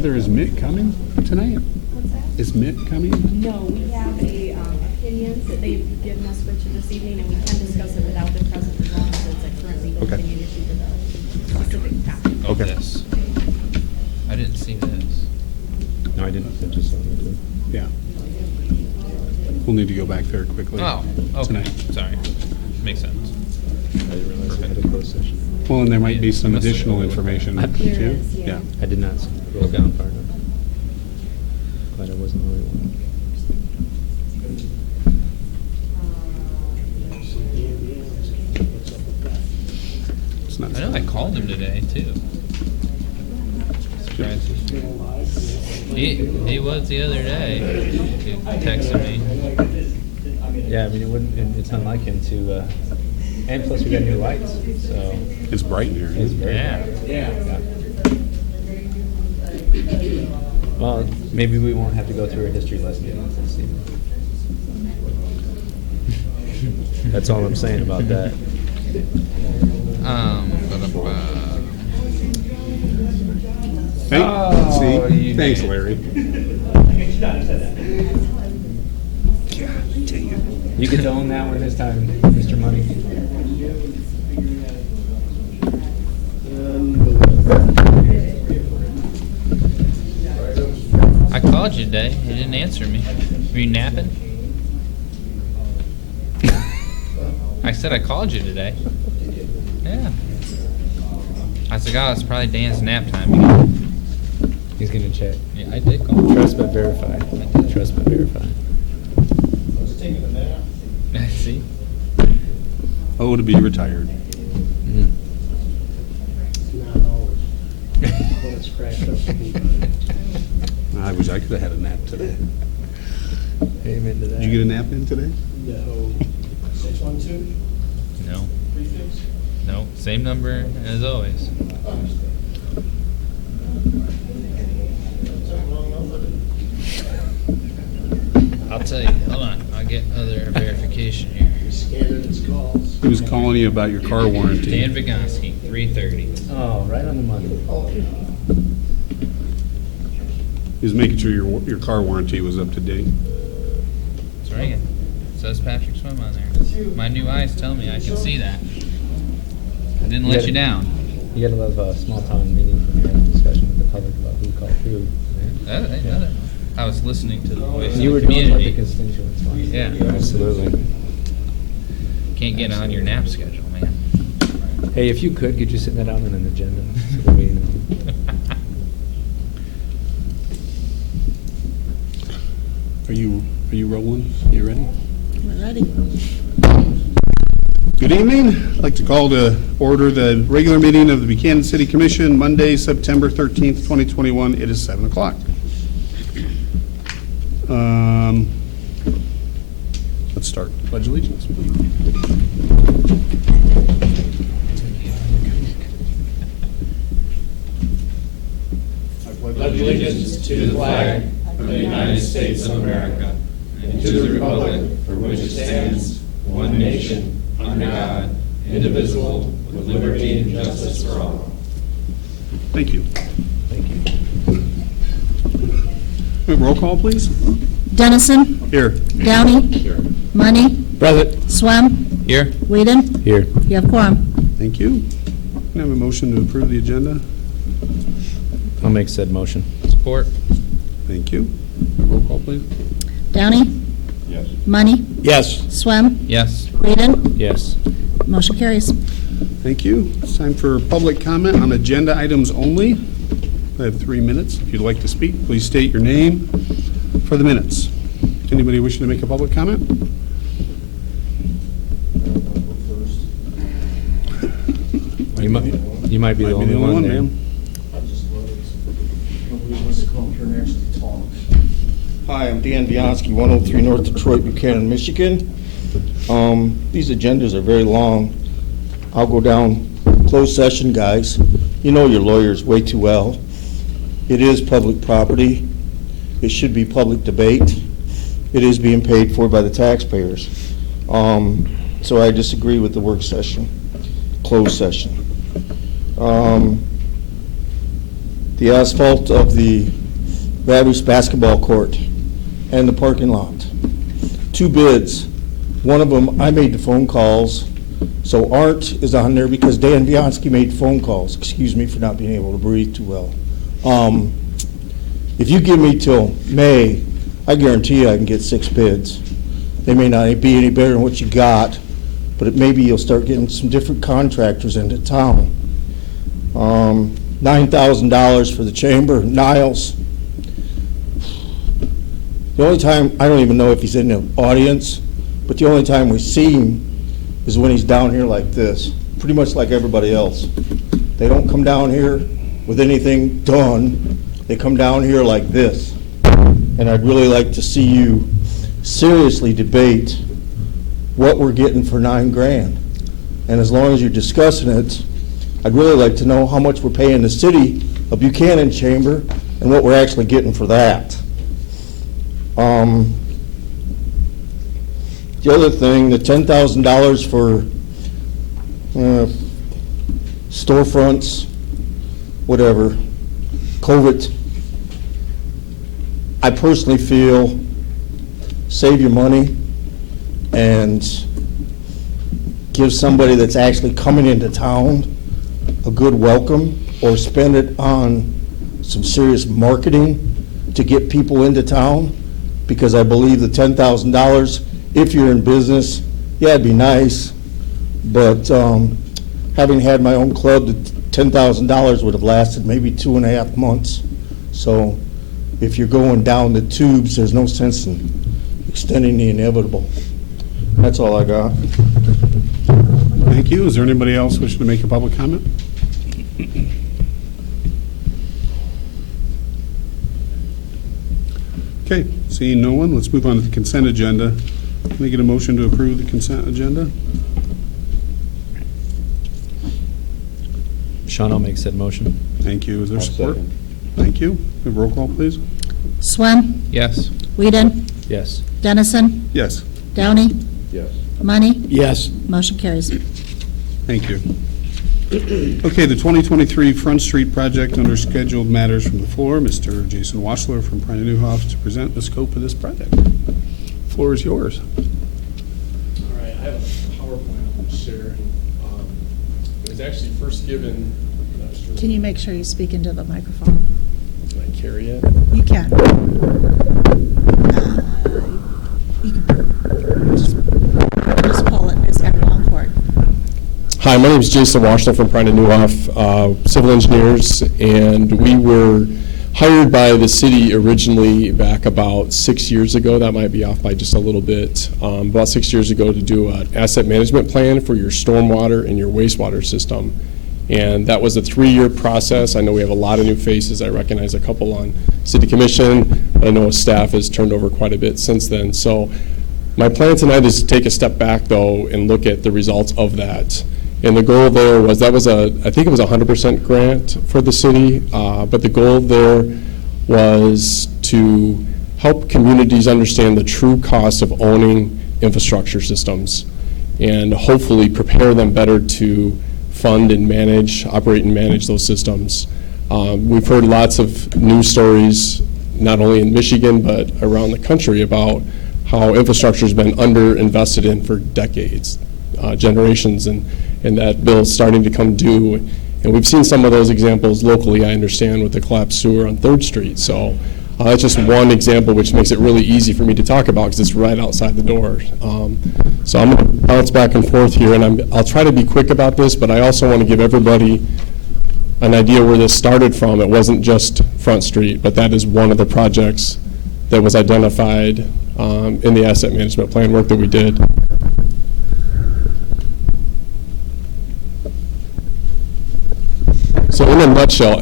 Heather, is Mitt coming tonight? What's that? Is Mitt coming? No, we have opinions that they've given us for this evening, and we can discuss it without the present as long as it's a current legal Okay. opinion issue for the specific topic. Oh, Okay. this. I didn't see this. No, I didn't. I just saw it. Yeah. We'll need to go back there quickly. Oh, okay. Tonight. Sorry. Makes sense. I didn't realize I had a closed session. Well, and there might be some Must have additional been. information There too. is, yeah. I did not scroll down far enough. Glad I wasn't the only one. It's not. I know I called him today too. Surprised. He was the other day. He texted me. Yeah, I mean, it wouldn't. It's unlike him to. And plus, we got new lights, so It's bright in here. it's very. Yeah. Yeah. Well, maybe we won't have to go through a history lesson this evening. That's all I'm saying about that. Ba-da-ba. Hey, Oh, see? you Thanks, did. Larry. God dang it. You get to own that one this time, Mr. Money. I called you today. You didn't answer me. Were you napping? I said I called you today. Yeah. I said, oh, it's probably Dan's nap time again. He's gonna check. Yeah, I did call. Trust but verify. Trust but verify. See? Oh, to be retired. Mhm. I wish I could have had a nap today. Amen to that. Did you get a nap in today? No. 612? No. Prefix? No. Same number as always. I'll tell you. Hold on. I'll get other verification here. Scanned its calls. He was calling you about your car warranty. Dan Vigonsky, 3:30. Oh, right on the money. He was making sure your car warranty was up to date. It's ringing. Says Patrick Swim on there. My new eyes tell me I can see that. I didn't let you down. You gotta love small town meetings when you're having a discussion with the public about who called who. I was listening to the voice You of were the doing what the community. constituents wanted. Yeah. Absolutely. Can't get on your nap schedule, man. Hey, if you could you sit that out on an agenda so that we know? Are you rolling? You ready? We're ready. Good evening. I'd like to call to order the regular meeting of the Buchanan City Commission, Monday, September 13th, 2021. It is 7 o'clock. Let's start. Pledge allegiance. Pledge allegiance to the flag of the United States of America and to the republic for which it stands, one nation, under God, indivisible, with liberty and justice for all. Thank you. Thank you. Roll call, please. Dennison, Here. Downey, Money, Present. Swem, Here. Whedon. Here. You have quorum. Thank you. Can I have a motion to approve the agenda? I'll make said motion. Support. Thank you. Roll call, please. Downey, Yes. Money, Yes. Swem, Yes. Whedon. Yes. Motion carries. Thank you. It's time for public comment on agenda items only. I have 3 minutes. If you'd like to speak, please state your name for the minutes. Anybody wishing to make a public comment? You might be the only one there. ma'am. I just was. Nobody wants to come here and actually talk. Hi, I'm Dan Bianski, 103 North Detroit, Buchanan, Michigan. These agendas are very long. I'll go down closed session, guys. You know your lawyers way too well. It is public property. It should be public debate. It is being paid for by the taxpayers. So I disagree with the work session, closed session. the asphalt of the Vavrish basketball court and the parking lot. 2 bids. One of them, I made the phone calls, so Art is on there because Dan Bianski made phone calls. Excuse me for not being able to breathe too well. If you give me till May, I guarantee you I can get 6 bids. They may not be any better than what you got, but maybe you'll start getting some different contractors into town. $9,000 for the chamber, Niles. The only time, I don't even know if he's in the audience, but the only time we see him is when he's down here like this, pretty much like everybody else. They don't come down here with anything done. They come down here like this. And I'd really like to see you seriously debate what we're getting for $9,000. And as long as you're discussing it, I'd really like to know how much we're paying the city of Buchanan Chamber and what we're actually getting for that. The other thing, the $10,000 for storefronts, whatever, COVID. I personally feel save your money and give somebody that's actually coming into town a good welcome, or spend it on some serious marketing to get people into town, because I believe the $10,000, if you're in business, yeah, it'd be nice, but having had my own club, the $10,000 would have lasted maybe 2.5 months. So if you're going down the tubes, there's no sense in extending the inevitable. That's all I got. Thank you. Is there anybody else wishing to make a public comment? Okay, seeing no one, let's move on to the consent agenda. Can I get a motion to approve the consent agenda? Sean, I'll make said motion. Thank you. Is there I'll support? second. Thank you. Have roll call, please. Swem, Yes. Whedon, Yes. Dennison, Yes. Downey, Yes. Money, Yes. motion carries. Thank you. Okay, the 2023 Front Street project under scheduled matters from the floor. Mr. Jason Waschler from Prine Newhoff to present the scope of this project. Floor is yours. All right, I have a PowerPoint I'll share. It was actually first given, I'm not sure. Can you make sure you speak into the microphone? Can I carry it? You can. You can just pull it. It's got a long cord. Hi, my name is Jason Washington from Prine Newhoff, civil engineers, and we were hired by the city originally back about 6 years ago. That might be off by just a little bit. About 6 years ago to do an asset management plan for your stormwater and your wastewater system. And that was a 3-year process. I know we have a lot of new faces. I recognize a couple on city commission. I know staff has turned over quite a bit since then. So my plan tonight is to take a step back, though, and look at the results of that. And the goal there was, I think it was a 100% grant for the city, but the goal there was to help communities understand the true cost of owning infrastructure systems and hopefully prepare them better to fund and manage, operate and manage those systems. We've heard lots of news stories, not only in Michigan, but around the country about how infrastructure has been underinvested in for decades, generations, and that bill is starting to come due. And we've seen some of those examples locally, I understand, with the collapsed sewer on 3rd Street. So that's just one example which makes it really easy for me to talk about because it's right outside the door. So I'm going to bounce back and forth here, and I'll try to be quick about this, but I also want to give everybody an idea where this started from. It wasn't just Front Street, but that is one of the projects that was identified in the asset management plan work that we did. So in a nutshell,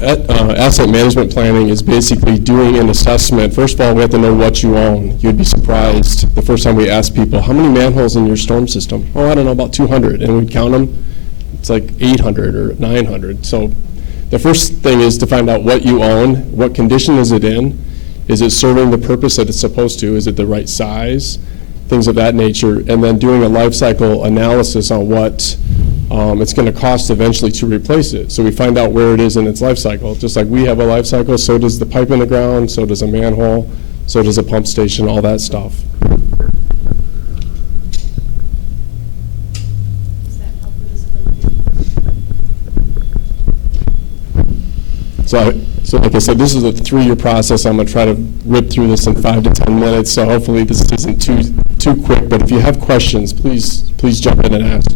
asset management planning is basically doing an assessment. First of all, we have to know what you own. You'd be surprised the first time we ask people, how many manholes in your storm system? Oh, I don't know, about 200. And we'd count them. It's like 800 or 900. So the first thing is to find out what you own. What condition is it in? Is it serving the purpose that it's supposed to? Is it the right size? Things of that nature. And then doing a life cycle analysis on what it's going to cost eventually to replace it. So we find out where it is in its life cycle. Just like we have a life cycle, so does the pipe in the ground, so does a manhole, so does a pump station, all that stuff. Does that help with visibility? So like I said, this is a 3-year process. I'm going to try to rip through this in 5 to 10 minutes, so hopefully this isn't too quick. But if you have questions, please jump in and ask.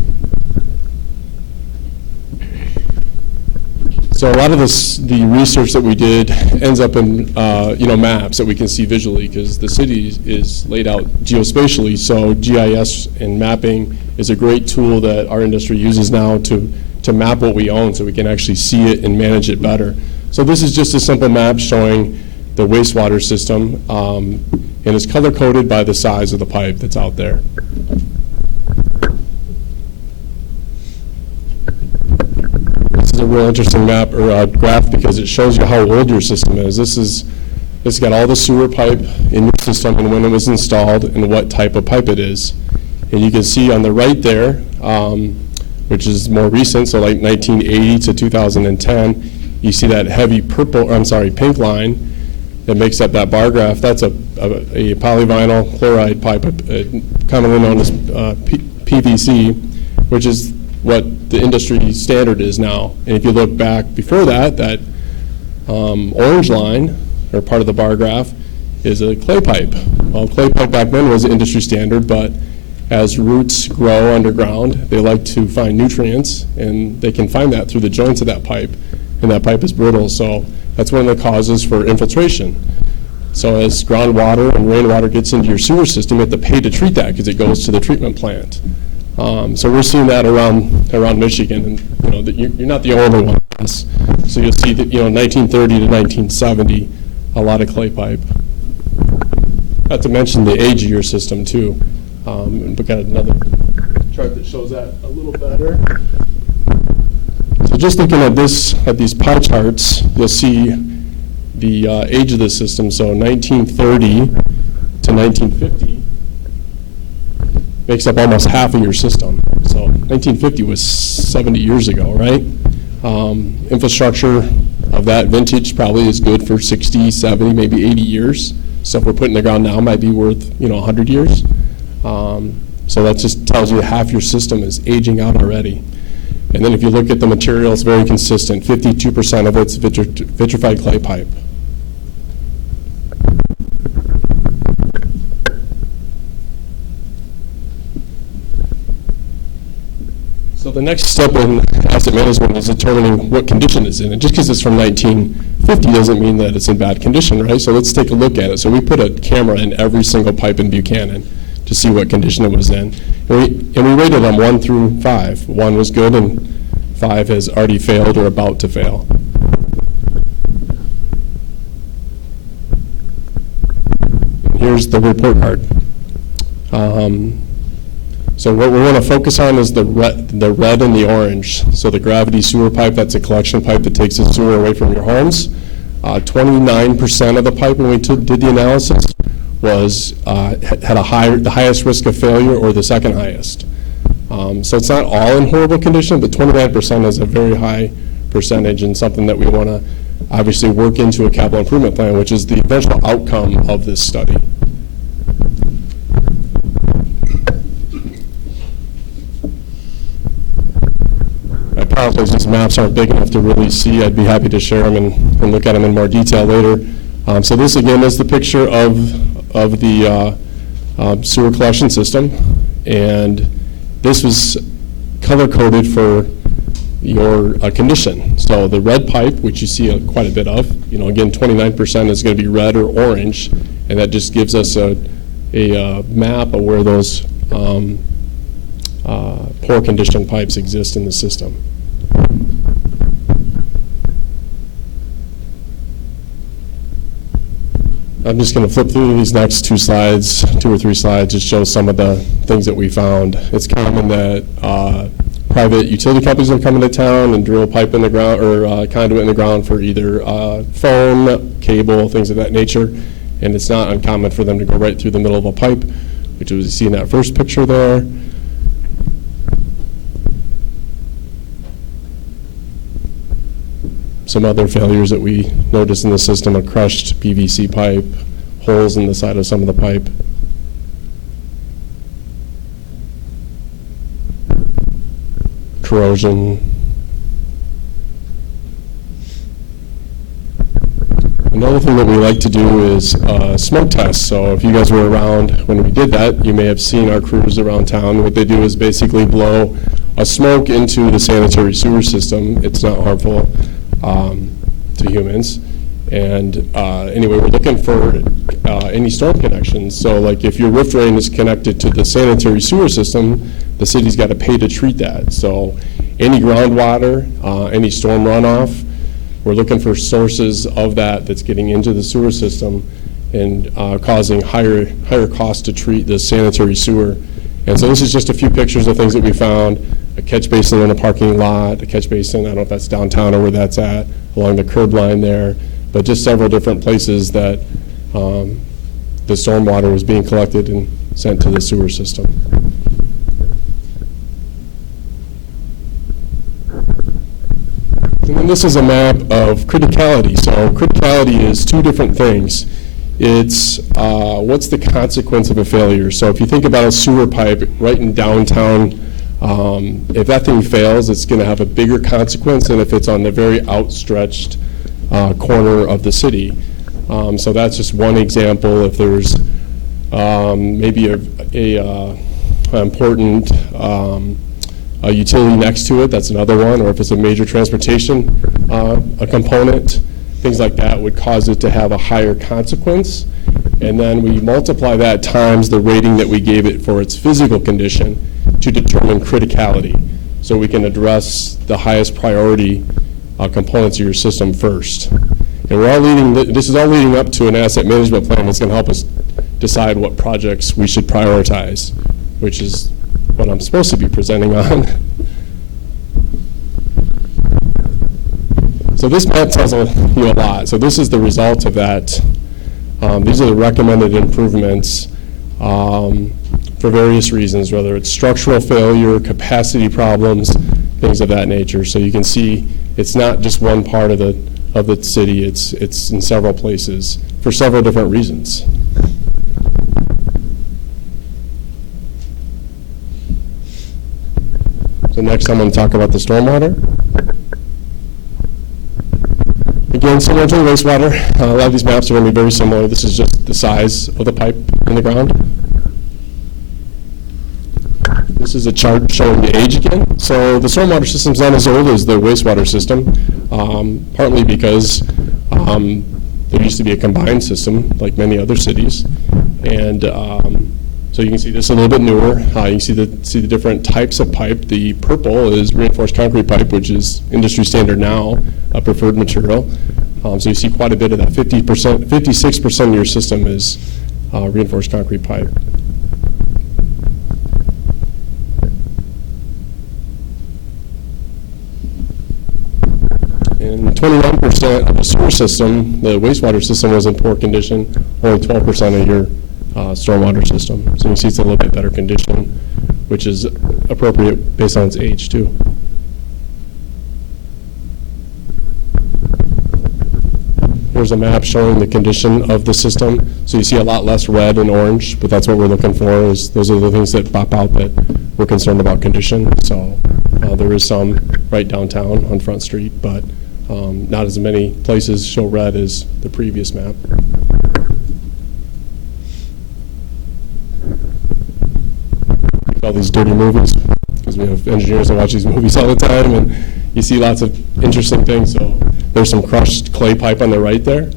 So a lot of the research that we did ends up in maps that we can see visually, because the city is laid out geospatially. So GIS and mapping is a great tool that our industry uses now to map what we own, so we can actually see it and manage it better. So this is just a simple map showing the wastewater system, and it's color-coded by the size of the pipe that's out there. This is a real interesting map or graph because it shows you how old your system is. It's got all the sewer pipe in your system and when it was installed and what type of pipe it is. And you can see on the right there, which is more recent, so like 1980 to 2010, you see that heavy pink line that makes up that bar graph. That's a polyvinyl chloride pipe, commonly known as PVC, which is what the industry standard is now. And if you look back before that orange line, or part of the bar graph, is a clay pipe. Well, clay pipe back then was the industry standard, but as roots grow underground, they like to find nutrients, and they can find that through the joints of that pipe, and that pipe is brittle, so that's one of the causes for infiltration. So as groundwater and rainwater gets into your sewer system, you have to pay to treat that because it goes to the treatment plant. So we're seeing that around Michigan, and you're not the only one. So you'll see that 1930 to 1970, a lot of clay pipe. Not to mention the age of your system too. And we've got another chart that shows that a little better. So just looking at these pie charts, you'll see the age of the system. So 1930 to 1950 makes up almost half of your system. So 1950 was 70 years ago, right? Infrastructure of that vintage probably is good for 60, 70, maybe 80 years. Stuff we're putting in the ground now might be worth 100 years. So that just tells you half your system is aging out already. And then if you look at the material, it's very consistent. 52% of it's vitrified clay pipe. So the next step in asset management is determining what condition it's in. And just because it's from 1950 doesn't mean that it's in bad condition, right? So let's take a look at it. So we put a camera in every single pipe in Buchanan to see what condition it was in. And we rated them 1 through 5. 1 was good and 5 has already failed or about to fail. Here's the report card. So what we want to focus on is the red and the orange. So the gravity sewer pipe, that's a collection pipe that takes the sewer away from your homes. 29% of the pipe when we did the analysis was had the highest risk of failure or the second highest. So it's not all in horrible condition, but 29% is a very high percentage and something that we want to obviously work into a capital improvement plan, which is the eventual outcome of this study. I apologize, these maps aren't big enough to really see. I'd be happy to share them and look at them in more detail later. So this again is the picture of the sewer collection system, and this was color-coded for your condition. So the red pipe, which you see quite a bit of, again 29% is going to be red or orange, and that just gives us a map of where those poor condition pipes exist in the system. I'm just going to flip through these next 2 or 3 slides, just show some of the things that we found. It's common that private utility companies will come into town and drill pipe in the ground or conduit in the ground for either phone, cable, things of that nature. And it's not uncommon for them to go right through the middle of a pipe, which was you see in that first picture there. some other failures that we noticed in the system, a crushed PVC pipe, holes in the side of some of the pipe. Corrosion. Another thing that we like to do is smoke tests. So if you guys were around when we did that, you may have seen our crews around town. What they do is basically blow a smoke into the sanitary sewer system. It's not harmful to humans. And anyway, we're looking for any storm connections. So like if your roof drain is connected to the sanitary sewer system, the city's got to pay to treat that. So any groundwater, any storm runoff, we're looking for sources of that that's getting into the sewer system and causing higher cost to treat the sanitary sewer. And so this is just a few pictures of things that we found. A catch basin in a parking lot, a catch basin, I don't know if that's downtown or where that's at, along the curb line there, but just several different places that the storm water was being collected and sent to the sewer system. And then this is a map of criticality. So criticality is two different things. It's what's the consequence of a failure. So if you think about a sewer pipe right in downtown, if that thing fails, it's going to have a bigger consequence than if it's on the very outstretched corner of the city. So that's just one example. If there's maybe a important a utility next to it, that's another one, or if it's a major transportation a component, things like that would cause it to have a higher consequence. And then we multiply that times the rating that we gave it for its physical condition to determine criticality. So we can address the highest priority components of your system first. And we're all this is all leading up to an asset management plan that's going to help us decide what projects we should prioritize, which is what I'm supposed to be presenting on. So this map tells you a lot. So this is the result of that. These are the recommended improvements for various reasons, whether it's structural failure, capacity problems, things of that nature. So you can see it's not just one part of the city. It's in several places for several different reasons. So next I'm going to talk about the stormwater. Again, similar to the wastewater, a lot of these maps are going to be very similar. This is just the size of the pipe in the ground. This is a chart showing the age again. So the stormwater system's not as old as the wastewater system, partly because there used to be a combined system like many other cities. And so you can see this a little bit newer. You can see the different types of pipe. The purple is reinforced concrete pipe, which is industry standard now, a preferred material. So you see quite a bit of that. 56% of your system is reinforced concrete pipe. And 29% of the sewer system, the wastewater system, was in poor condition. Only 12% of your stormwater system. So you can see it's a little bit better condition, which is appropriate based on its age too. Here's a map showing the condition of the system. So you see a lot less red and orange, but that's what we're looking for. Those are the things that pop out that we're concerned about condition. So there is some right downtown on Front Street, but not as many places show red as the previous map. All these dirty movies, because we have engineers that watch these movies all the time, and you see lots of interesting things. So there's some crushed clay pipe on the right there.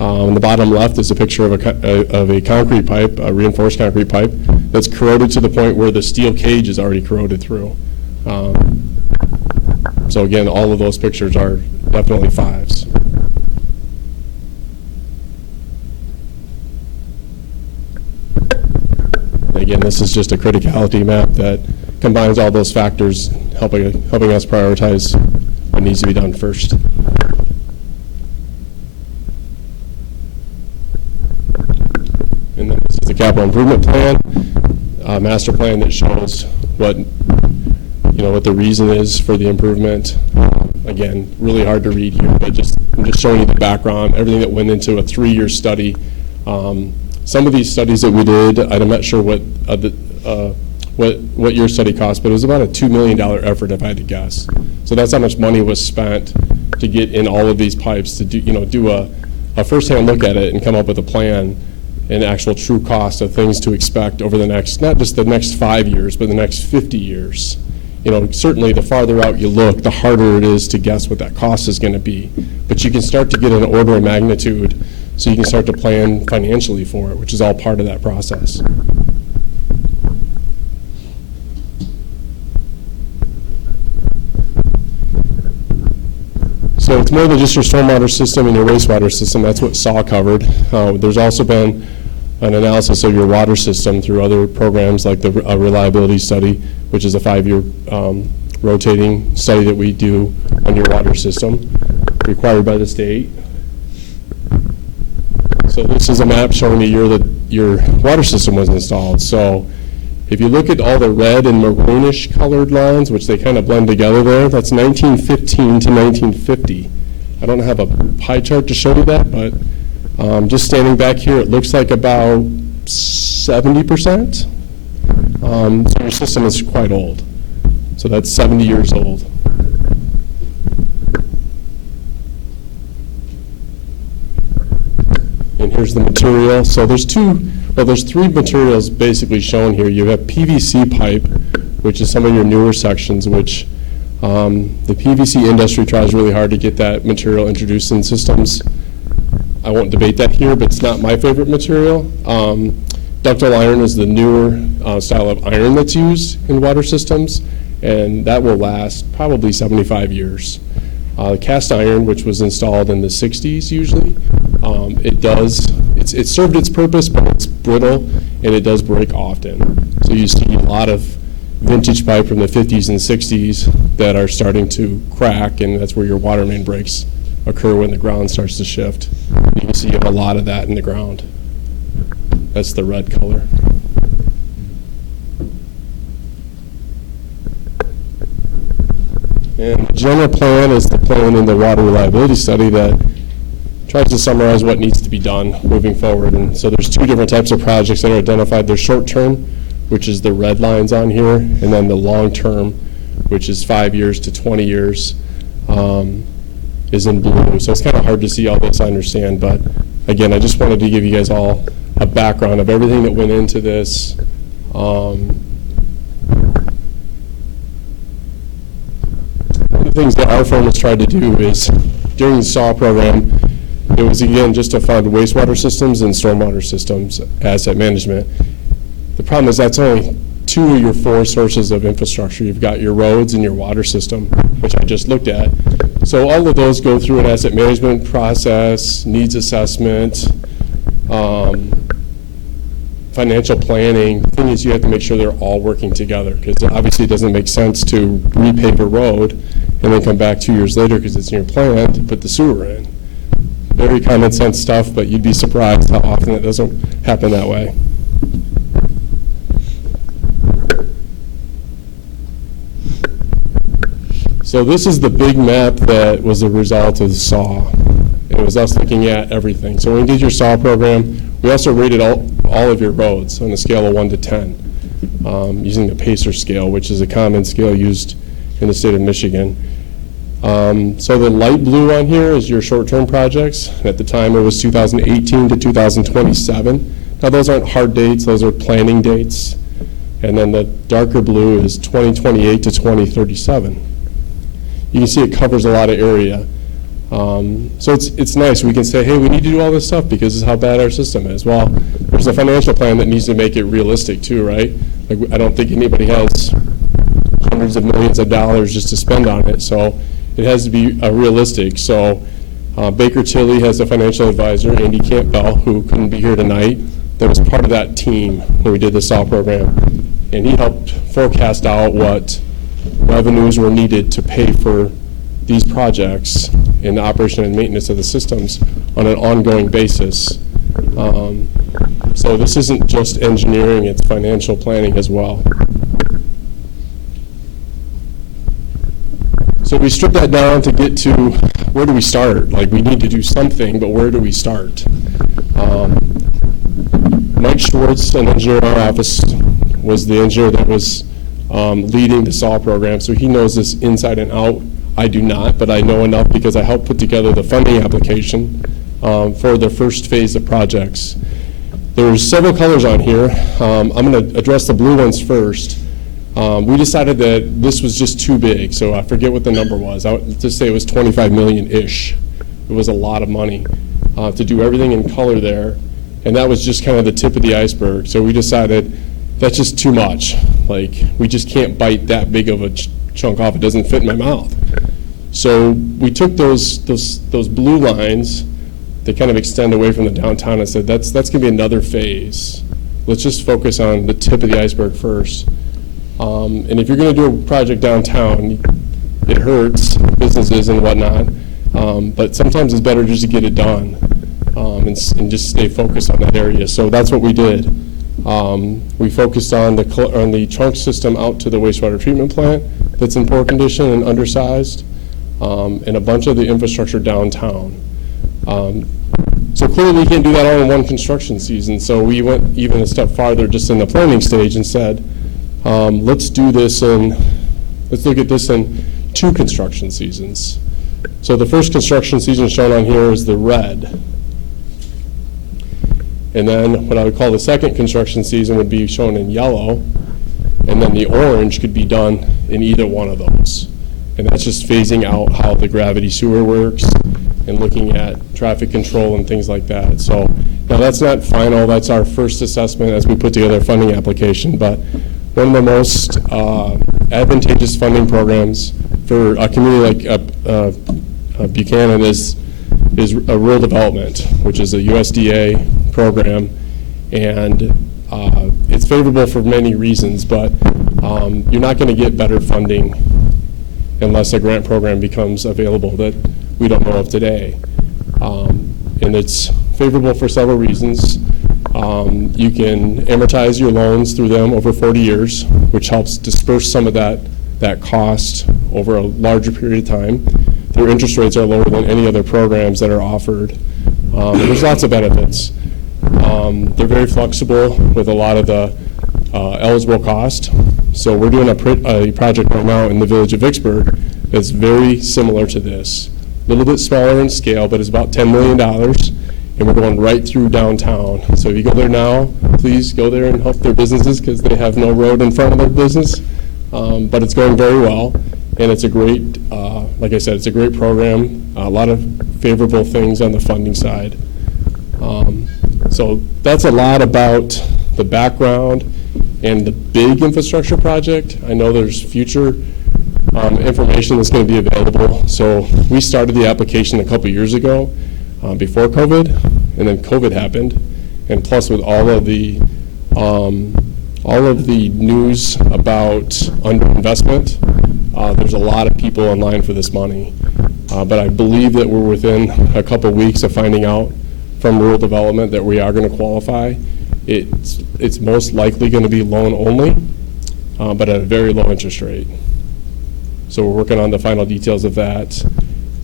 On the bottom left is a picture of a concrete pipe, a reinforced concrete pipe, that's corroded to the point where the steel cage is already corroded through. So again, all of those pictures are definitely 5s. Again, this is just a criticality map that combines all those factors, helping us prioritize what needs to be done first. And then this is the capital improvement plan, master plan that shows what the reason is for the improvement. again, really hard to read here, but I'm just showing you the background, everything that went into a 3-year study. Some of these studies that we did, I'm not sure what your study cost, but it was about a $2 million effort, if I had to guess. So that's how much money was spent to get in all of these pipes, to do a firsthand look at it and come up with a plan and actual true cost of things to expect over the next, not just the next 5 years, but the next 50 years. Certainly the farther out you look, the harder it is to guess what that cost is going to be. But you can start to get an order of magnitude, so you can start to plan financially for it, which is all part of that process. So it's more than just your stormwater system and your wastewater system. That's what SAW covered. There's also been an analysis of your water system through other programs like the reliability study, which is a 5-year rotating study that we do on your water system, required by the state. So this is a map showing the year that your water system was installed. So if you look at all the red and maroonish colored lines, which they kind of blend together there, that's 1915 to 1950. I don't have a pie chart to show you that, but just standing back here, it looks like about 70%. So your system is quite old. So that's 70 years old. And here's the material. So there's three materials basically shown here. You have PVC pipe, which is some of your newer sections, which the PVC industry tries really hard to get that material introduced in systems. I won't debate that here, but it's not my favorite material. Ductile iron is the newer style of iron that's used in water systems, and that will last probably 75 years. Cast iron, which was installed in the 60s usually, it served its purpose, but it's brittle and it does break often. So you see a lot of vintage pipe from the 50s and 60s that are starting to crack, and that's where your water main breaks occur when the ground starts to shift. You can see you have a lot of that in the ground. That's the red color. And the general plan is the plan in the water reliability study that tries to summarize what needs to be done moving forward. And so there's 2 different types of projects that are identified. There's short-term, which is the red lines on here, and then the long-term, which is 5 years to 20 years, is in blue. So it's kind of hard to see all this, I understand. But again, I just wanted to give you guys all a background of everything that went into this. One of the things that our firm has tried to do is, during the SAW program, it was, again, just to fund wastewater systems and stormwater systems, asset management. The problem is that's only 2 of your 4 sources of infrastructure. You've got your roads and your water system, which I just looked at. So all of those go through an asset management process, needs assessment, financial planning. The thing is, you have to make sure they're all working together, because obviously it doesn't make sense to repave a road and then come back 2 years later because it's in your plan to put the sewer in. Very common sense stuff, but you'd be surprised how often it doesn't happen that way. So this is the big map that was a result of SAW. It was us looking at everything. So when we did your SAW program, we also rated all of your roads on a scale of 1 to 10, using the PACER scale, which is a common scale used in the state of Michigan. So the light blue on here is your short-term projects. At the time, it was 2018 to 2027. Now, those aren't hard dates. Those are planning dates. And then the darker blue is 2028 to 2037. You can see it covers a lot of area. So it's nice. We can say, hey, we need to do all this stuff because this is how bad our system is. Well, there's a financial plan that needs to make it realistic too, right? Like, I don't think anybody has hundreds of millions of dollars just to spend on it. So it has to be realistic. So Baker Tilly has a financial advisor, Andy Campbell, who couldn't be here tonight, that was part of that team when we did the SAW program. And he helped forecast out what revenues were needed to pay for these projects in the operation and maintenance of the systems on an ongoing basis. So this isn't just engineering, it's financial planning as well. So we stripped that down to get to where do we start? Like, we need to do something, but where do we start? Mike Schwartz, an engineer in our office, was the engineer that was leading the SAW program, so he knows this inside and out. I do not, but I know enough because I helped put together the funding application for the first phase of projects. There's several colors on here. I'm going to address the blue ones first. We decided that this was just too big, so I forget what the number was. I would just say it was 25 million-ish. It was a lot of money to do everything in color there, and that was just kind of the tip of the iceberg. So we decided that's just too much. Like, we just can't bite that big of a chunk off. It doesn't fit in my mouth. So we took those blue lines that kind of extend away from the downtown and said, that's going to be another phase. Let's just focus on the tip of the iceberg first. And if you're going to do a project downtown, it hurts businesses and whatnot, but sometimes it's better just to get it done and just stay focused on that area. So that's what we did. We focused on the trunk system out to the wastewater treatment plant that's in poor condition and undersized, and a bunch of the infrastructure downtown. So clearly we can't do that all in one construction season, so we went even a step farther just in the planning stage and said, let's look at this in 2 construction seasons. So the first construction season shown on here is the red. And then what I would call the second construction season would be shown in yellow, and then the orange could be done in either one of those. And that's just phasing out how the gravity sewer works and looking at traffic control and things like that. So now that's not final, that's our first assessment as we put together a funding application, but one of the most advantageous funding programs for a community like Buchanan is rural development, which is a USDA program, and it's favorable for many reasons, but you're not going to get better funding unless a grant program becomes available that we don't know of today. And it's favorable for several reasons. You can amortize your loans through them over 40 years, which helps disperse some of that cost over a larger period of time. Their interest rates are lower than any other programs that are offered. There's lots of benefits. They're very flexible with a lot of the eligible cost. So we're doing a project right now in the village of Vicksburg that's very similar to this. A little bit smaller in scale, but it's about $10 million. And we're going right through downtown. So if you go there now, please go there and help their businesses because they have no road in front of their business. But it's going very well, and it's a great, like I said, it's a great program. A lot of favorable things on the funding side. So that's a lot about the background and the big infrastructure project. I know there's future information that's going to be available. So we started the application a couple years ago. Before COVID, and then COVID happened, and plus with all of the news about underinvestment, there's a lot of people in line for this money. But I believe that we're within a couple weeks of finding out from rural development that we are going to qualify. It's most likely going to be loan only, but at a very low interest rate. So we're working on the final details of that.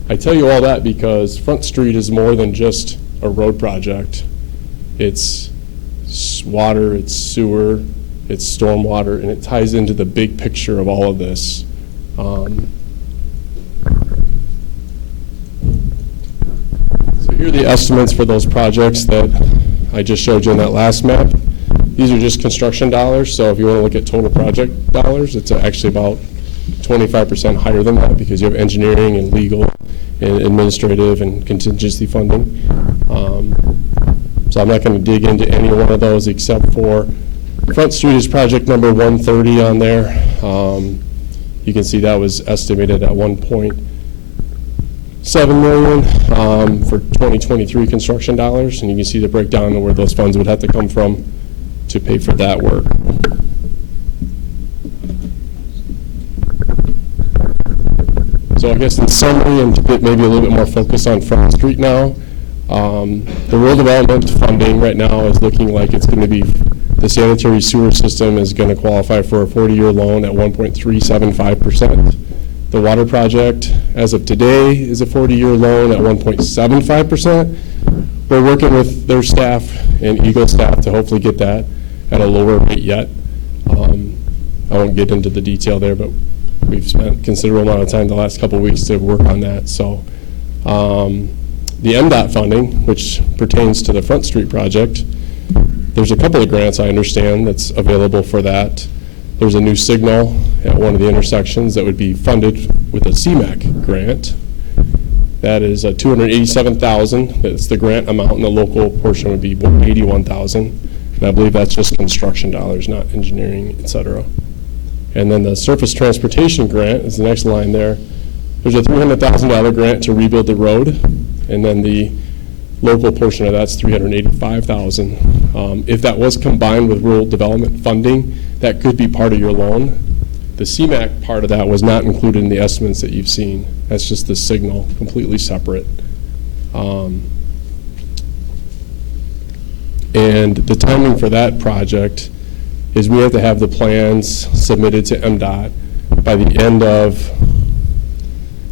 I tell you all that because Front Street is more than just a road project. It's water, it's sewer, it's stormwater, and it ties into the big picture of all of this. So here are the estimates for those projects that I just showed you in that last map. These are just construction dollars, so if you want to look at total project dollars, it's actually about 25% higher than that because you have engineering and legal and administrative and contingency funding. So I'm not going to dig into any one of those except for Front Street is project number 130 on there. You can see that was estimated at 1.7 million for 2023 construction dollars, and you can see the breakdown of where those funds would have to come from to pay for that work. So I guess in summary, and to get maybe a little bit more focus on Front Street now, the rural development funding right now is looking like it's going to be, the sanitary sewer system is going to qualify for a 40-year loan at 1.375%. The water project, as of today, is a 40-year loan at 1.75%. We're working with their staff and Eagle staff to hopefully get that at a lower rate yet. I won't get into the detail there, but we've spent considerable amount of time the last couple of weeks to work on that. So the MDOT funding, which pertains to the Front Street project, there's a couple of grants I understand that's available for that. There's a new signal at one of the intersections that would be funded with a CMAQ grant. That is $287,000. That's the grant amount, and the local portion would be $181,000. And I believe that's just construction dollars, not engineering, et cetera. And then the surface transportation grant is the next line there. There's a $300,000 grant to rebuild the road, and then the local portion of that's $385,000. If that was combined with rural development funding, that could be part of your loan. The CMAQ part of that was not included in the estimates that you've seen. That's just the signal, completely separate. And the timing for that project is we have to have the plans submitted to MDOT by the end of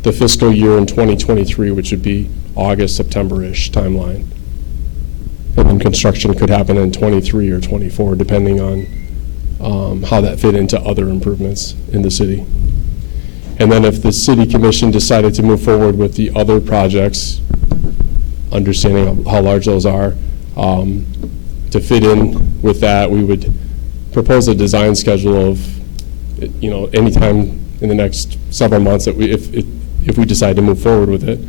the fiscal year in 2023, which would be August, September-ish timeline. And then construction could happen in 23 or 24, depending on how that fit into other improvements in the city. And then if the city commission decided to move forward with the other projects, understanding how large those are, to fit in with that, we would propose a design schedule of, anytime in the next several months that if we decide to move forward with it,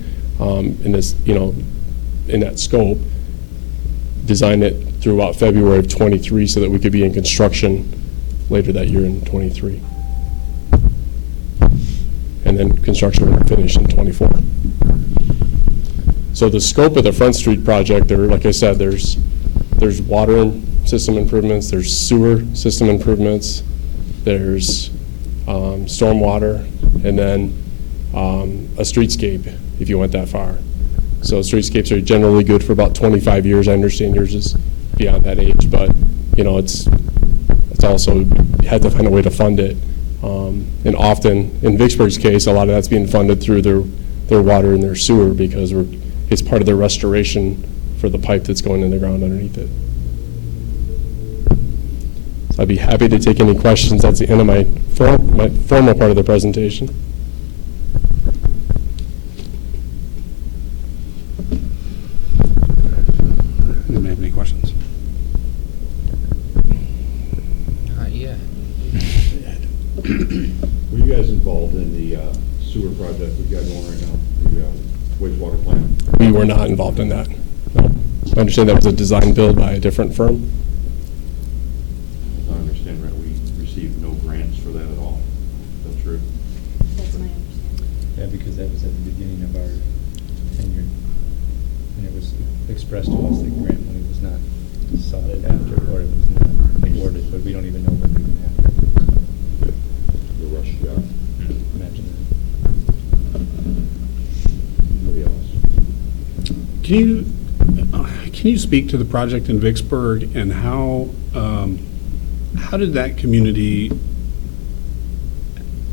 in this, in that scope, design it through about February of 23 so that we could be in construction later that year in 23. And then construction would finish in 24. So the scope of the Front Street project, there, like I said, there's water system improvements, there's sewer system improvements, there's stormwater, and then a streetscape if you went that far. So streetscapes are generally good for about 25 years. I understand yours is beyond that age, but it's also, you had to find a way to fund it. And often, in Vicksburg's case, a lot of that's being funded through their water and their sewer because it's part of their restoration for the pipe that's going in the ground underneath it. So I'd be happy to take any questions. That's the end of my formal part of the presentation. Anybody have any questions? Not yet. Were you guys involved in the sewer project we've got going right now, the wastewater plant? We were not involved in that. No. I understand that was a design build by a different firm. As I understand, right, we received no grants for that at all. Is that true? That's my understanding. Yeah, because that was at the beginning of our tenure. And it was expressed to us that grant money was not sought after, or it was not awarded, but we don't even know what we even have. The rush job. Imagine Nobody else. Can you speak to the project in Vicksburg and how did that community,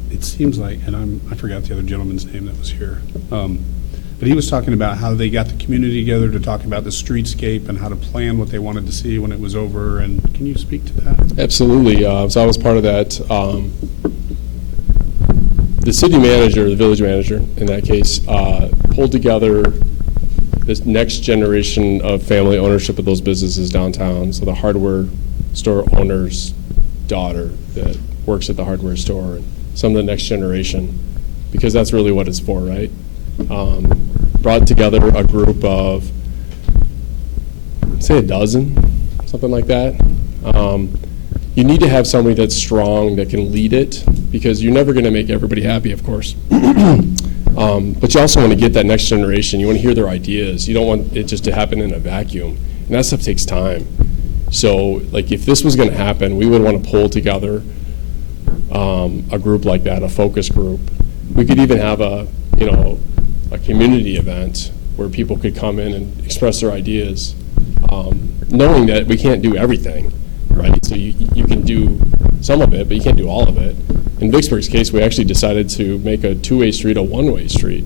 it seems like, and I forgot the other gentleman's name that was here, but he was talking about how they got the community together to talk about the streetscape and how to plan what they wanted to see when it was over, and can you speak to that? Absolutely. So I was part of that. The city manager, the village manager in that case, pulled together this next generation of family ownership of those businesses downtown. So the hardware store owner's daughter that works at the hardware store, and some of the next generation, because that's really what it's for, right? Brought together a group of, say, a dozen, something like that. You need to have somebody that's strong that can lead it, because you're never going to make everybody happy, of course. But you also want to get that next generation. You want to hear their ideas. You don't want it just to happen in a vacuum. And that stuff takes time. So, like, if this was going to happen, we would want to pull together a group like that, a focus group. We could even have a community event where people could come in and express their ideas, knowing that we can't do everything, right? So you can do some of it, but you can't do all of it. In Vicksburg's case, we actually decided to make a two-way street a one-way street.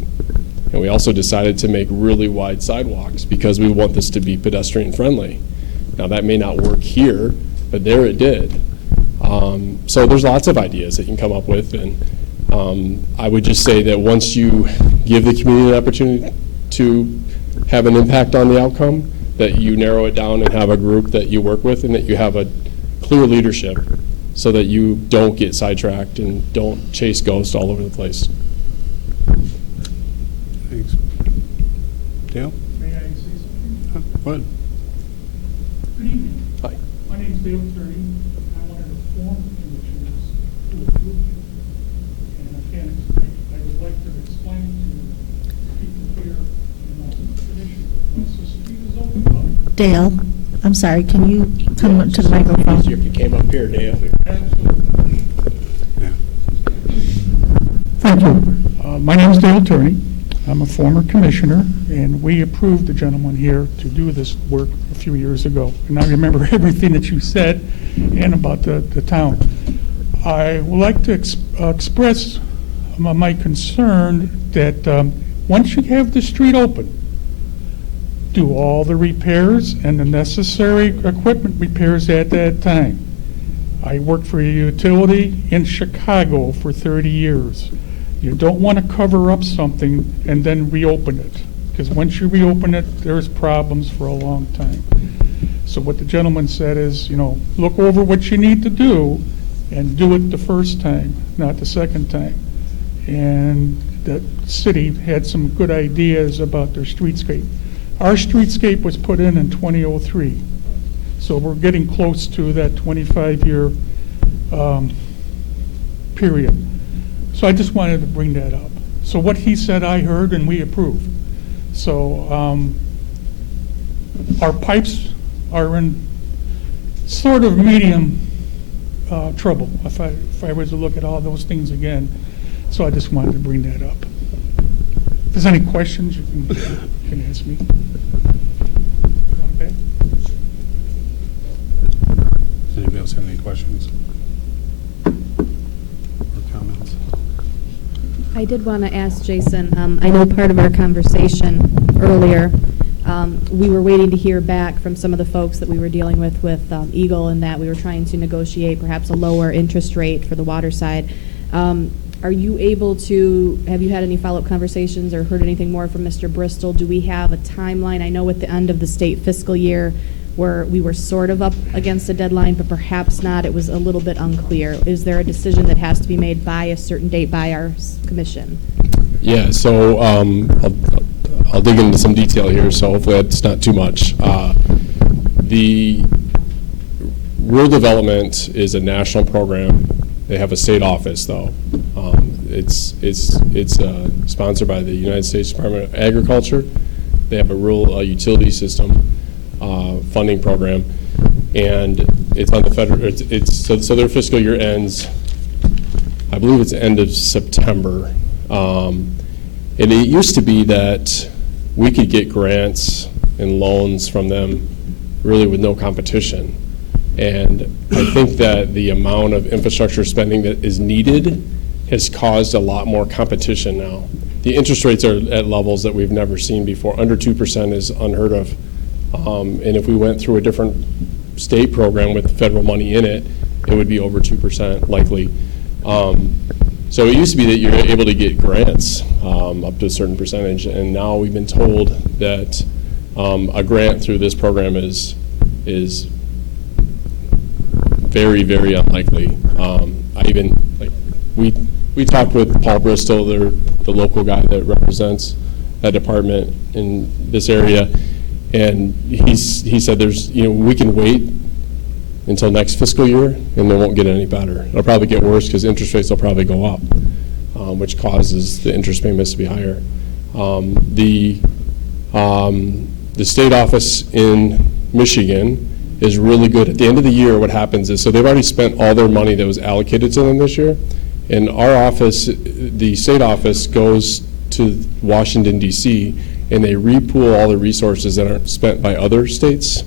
And we also decided to make really wide sidewalks because we want this to be pedestrian friendly. Now that may not work here, but there it did. So there's lots of ideas that you can come up with, and I would just say that once you give the community an opportunity to have an impact on the outcome, that you narrow it down and have a group that you work with and that you have a clear leadership so that you don't get sidetracked and don't chase ghosts all over the place. Thanks. Dale? May I say something? Go ahead. Good evening. Hi. My name is Dale Attorney. I'm one of the former commissioners who approved you. And I would like to explain to people here and also the commission, once the street is opened up. Dale, I'm sorry, can you come up to the microphone? Easier if you came up here, Dale. Absolutely. Yeah. Thank you. My name is Dale Attorney. I'm a former commissioner, and we approved the gentleman here to do this work a few years ago. And I remember everything that you said and about the town. I would like to express my concern that once you have the street open, do all the repairs and the necessary equipment repairs at that time. I worked for a utility in Chicago for 30 years. You don't want to cover up something and then reopen it, because once you reopen it, there's problems for a long time. So what the gentleman said is, look over what you need to do and do it the first time, not the second time. And the city had some good ideas about their streetscape. Our streetscape was put in 2003. So we're getting close to that 25-year period. So I just wanted to bring that up. So what he said, I heard, and we approved. So our pipes are in sort of medium trouble, if I were to look at all those things again. So I just wanted to bring that up. If there's any questions, you can ask me. Going back? Does anybody else have any questions or comments? I did want to ask Jason, I know part of our conversation earlier, we were waiting to hear back from some of the folks that we were dealing with Eagle, and that we were trying to negotiate perhaps a lower interest rate for the water side. Are you able to, have you had any follow-up conversations or heard anything more from Mr. Bristol? Do we have a timeline? I know at the end of the state fiscal year where we were sort of up against a deadline, but perhaps not. It was a little bit unclear. Is there a decision that has to be made by a certain date by our commission? Yeah, so I'll dig into some detail here, so hopefully it's not too much. The rural development is a national program. They have a state office, though. It's sponsored by the United States Department of Agriculture. They have a rural utility system funding program, and it's on the federal. So their fiscal year ends, I believe it's the end of September. And it used to be that we could get grants and loans from them really with no competition. And I think that the amount of infrastructure spending that is needed has caused a lot more competition now. The interest rates are at levels that we've never seen before. Under 2% is unheard of. And if we went through a different state program with federal money in it, it would be over 2% likely. So it used to be that you're able to get grants up to a certain percentage, and now we've been told that a grant through this program is very, very unlikely. We talked with Paul Bristol, the local guy that represents that department in this area, and he said we can wait until next fiscal year, and it won't get any better. It'll probably get worse because interest rates will probably go up, which causes the interest payments to be higher. The state office in Michigan is really good. At the end of the year, what happens is, so they've already spent all their money that was allocated to them this year, and our office, the state office, goes to Washington, D.C., and they repool all the resources that aren't spent by other states.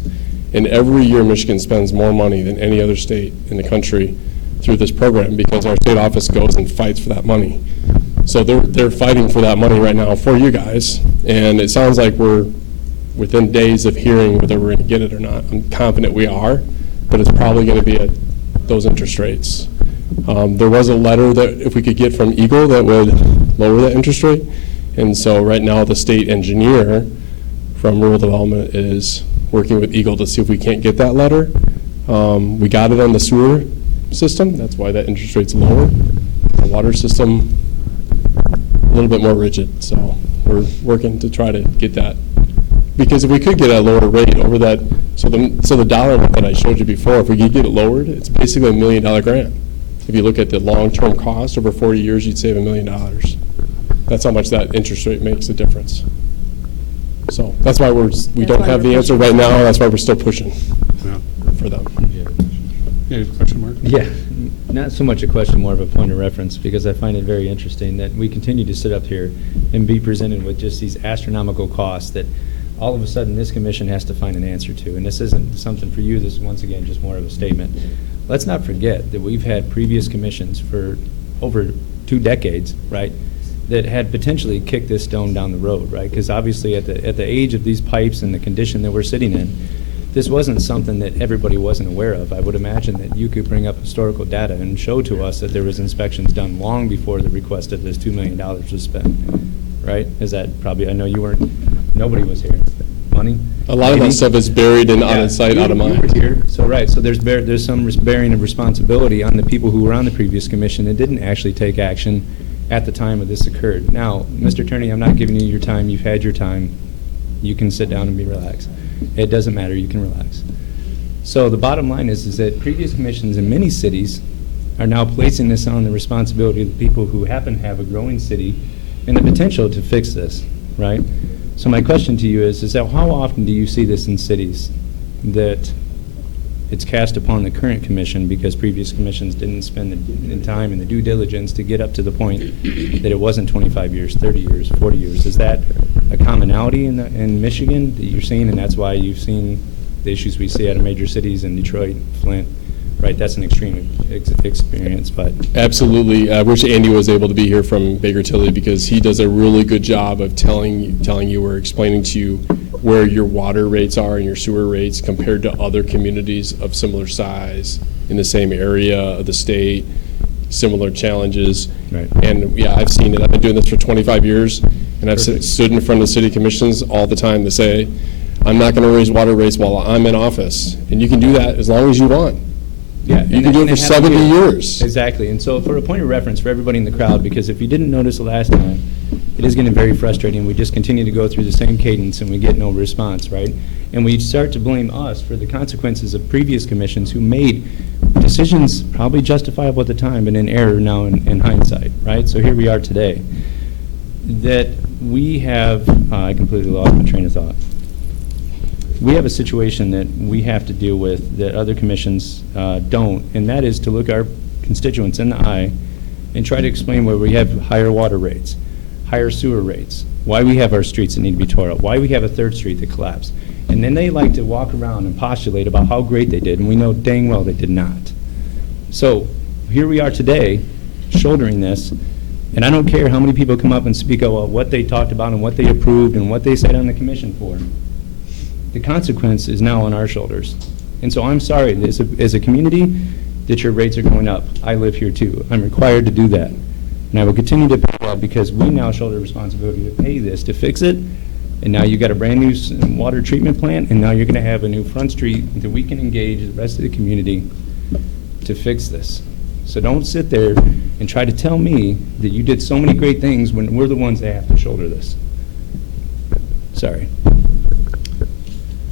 And every year, Michigan spends more money than any other state in the country through this program because our state office goes and fights for that money. So they're fighting for that money right now for you guys, and it sounds like we're within days of hearing whether we're going to get it or not. I'm confident we are, but it's probably going to be at those interest rates. There was a letter that if we could get from Eagle that would lower that interest rate, and so right now the state engineer from Rural Development is working with Eagle to see if we can't get that letter. We got it on the sewer system, that's why that interest rate's lower. The water system, a little bit more rigid, so we're working to try to get that. Because if we could get a lower rate over that, so the dollar amount that I showed you before, if we could get it lowered, it's basically $1 million grant. If you look at the long-term cost over 40 years, you'd save $1 million. That's how much that interest rate makes a difference. So that's why we don't have the answer right now. That's why we're still pushing Yeah. for them. Yeah, you have a question, Mark? Yeah, not so much a question, more of a point of reference, because I find it very interesting that we continue to sit up here and be presented with just these astronomical costs that all of a sudden this commission has to find an answer to. And this isn't something for you, this is once again just more of a statement. Let's not forget that we've had previous commissions for over 2 decades, right, that had potentially kicked this stone down the road, right? Because obviously at the age of these pipes and the condition that we're sitting in, this wasn't something that everybody wasn't aware of. I would imagine that you could bring up historical data and show to us that there was inspections done long before the request of this $2 million was spent, right? Is that probably, I know you weren't, nobody was here. Money? A lot of that stuff is buried and out of sight, out of You were mind. here. So, right, so there's some bearing of responsibility on the people who were on the previous commission that didn't actually take action at the time of this occurred. Now, Mr. Attorney, I'm not giving you your time. You've had your time. You can sit down and be relaxed. It doesn't matter. You can relax. So the bottom line is that previous commissions in many cities are now placing this on the responsibility of the people who happen to have a growing city and the potential to fix this, right? So my question to you is that how often do you see this in cities that it's cast upon the current commission because previous commissions didn't spend the time and the due diligence to get up to the point that it wasn't 25 years, 30 years, 40 years? Is that a commonality in Michigan that you're seeing, and that's why you've seen the issues we see out of major cities in Detroit, Flint, right? That's an extreme experience, but. Absolutely. I wish Andy was able to be here from Baker Tilly because he does a really good job of telling you or explaining to you where your water rates are and your sewer rates compared to other communities of similar size in the same area of the state, similar challenges. Right. And yeah, I've seen it. I've been doing this for 25 years, and I've stood in front of city commissions all the time to say, I'm not going to raise water rates while I'm in office. And you can do that as long as you want. Yeah, You can do it for 70 years. Exactly. And so for a point of reference for everybody in the crowd, because if you didn't notice the last time, it is getting very frustrating. We just continue to go through the same cadence and we get no response, right? And we start to blame us for the consequences of previous commissions who made decisions probably justifiable at the time, but in error now in hindsight, right? So here we are today. That we have, I completely lost my train of thought. We have a situation that we have to deal with that other commissions don't, and that is to look our constituents in the eye and try to explain why we have higher water rates, higher sewer rates, why we have our streets that need to be tore up, why we have a 3rd Street that collapsed. And then they like to walk around and postulate about how great they did, and we know dang well they did not. So here we are today, shouldering this, and I don't care how many people come up and speak about what they talked about and what they approved and what they said on the commission for. The consequence is now on our shoulders. And so I'm sorry, as a community, that your rates are going up. I live here too. I'm required to do that. And I will continue to pay well because we now shoulder responsibility to pay this, to fix it. And now you got a brand new water treatment plant, and now you're going to have a new Front Street that we can engage the rest of the community to fix this. So don't sit there and try to tell me that you did so many great things when we're the ones that have to shoulder this. Sorry.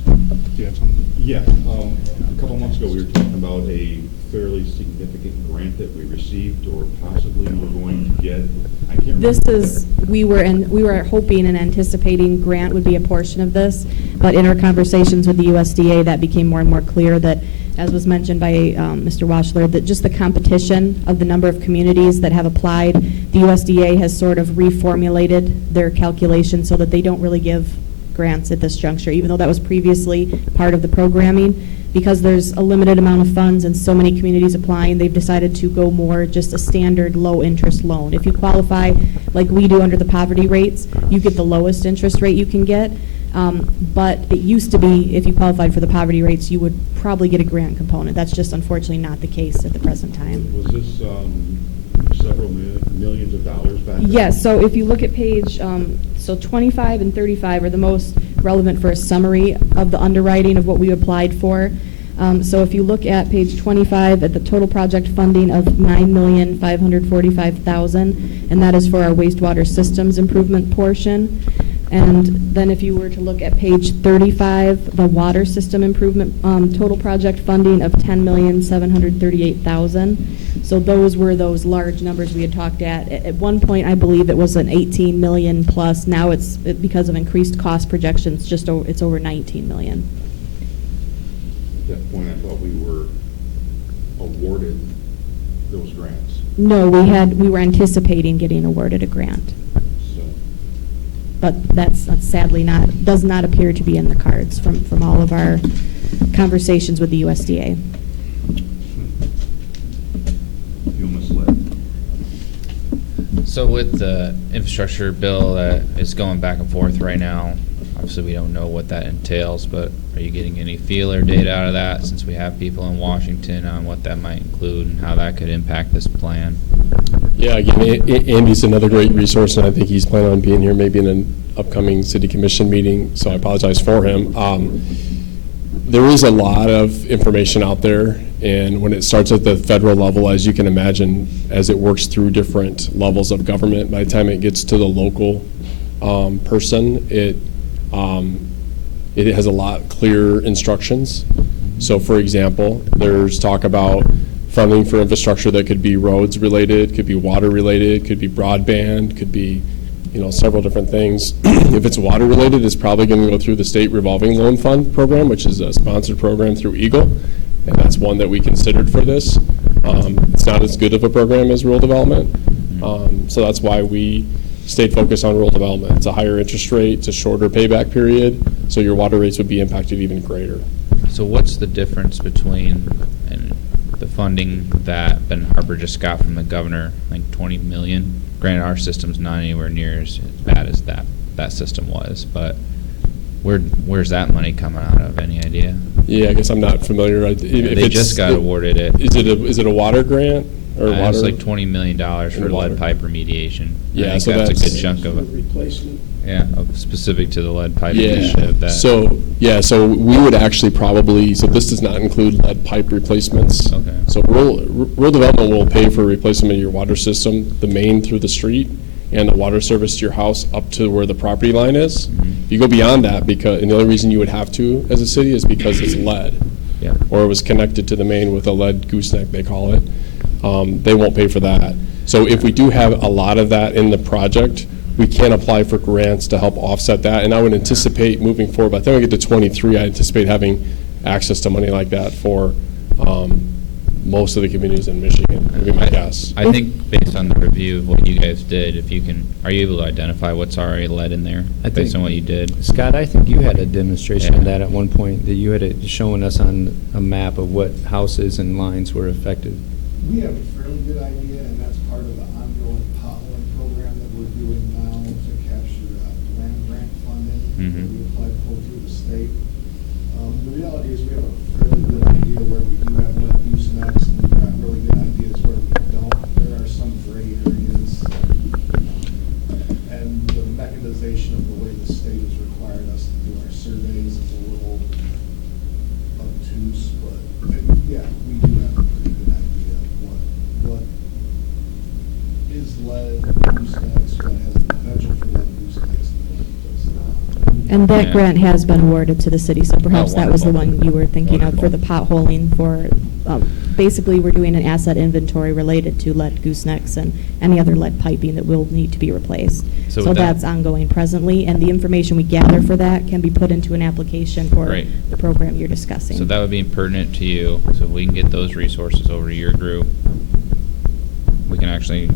Do you have something? Yeah, a couple months ago, we were talking about a fairly significant grant that we received or possibly we're going to get. I can't remember. This is, we were hoping and anticipating grant would be a portion of this, but in our conversations with the USDA, that became more and more clear that, as was mentioned by Mr. Washler, that just the competition of the number of communities that have applied, the USDA has sort of reformulated their calculations so that they don't really give grants at this juncture, even though that was previously part of the programming. Because there's a limited amount of funds and so many communities applying, they've decided to go more just a standard low-interest loan. If you qualify like we do under the poverty rates, you get the lowest interest rate you can get. But it used to be, if you qualified for the poverty rates, you would probably get a grant component. That's just unfortunately not the case at the present time. Was this several millions of dollars back then? Yes, so if you look at page, so 25 and 35 are the most relevant for a summary of the underwriting of what we applied for. So if you look at page 25, at the total project funding of $9,545,000, and that is for our wastewater systems improvement portion. And then if you were to look at page 35, the water system improvement, total project funding of $10,738,000. So those were those large numbers we had talked at. At one point, I believe it was an 18 million plus. Now it's, because of increased cost projections, it's over 19 million. At that point, I thought we were awarded those grants. No, we were anticipating getting awarded a grant. So, But that's sadly does not appear to be in the cards from all of our conversations with the USDA. feel misled. So with the infrastructure bill that is going back and forth right now, obviously we don't know what that entails, but are you getting any feeler data out of that, since we have people in Washington, on what that might include and how that could impact this plan? Yeah, again, Andy's another great resource, and I think he's planning on being here maybe in an upcoming city commission meeting, so I apologize for him. There is a lot of information out there, and when it starts at the federal level, as you can imagine, as it works through different levels of government, by the time it gets to the local person, it has a lot clearer instructions. So, for example, there's talk about funding for infrastructure that could be roads related, could be water related, could be broadband, could be, several different things. If it's water related, it's probably going to go through the state revolving loan fund program, which is a sponsored program through Eagle, and that's one that we considered for this. It's not as good of a program as rural development, so that's why we stayed focused on rural development. It's a higher interest rate, it's a shorter payback period, so your water rates would be impacted even greater. So what's the difference between the funding that Ben Harper just got from the governor, I think 20 million? Granted, our system's not anywhere near as bad as that system was, but where's that money coming out of? Any idea? Yeah, I guess I'm not familiar. If they just got awarded it. Is it a water grant? Or water? It's like $20 million for water. lead pipe remediation. Yeah, I think so that's a that's good chunk of it. Replacement. Yeah, specific to the lead pipe Yeah, initiative. so we would actually probably, so this does not include lead pipe replacements. Okay. So rural development will pay for replacement of your water system, the main through the street, and the water service to your house up to where the property line is. Mhm. If you go beyond that, and the only reason you would have to as a city is because it's lead. Yeah. Or it was connected to the main with a lead gooseneck, they call it. They won't pay for that. So if we do have a lot of that in the project, we can apply for grants to help offset that. And I would anticipate moving forward, by the time we get to 23, I anticipate having access to money like that for most of the communities in Michigan, would be my guess. I think based on the review of what you guys did, are you able to identify what's already lead in there based on what you did? Scott, I think you had a demonstration of Yeah. that at one point, that you had it showing us on a map of what houses and lines were affected. We have a fairly good idea, and that's part of the ongoing potholing program that we're doing now to capture land grant funding that Mhm. we applied for through the state. The reality is we have a fairly good idea where we do have lead use next, and we've got really good ideas where we don't. There are some gray areas, and the mechanization of the way the state has required us to do our surveys is a little obtuse, but yeah, we do have a pretty good idea of what is lead goosenecks, what has the potential for lead goosenecks, and what does not. And that Yeah. grant has been awarded to the city, so perhaps that was the wonderful. one you were thinking of for the Wonderful. potholing for, basically, we're doing an asset inventory related to lead goosenecks and any other lead piping that will need to be replaced. So So with that- that's ongoing presently, and the information we gather for that can be put into an application for Great. the program you're discussing. So that would be pertinent to you, so if we can get those resources over to your group, we can actually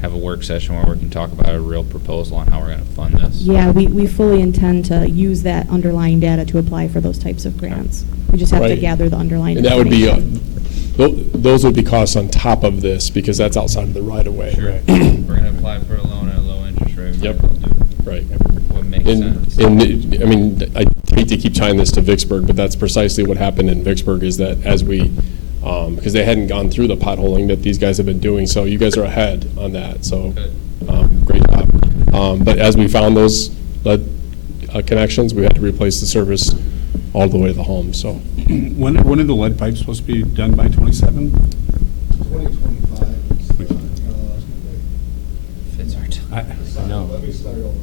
have a work session where we can talk about a real proposal on how we're going to fund this. Yeah, we fully intend to use that underlying data to apply for those types of grants. We just have to Right. gather the underlying And that would be, information. those would be costs on top of this, because that's outside of the right-of-way. Sure. We're going to apply for a loan at a low interest rate. Yep. We'll do Right. what makes sense. And, I mean, I hate to keep tying this to Vicksburg, but that's precisely what happened in Vicksburg, is that as we, because they hadn't gone through the potholing that these guys have been doing, so you guys are ahead on that, so, Good. great job. But as we found those lead connections, we had to replace the service all the way to the home, so. When are the lead pipes supposed to be done by 27? 2025. Fits our time. I know. Let me start over.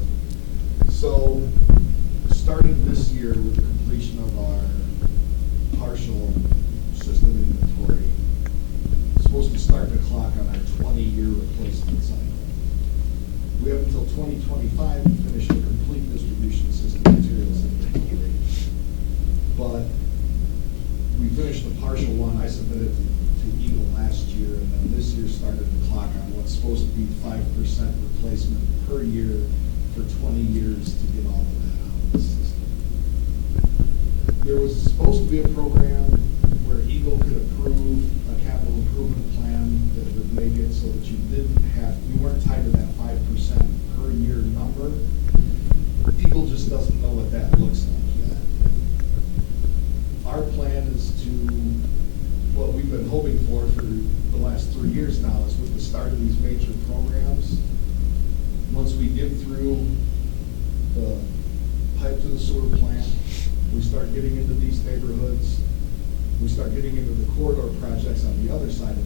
So, starting this year with the completion of our partial system inventory, supposed to start the clock on our 20-year replacement cycle. We have until 2025 to finish the complete distribution system materials inventory. But we finished the partial one, I submitted to Eagle last year, and then this year started the clock on what's supposed to be 5% replacement per year for 20 years to get all of that out of the system. There was supposed to be a program where Eagle could approve a capital improvement plan that would make it so that you weren't tied to that 5% per year number. Eagle just doesn't know what that looks like yet. Our plan is to, what we've been hoping for the last 3 years now, is with the start of these major programs, once we get through the pipe to the sewer plant, we start getting into these neighborhoods, we start getting into the corridor projects on the other side of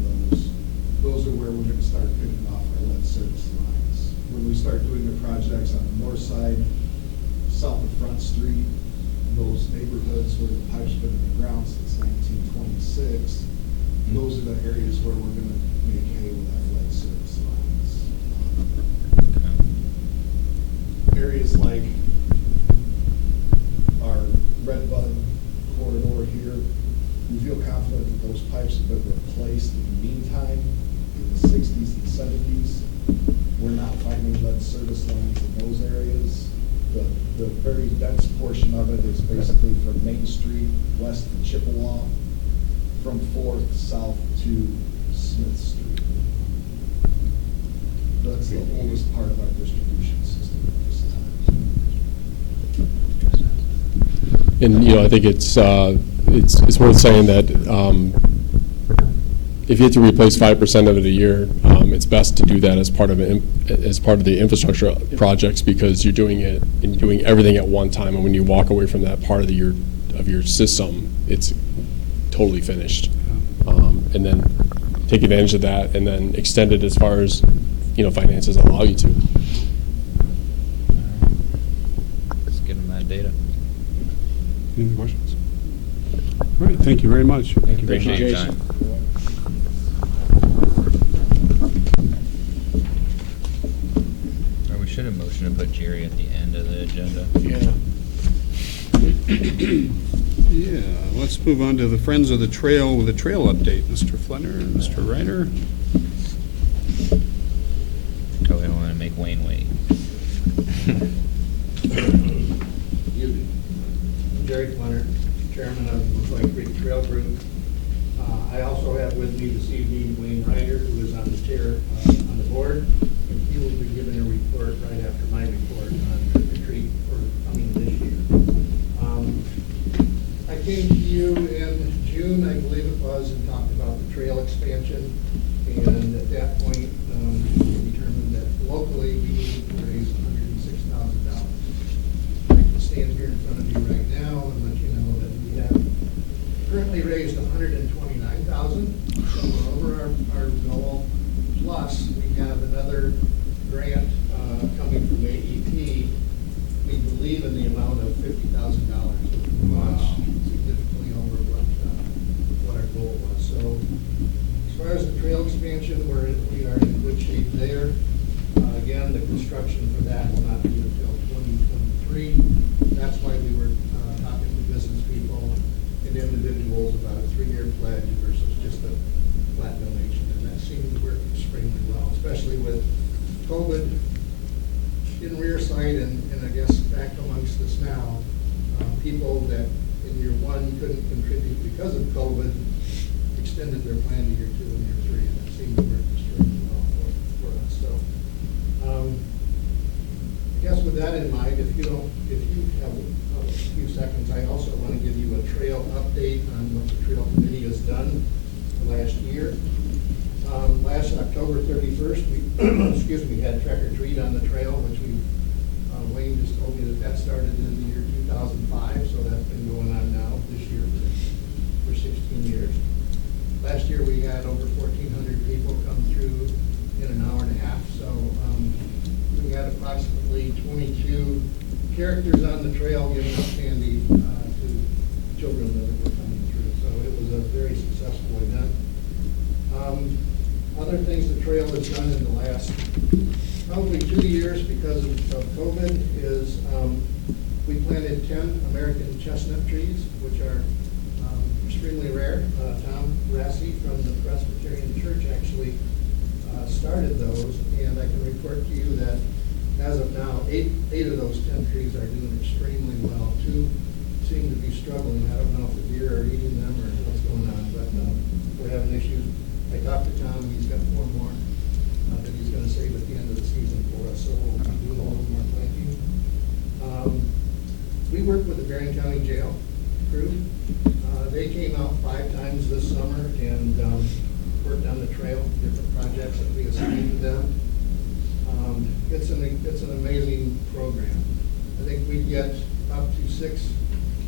those are where we're gonna start picking off our lead service lines. When we start doing the projects on the north side, south of Front Street, those neighborhoods where the pipe's been in the ground since 1926, those are the areas where we're gonna make hay with our lead service lines. Areas like our Redbud corridor here, we feel confident that those pipes have been replaced in the meantime, in the 60s and 70s. We're not finding lead service lines in those areas. The very dense portion of it is basically from Main Street west to Chippewa, from 4th south to Smith Street. That's the oldest part of our distribution system at this time. And, you know, I think it's worth saying that if you have to replace 5% of it a year, it's best to do that as part of the infrastructure projects, because you're doing it and doing everything at one time. And when you walk away from that part of your system, it's totally finished. And then take advantage of that, and then extend it as far as, you know, finances allow you to. Let's give them that data. Any other questions? All right, thank you very much. Thank you very Appreciate your much. time. Or we should have motioned to put Jerry at the end of the agenda. Yeah, let's move on to the Friends of the Trail with a trail update. Mr. Flenner, Mr. Ryder. Oh, we don't want to make Wayne wait. Jerry Flenner, Chairman of the Lake Creek Trail Group. I also have with me this evening Wayne Ryder, who is on the chair on the board, and he will be giving a report right after my report on the retreat for coming this year. I came to you in June, I believe it was, and talked about the trail expansion, and at that point, we determined that locally we needed to raise $106,000. I can stand here in front of you right now and let you know that we have currently raised $129,000, so we're over our goal. Plus, we have another grant coming from AEP. We believe in the amount of $50,000, which is significantly over what our goal was. So, as far as the trail expansion, we are in good shape there. Again, the construction for that will not be until 2023. That's why we were talking to business people and individuals about a 3-year pledge versus just a flat donation. And that seemed to work extremely well, especially with extended their plan to year 2 and year 3, and it seemed to work extremely well for us. So, I guess with that in mind, if you have a few seconds, I also want to give you a trail update on what the trail committee has done the last year. Last October 31st, we had Trek or Treat on the trail, which Wayne just told me that started in the year 2005, so that's been going on now this year for 16 years. Last year we had over 1,400 people come through in an hour and a half, so we had approximately 22 characters on the trail giving up candy to children that were coming through, so it was a very successful event. Other things the trail has done in the last probably 2 years because of COVID is we planted 10 American chestnut trees, which are extremely rare. Tom Rassi from the Presbyterian Church actually started those, and I can report to you that as of now, eight of those 10 trees are doing extremely well. 2 seem to be struggling. I don't know if the deer are eating them or what's going on, but we're having issues. I talked to Tom, he's got 4 more that he's going to save at the end of the season for us, so we'll be doing a little more planting. We worked with the Berrien County Jail crew. They came out 5 times this summer and worked on the trail, different projects that we assigned to them. It's an amazing program. I think we get up to 6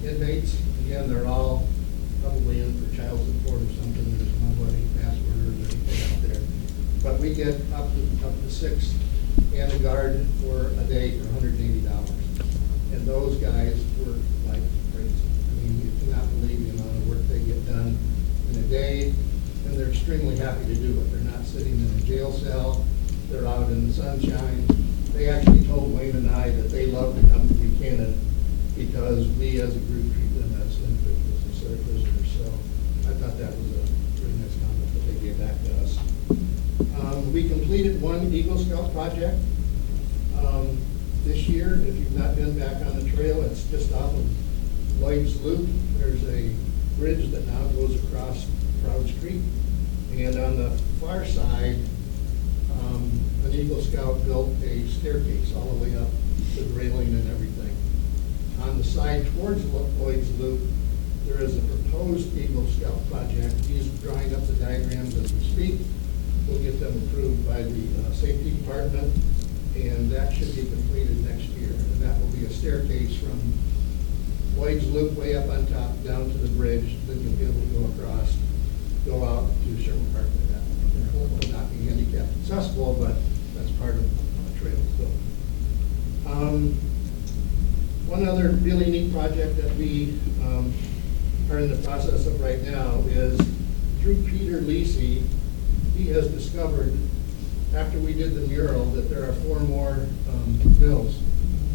inmates. Again, they're all probably in for child support or something. There's nobody password or anything out there. But we get up to 6 and a guard for a day for $180. And those guys work like crazy. I mean, you cannot believe the amount of work they get done in a day, and they're extremely happy to do it. They're not sitting in a jail cell. They're out in the sunshine. They actually told Wayne and I that they love to come to Buchanan because we as a group treat them as individuals instead of prisoners. So I thought that was a really nice comment that they gave back to us. We completed 1 Eagle Scout project this year. If you've not been back on the trail, it's just off of Lloyd's Loop. There's a bridge that now goes across Proud Street. And on the far side, an Eagle Scout built a staircase all the way up to the railing and everything. On the side towards Lloyd's Loop, there is a proposed Eagle Scout project. He's drawing up the diagrams as we speak. We'll get them approved by the safety department, and that should be completed next year. And that will be a staircase from Lloyd's Loop way up on top down to the bridge. Then you'll be able to go across, go out to Sherman Park. It will not be handicap accessible, but that's part of the trail. So, one other really neat project that we are in the process of right now is through Peter Lisi. He has discovered, after we did the mural, that there are 4 more mills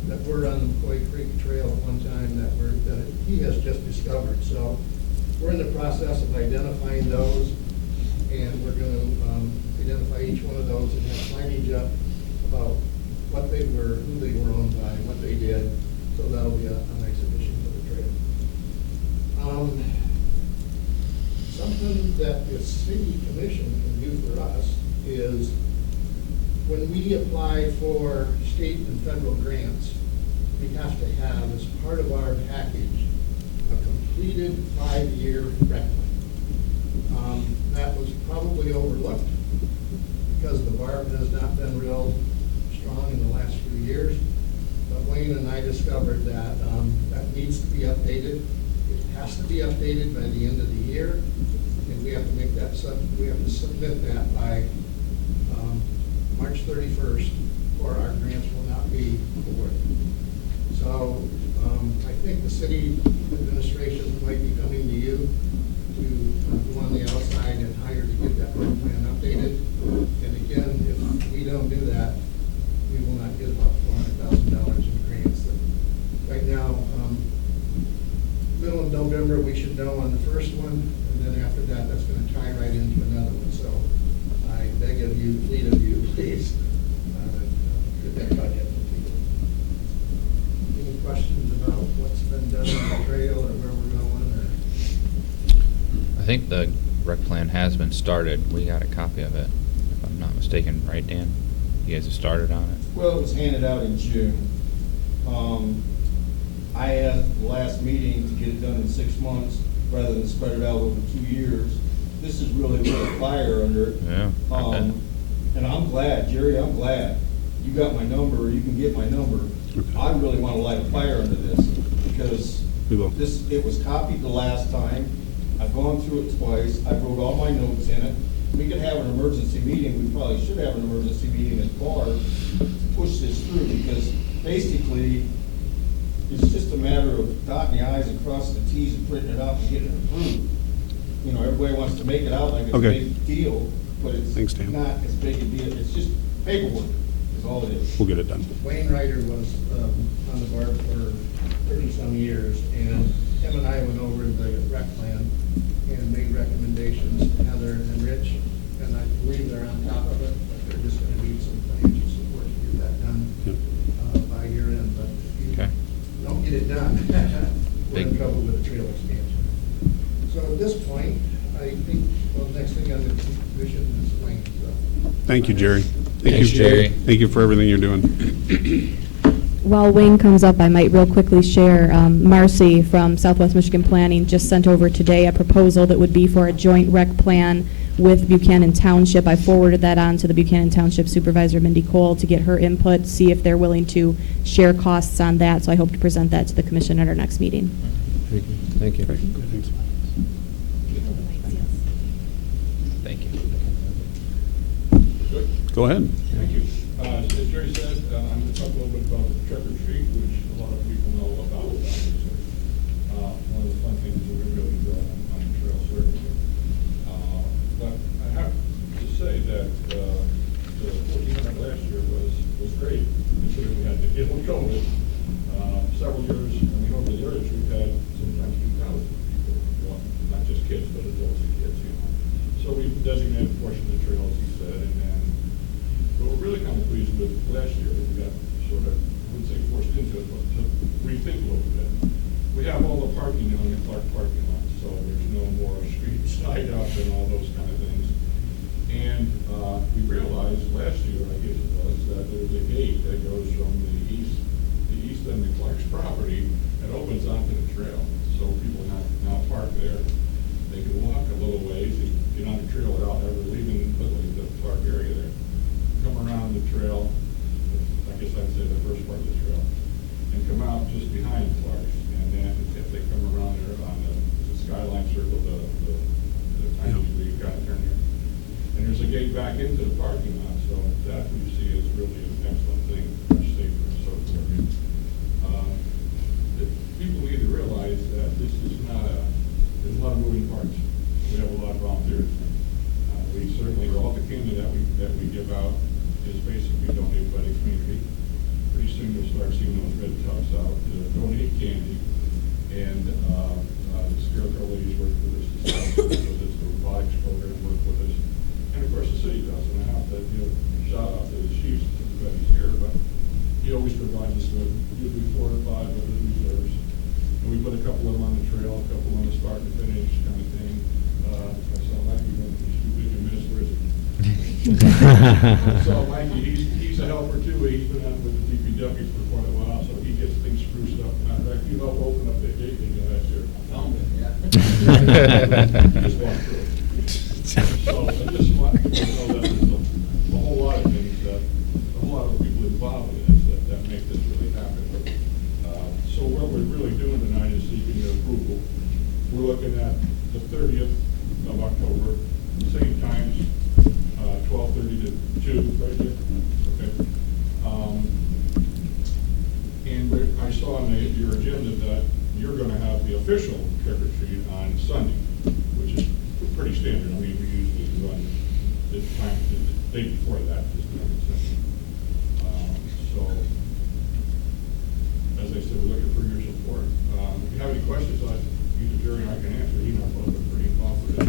that were on the McCoy Creek Trail at one time that he has just discovered. So we're in the process of identifying those, and we're going to identify each one of those and have signage up about what they were, who they were owned by, what they did. So that'll be a nice addition to the trail. Something that the city commission can do for us is when we apply for state and federal grants, we have to have, as part of our package, a completed 5-year rec plan. That was probably overlooked because the barb has not been real strong in the last few years. But Wayne and I discovered that that needs to be updated. It has to be updated by the end of the year, and we have to make that we have to submit that by March 31st, or our grants will not be awarded. So I think the city administration might be coming to you to go on the outside and hire to get that road plan updated. And again, if we don't do that, we will not get about $400,000 in grants. Right now, middle of November, we should know on the first one, and then after that, that's going to tie right into another one. So I beg of you, plead of you, please, get that project completed. Any questions about what's been done on the trail or where we're going? Or? I think the rec plan has been started. We got a copy of it, if I'm not mistaken, right, Dan? You guys have started on it? Well, it was handed out in June. I asked at the last meeting to get it done in 6 months rather than spread it out over 2 years. This is really lit a fire under it. Yeah, I bet. And I'm glad, Jerry, I'm glad. You got my number, or you can get my number. I really want to light a fire under this because We will. it was copied the last time. I've gone through it twice. I wrote all my notes in it. We could have an emergency meeting. We probably should have an emergency meeting at FAR to push this through because basically it's just a matter of dotting the i's and crossing the t's and printing it out and getting it approved. You know, everybody wants to make it out like it's a Okay. big deal, but it's Thanks, Dan. not as big a deal. It's just paperwork is all it is. We'll get it done. Wayne Ryder was on the board for 30-some years, and him and I went over the rec plan and made recommendations to Heather and Rich, and I believe they're on top of it, but they're just gonna need some financial support to get that done by year end, but if you Okay. don't get it done, we're in Big- trouble with the trail expansion. So at this point, I think, well, next thing on the commission is Wayne, so. Thank you, Jerry. Thanks, Jerry. Thank you for everything you're doing. While Wayne comes up, I might real quickly share, Marcy from Southwest Michigan Planning just sent over today a proposal that would be for a joint rec plan with Buchanan Township. I forwarded that on to the Buchanan Township Supervisor, Mindy Cole, to get her input, see if they're willing to share costs on that. So I hope to present that to the commission at our next meeting. Thank you. Great. Thanks. Thank you. Go ahead. Thank you. As Jerry said, I'm going to talk a little bit about the trick or treat, which a lot of people know about. One of the fun things that we really do on the trail, certainly. But I have to say that the 1,400 last year was great, considering we had to deal with COVID. Several years, I mean, over the years, we've had sometimes 2,000 people, well, not just kids, but adults and kids, you know. So we've designated a portion of the trail, as you said, and then what we're really kind of pleased with last year, we got sort of, I wouldn't say forced into it, but to rethink a little bit. We have all the parking now in the Clark parking lot, so there's no more street side up and all those kind of things. And we realized last year, I guess it was, that there was a gate that goes from the east end of Clark's property and opens onto the trail. So people now park there. They can walk a little ways, they get on the trail without ever leaving the Clark area there. Come around the trail, I guess I'd say the first part of the trail, and come out just behind Clark's. And then if they come around there on the skyline circle, the tiny where you kind of turn here. And there's a gate back into the parking lot, so that we see is really an excellent thing, much safer and so forth. People need to realize that this is not there's a lot of moving parts. We have a lot of volunteers. We certainly, all the candy that we give out is basically donated by the community. Pretty soon you'll start seeing those red tubs out, donate candy. And the Scarecrow ladies work with us, the Scouts work with us, the robotics program work with us. And of course the city does, and I have to shout out to the chiefs, everybody's here, but he always provides us with usually 4 or 5 of his reserves. And we put a couple of them on the trail, a couple on the start and finish kind of thing. I saw Mikey going, he's too big to miss, where is he? So Mikey, he's a helper too. He's been out with the DPW for quite a while, so he gets things spruced up. Matter of fact, you helped open up that gate last year. I found it, yeah. Just walked through it. So I just want people to know that there's a whole lot of things a whole lot of people involved in this that make this really happen. So what we're really doing tonight is seeking your approval. We're looking at the 30th of October, same times, 12:30 to 2, right there. Okay. And I saw on your agenda that you're going to have the official trick or treat on Sunday, which is pretty standard. I mean, we usually run the day before that, just to make it simple. So, as I said, we're looking for your support. If you have any questions, either Jerry or I can answer. He knows both are pretty involved with it.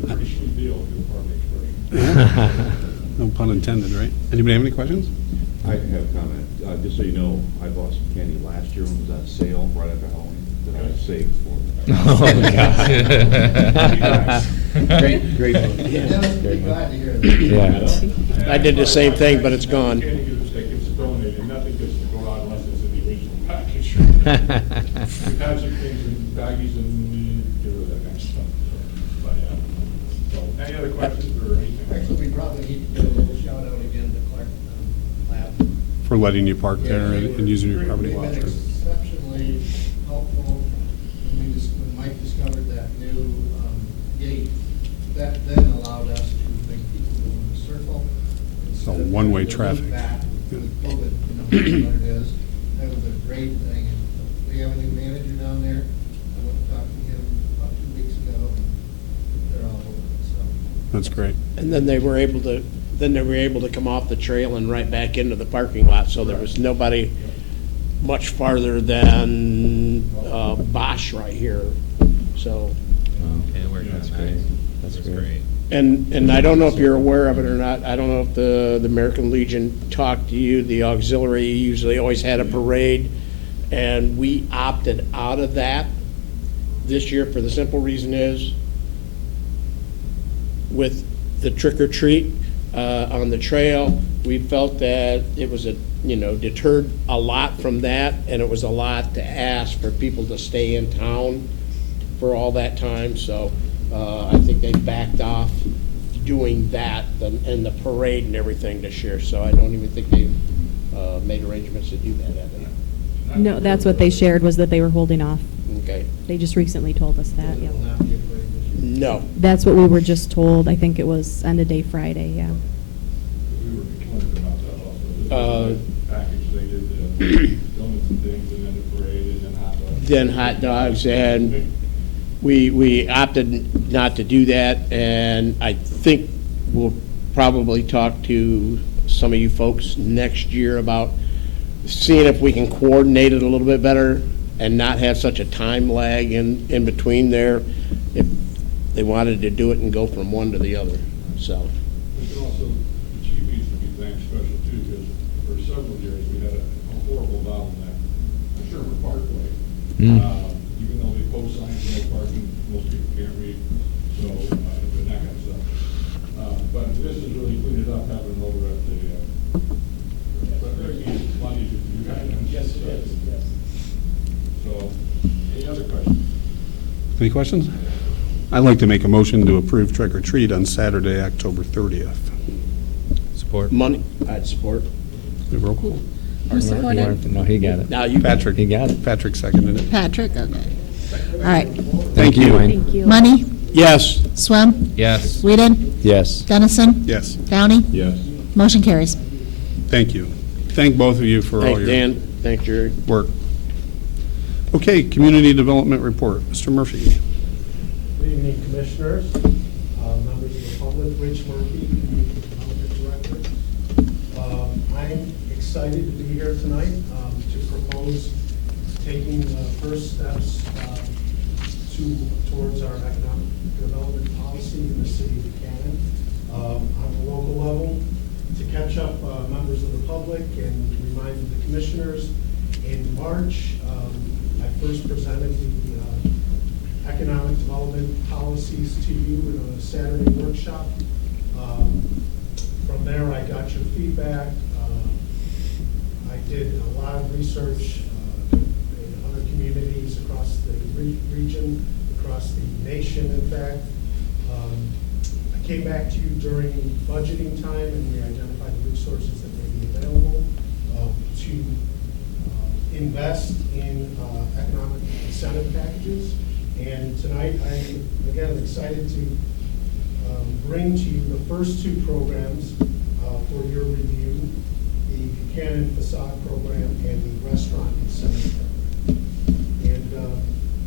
It's a pretty sweet deal, if you'll pardon the expression. No pun intended, right? Anybody have any questions? I have a comment. Just so you know, I bought some candy last year when it was on sale right after Halloween. that I saved for them. Oh, God. Great one. Dennis would be Great glad one. to hear that. Yeah. I did the same thing, but it's gone. Candy gets donated, nothing gets to go out unless it's in the original package. We package things in baggies and we get rid of that kind of stuff. But, yeah. So, any other questions or anything? Actually, we probably need to give a little shout out again to Clark Lab. For letting you park there and using your property lot. They've been exceptionally helpful. When Mike discovered that new gate, that then allowed us to make people go in a circle. So instead of one-way having to loop traffic. back Yeah. with COVID, what it is. That was a great thing. And we have a new manager down there. I went and talked to him about 2 weeks ago, and they're all over it, so. That's great. And then they were able to come off the trail and right back into the parking lot, so there was nobody much farther than Bosch right here, so. Okay, it worked out That's nice. great. That's That's great. great. And I don't know if you're aware of it or not, I don't know if the American Legion talked to you, the auxiliary usually always had a parade, and we opted out of that this year for the simple reason is, with the trick or treat on the trail, we felt that it was deterred a lot from that, and it was a lot to ask for people to stay in town for all that time, so I think they backed off doing that and the parade and everything this year, so I don't even think they've made arrangements to do that, have they? No, that's what they shared, was that they were holding off. Okay. They just recently told us that, It yep. will not be a parade this year. No. That's what we were just told. I think it was end of day Friday, yeah. We were wondering about that also. This is a package, they did the donuts and things, and then the parade, and then hot dogs. Then hot dogs, and we opted not to do that, and I think we'll probably talk to some of you folks next year about seeing if we can coordinate it a little bit better and not have such a time lag in between there, if they wanted to do it and go from one to the other, so. We can also, the chief needs to be thanked special too, because for several years, we had a horrible bottleneck on Sherman Parkway. Even though they post signs, no parking, most people can't read, so, and that kind of stuff. But this has really cleaned it up, having it over at the, but very easy, a lot easier for you guys. Yes, it is, yes. So, any other questions? Any questions? I'd like to make a motion to approve trick or treat on Saturday, October 30th. Support. Money, I'd support. Roll call. Who supported? No, he got it. Now you. Patrick. He got it. Patrick seconded it. Patrick, okay. All right. Thank you. Thank you. Money, Yes. Swem, Yes. Whedon, Yes. Dennison, Yes, Downey, Yes. motion carries. thank you. Thank both of you for all Thanks, your Dan. Thanks, Jerry. work. Okay, community development report. Mr. Murphy. Good evening, Commissioners, members of the public, Rich Murphy, Community Development Director. I'm excited to be here tonight to propose taking the first steps towards our economic development policy in the city of Buchanan on the local level. To catch up members of the public and remind the commissioners, in March, I first presented the economic development policies to you in a Saturday workshop. From there, I got your feedback. I did a lot of research in other communities across the region, across the nation, in fact. I came back to you during budgeting time, and we identified the resources that may be available to invest in economic incentive packages. And tonight, I'm, again, excited to bring to you the first two programs for your review, the Buchanan Facade Program and the Restaurant Incentive Program. And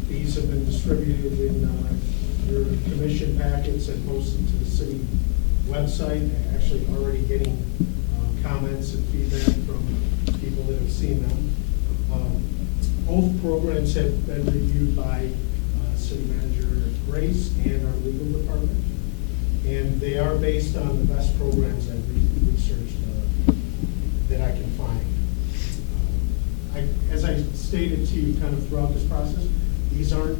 these have been distributed in your commission packets and posted to the city website. I'm actually already getting comments and feedback from people that have seen them. Both programs have been reviewed by City Manager Grace and our legal department, and they are based on the best programs I've researched that I can find. As I stated to you kind of throughout this process, These aren't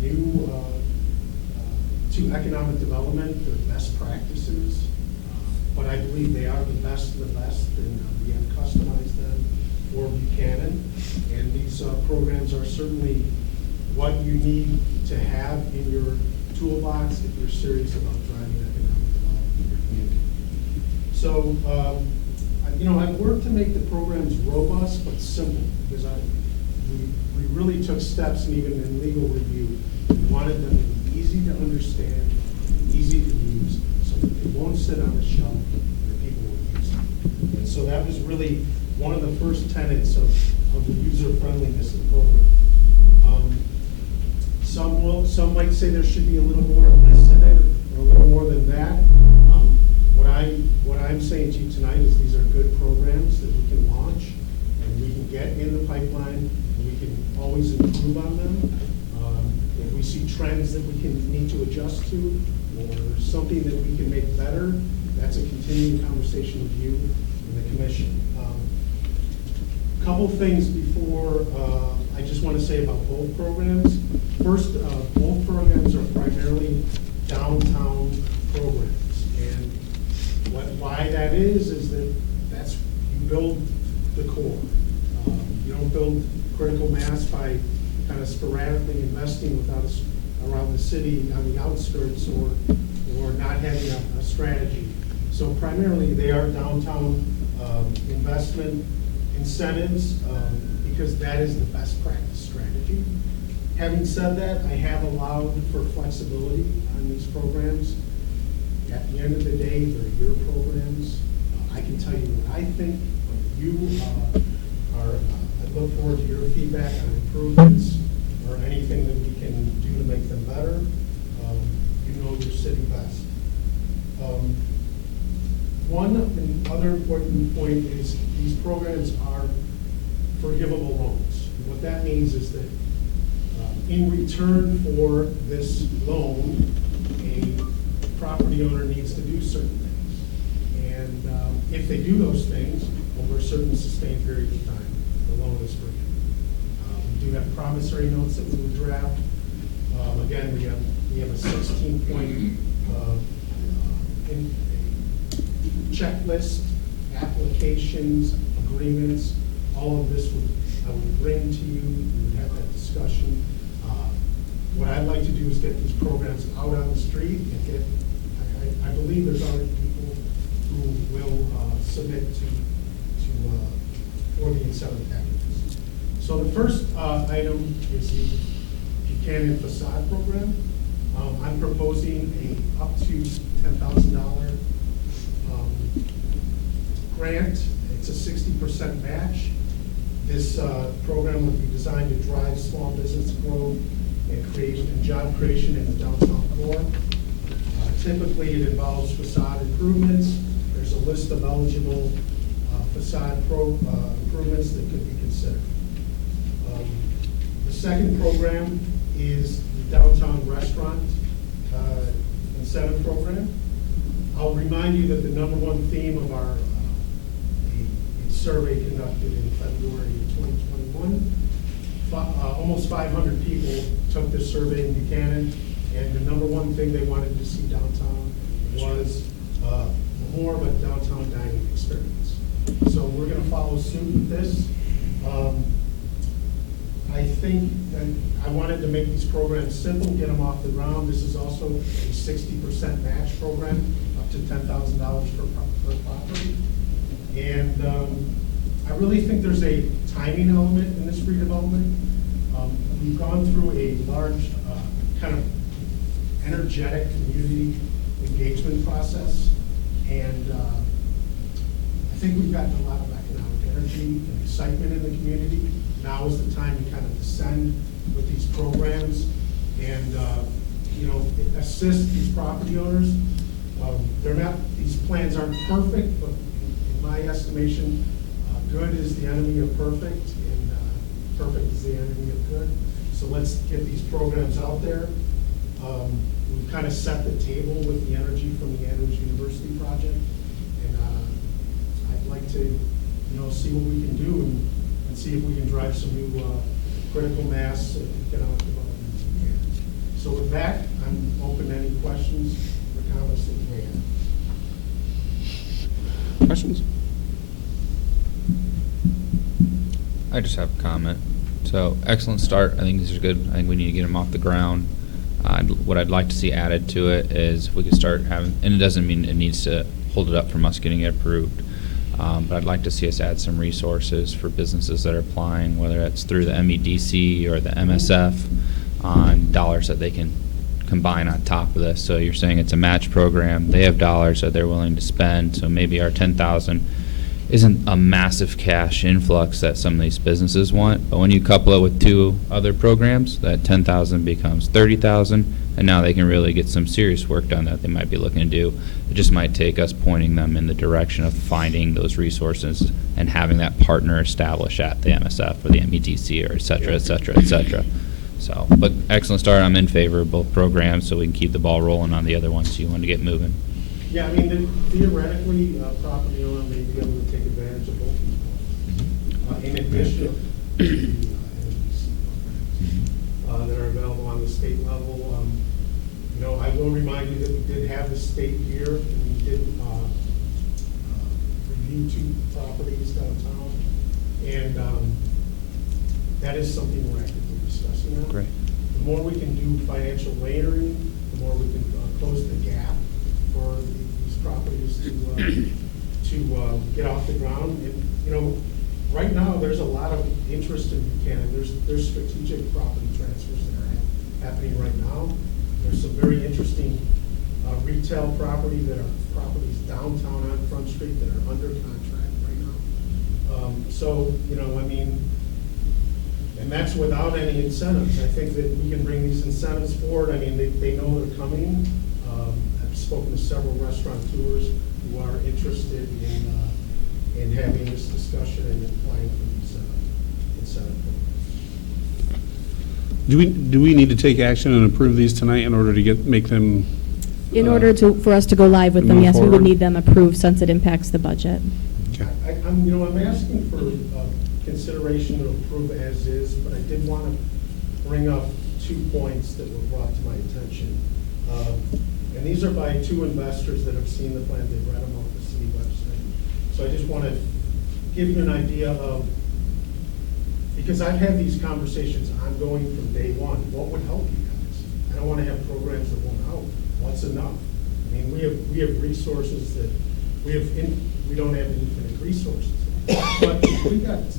new to economic development, they're best practices, but I believe they are the best of the best, and we have customized them for Buchanan. And these programs are certainly what you need to have in your toolbox if you're serious about driving economic development in your community. So, I've worked to make the programs robust but simple, because we really took steps, and even in legal review, we wanted them to be easy to understand, easy to use, so that they won't sit on a shelf that people will use them. And so that was really one of the first tenets of the user-friendliness of the program. Some might say there should be a little more of this in it, or a little more than that. What I'm saying to you tonight is these are good programs that we can launch, and we can get in the pipeline, and we can always improve on them. If we see trends that we need to adjust to, or something that we can make better, that's a continuing conversation with you and the commission. Couple things before I just want to say about both programs. First, both programs are primarily downtown programs, and why that is that that's you build the core. You don't build critical mass by kind of sporadically investing around the city on the outskirts, or not having a strategy. So primarily they are downtown investment incentives, because that is the best practice strategy. Having said that, I have allowed for flexibility on these programs. At the end of the day, they're your programs. I can tell you what I think, but you I look forward to your feedback on improvements or anything that we can do to make them better. You know your city best. One other important point is these programs are forgivable loans. And what that means is that in return for this loan, a property owner needs to do certain things. And if they do those things over a certain sustained period of time, the loan is forgiven. We do have promissory notes that we would draft. Again, we have a 16-point checklist, applications, agreements. All of this I would bring to you. We would have that discussion. What I'd like to do is get these programs out on the street and get. I believe there's already people who will submit for the incentive packages. So the first item is the Buchanan facade program. I'm proposing a up to $10,000 grant. It's a 60% match. This program would be designed to drive small business growth and job creation in the downtown core. Typically, it involves facade improvements. There's a list of eligible facade improvements that could be considered. The second program is the downtown restaurant incentive program. I'll remind you that the #1 theme of our survey conducted in February of 2021, almost 500 people took this survey in Buchanan, and the #1 thing they wanted to see downtown was more of a downtown dining experience. So we're going to follow suit with this. I think that I wanted to make these programs simple, get them off the ground. This is also a 60% match program, up to $10,000 per property. And I really think there's a timing element in this redevelopment. We've gone through a large kind of energetic community engagement process, and I think we've gotten a lot of economic energy and excitement in the community. Now is the time to kind of descend with these programs and assist these property owners. These plans aren't perfect, but in my estimation, good is the enemy of perfect, and perfect is the enemy of good. So let's get these programs out there. We've kind of set the table with the energy from the Andrews University project, and I'd like to, see what we can do and see if we can drive some new critical mass economic development. So with that, I'm open to any questions or comments that you may have. Questions? I just have a comment. So, excellent start. I think these are good. I think we need to get them off the ground. What I'd like to see added to it is if we could start having, and it doesn't mean it needs to hold it up from us getting it approved, but I'd like to see us add some resources for businesses that are applying, whether it's through the MEDC or the MSF, on dollars that they can combine on top of this. So you're saying it's a match program. They have dollars that they're willing to spend, so maybe our 10,000 isn't a massive cash influx that some of these businesses want, but when you couple it with two other programs, that 10,000 becomes 30,000, and now they can really get some serious work done that they might be looking to do. It just might take us pointing them in the direction of finding those resources and having that partner established at the MSF or the MEDC or et cetera, et cetera, et cetera. So, but excellent start. I'm in favor of both programs, so we can keep the ball rolling on the other ones you want to get moving. Yeah, I mean, theoretically, property owner may be able to take advantage of both these programs. In addition to the NBC programs that are available on the state level. You know, I will remind you that we did have the state here, and we did review 2 properties downtown, and that is something we're actively discussing now. Great. The more we can do financial layering, the more we can close the gap for these properties to get off the ground. And, you know, right now, there's a lot of interest in Buchanan. There's strategic property transfers that are happening right now. There's some very interesting retail property that are properties downtown on Front Street that are under contract right now. So, you know, I mean, and that's without any incentives. I think that we can bring these incentives forward. I mean, they know they're coming. I've spoken to several restaurateurs who are interested in having this discussion and applying for these incentive programs. Do we need to take action and approve these tonight in order to make them? In order for us to go live with them, move yes, we would forward? need them approved since it impacts the budget. Okay. I'm asking for consideration to approve as is, but I did want to bring up 2 points that were brought to my attention. And these are by 2 investors that have seen the plan. They've read them off the city website. So I just want to give you an idea of, because I've had these conversations ongoing from day one. What would help you guys? I don't want to have programs that won't help. What's enough? I mean, we have resources that we don't have infinite resources, but we got a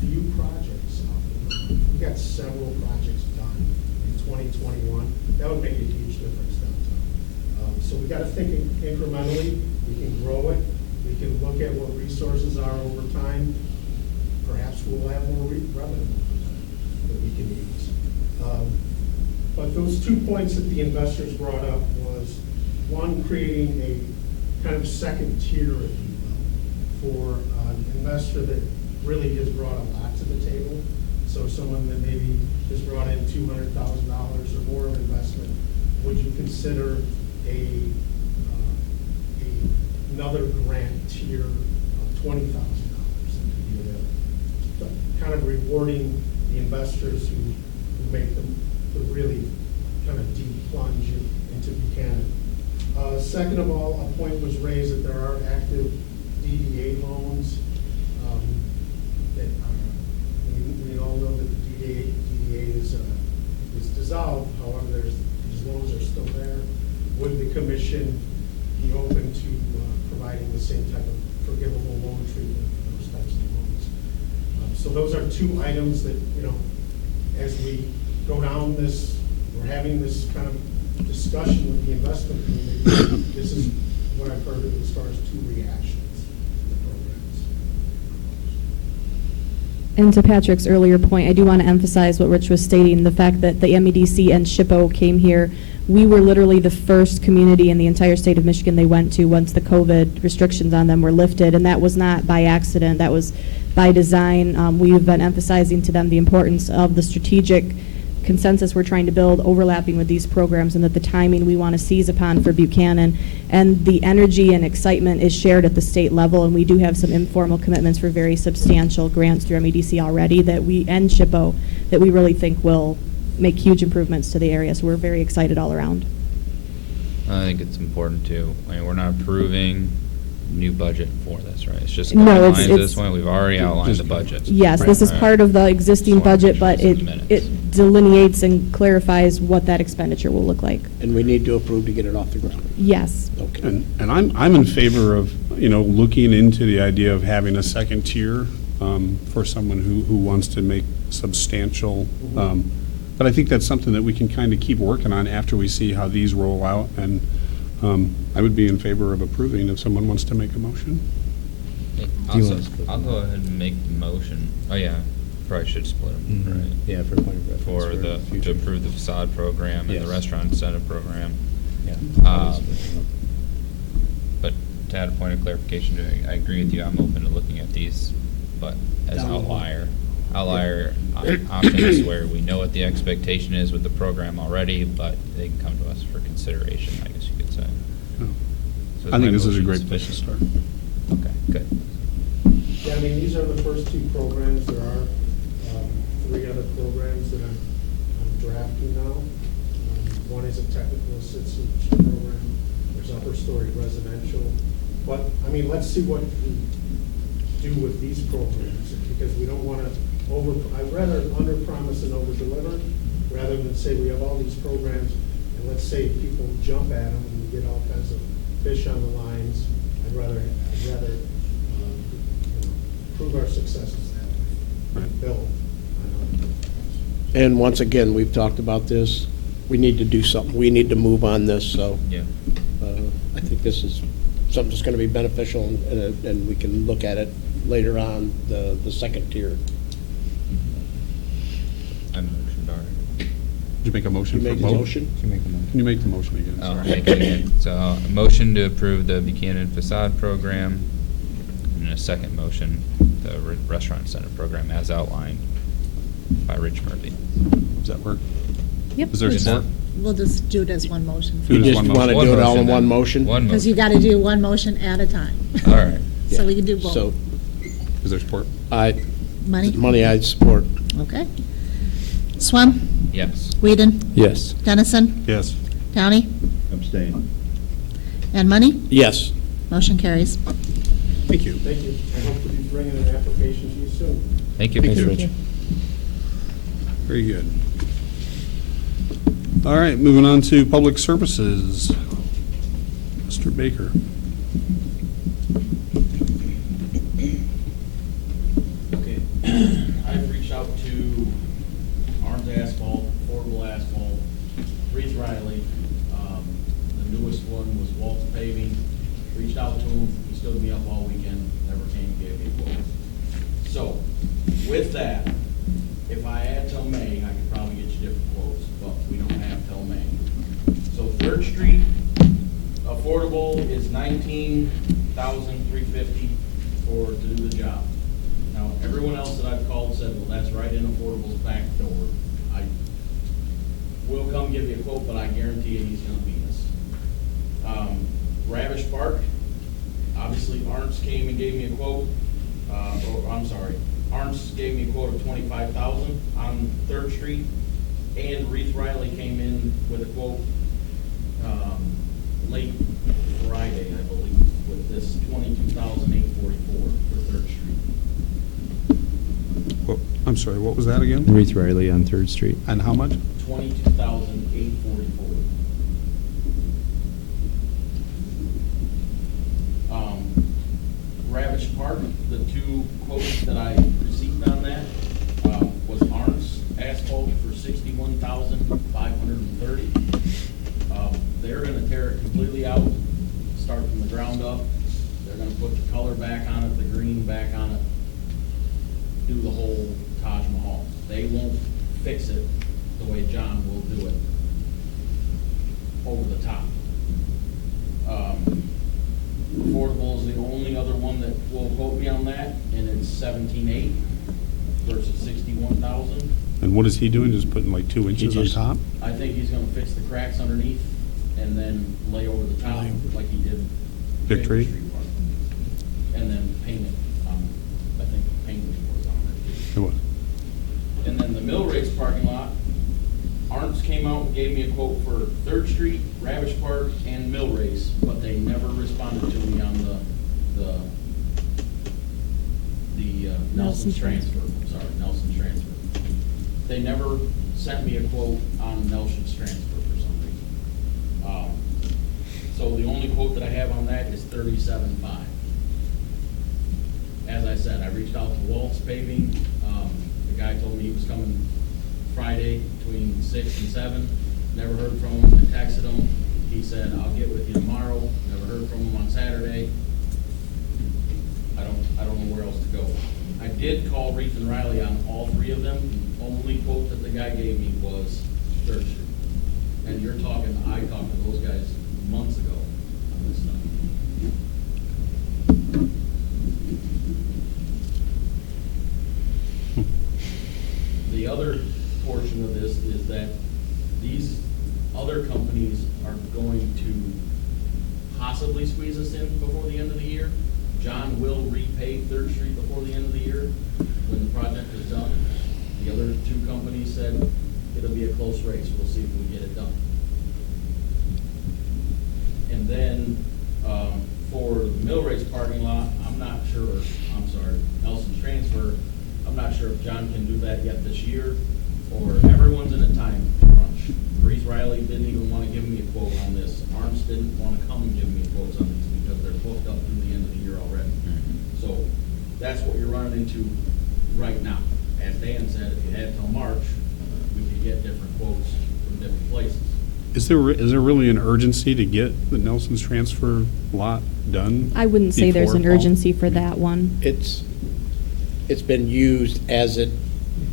few projects out there. We got several projects done in 2021. That would make a huge difference downtown. So we got to think incrementally. We can grow it. We can look at what resources are over time. Perhaps we'll have more revenue that we can use. But those 2 points that the investors brought up was, one, creating a kind of second tier, if you will, for an investor that really has brought a lot to the table. So someone that maybe has brought in $200,000 or more of investment, would you consider another grant tier of $20,000 that could be available? So kind of rewarding the investors who make the really kind of deep plunge into Buchanan. Second of all, a point was raised that there are active DDA loans that we all know that the DDA is dissolved. However, these loans are still there. Would the commission be open to providing the same type of forgivable loan treatment for those types of loans? So those are 2 items that, you know, as we go down this, we're having this kind of discussion with the investment community. This is what I've heard as far as 2 reactions to the programs. And to Patrick's earlier point, I do want to emphasize what Rich was stating, the fact that the MEDC and SHPO came here. We were literally the first community in the entire state of Michigan they went to once the COVID restrictions on them were lifted, and that was not by accident. That was by design. We've been emphasizing to them the importance of the strategic consensus we're trying to build overlapping with these programs, and that the timing we want to seize upon for Buchanan, and the energy and excitement is shared at the state level, and we do have some informal commitments for very substantial grants through MEDC already that and SHPO that we really think will make huge improvements to the area. So we're very excited all around. I think it's important too. I mean, we're not approving new budget for this, right? It's just No, guidelines it's- at this point. We've already outlined the budget. Yes, this is part of the existing Just wanna budget, make but sure it's it, in the minutes. it delineates and clarifies what that expenditure will look like. And we need to approve to get it off the ground. Yes. Okay. And I'm in favor of, looking into the idea of having a second tier for someone who wants to make substantial, but I think that's something that we can kind of keep working on after we see how these roll out, and I would be in favor of approving if someone wants to make a motion. I'll go ahead and make the motion. Oh, yeah, probably should split them, right? Yeah, for point of reference. For the, to approve the facade program and Yes. the restaurant incentive program. Yeah. But to add a point of clarification, I agree with you, I'm open to looking at these, but as Down the outlier options where we know what the expectation is with the program already, but they can come to us for consideration, I guess you could say. So I think my this is a motion great place to start. Okay, good. Yeah, I mean, these are the first two programs. There are three other programs that I'm drafting now. One is a technical assistance program. There's upper story residential. But, I mean, let's see what we do with these programs, because we don't want to I'd rather under-promise and over-deliver, rather than say we have all these programs, and let's say people jump at them and we get all kinds of fish on the lines. I'd rather prove our successes that way. Right. Build. And once again, we've talked about this. We need to do something. We need to move on this, so Yeah. I think this is something that's going to be beneficial, and we can look at it later on, the second tier. I motioned already. Did you make a motion You for make both? a motion? Can you make the motion again? Oh, Sorry. make it again. So, a motion to approve the Buchanan facade program, and a second motion, the restaurant incentive program as outlined by Rich Murphy. Does that work? Yep. Is there support? We'll just do it as one motion. Do it You as just one want to motion. do it all in then. one motion? One Because you motion. got to do one motion at a time. All right. So we can do both. So, Is there support? Money? I support. Okay. Swam, Yes. Whedon, Yes. Dennison, Yes. Downey, Abstain. and Money? Yes. Motion carries. Thank you. Thank you. I hope to be bringing an application to you soon. Thank you. Thanks, Rich. Very good. All right, moving on to public services. Mr. Baker. Okay, I've reached out to Arms Asphalt, Affordable Asphalt, Reed Riley. The newest one was Waltz Paving. Reached out to him, he stood me up all weekend, never came and gave me a quote. So, with that, if I had till May, I could probably get you different quotes, but we don't have till May. So Third Street, affordable is $19,350 to do the job. Now, everyone else that I've called said, well, that's right in affordable's back door. I will come give you a quote, but I guarantee you he's gonna beat us. Ravish Park, obviously Arntz came and gave me a quote, Arntz gave me a quote of $25,000 on Third Street, and Reed Riley came in with a quote, late Friday, I believe, with this $22,844 for Third Street. Well, I'm sorry, what was that again? Ruth Riley on Third Street. And how much? $22,844. Ravish Park, the two quotes that I received on that, was Arntz Asphalt for $61,530. They're gonna tear it completely out, start from the ground up. They're gonna put the color back on it, the green back on it, do the whole Taj Mahal. They won't fix it the way John will do it over the top. Affordable is the only other one that will quote me on that, and it's 17.8 versus 61,000. And what is he doing? Just putting like 2 inches on top? I think he's gonna fix the cracks underneath and then lay over the top like he did Victory? Street Park. And then paint it, I think paint was on it. It was. And then the Mill Race parking lot, came out and gave me a quote for Third Street, Ravish Park, and Mill Race, but they never responded to me on the Nelson's transfer. Sorry, Nelson's transfer. They never sent me a quote on Nelson's transfer for some reason. So the only quote that I have on that is $37,500. As I said, I reached out to Waltz Paving. The guy told me he was coming Friday between 6 and 7. Never heard from him. I texted him. He said, I'll get with you tomorrow. Never heard from him on Saturday. I don't know where else to go. I did call Reith and Riley on all three of them. The only quote that the guy gave me was Third Street. And you're talking, I talked to those guys months ago on this stuff. The other portion of this is that these other companies are going to possibly squeeze us in before the end of the year. John will repay Third Street before the end of the year when the project is done. The other two companies said it'll be a close race. We'll see if we get it done. And then for the Mill Race parking lot, Nelson's transfer, I'm not sure if John can do that yet this year, or everyone's in a time crunch. Reith Riley didn't even want to give me a quote on this. Arms didn't want to come and give me quotes on these because they're booked up through the end of the year already. So that's what you're running into right now. As Dan said, if you had till March, we could get different quotes from different places. Is there really an urgency to get the Nelson's transfer lot done? I wouldn't say there's before an fall? urgency for that one. It's been used as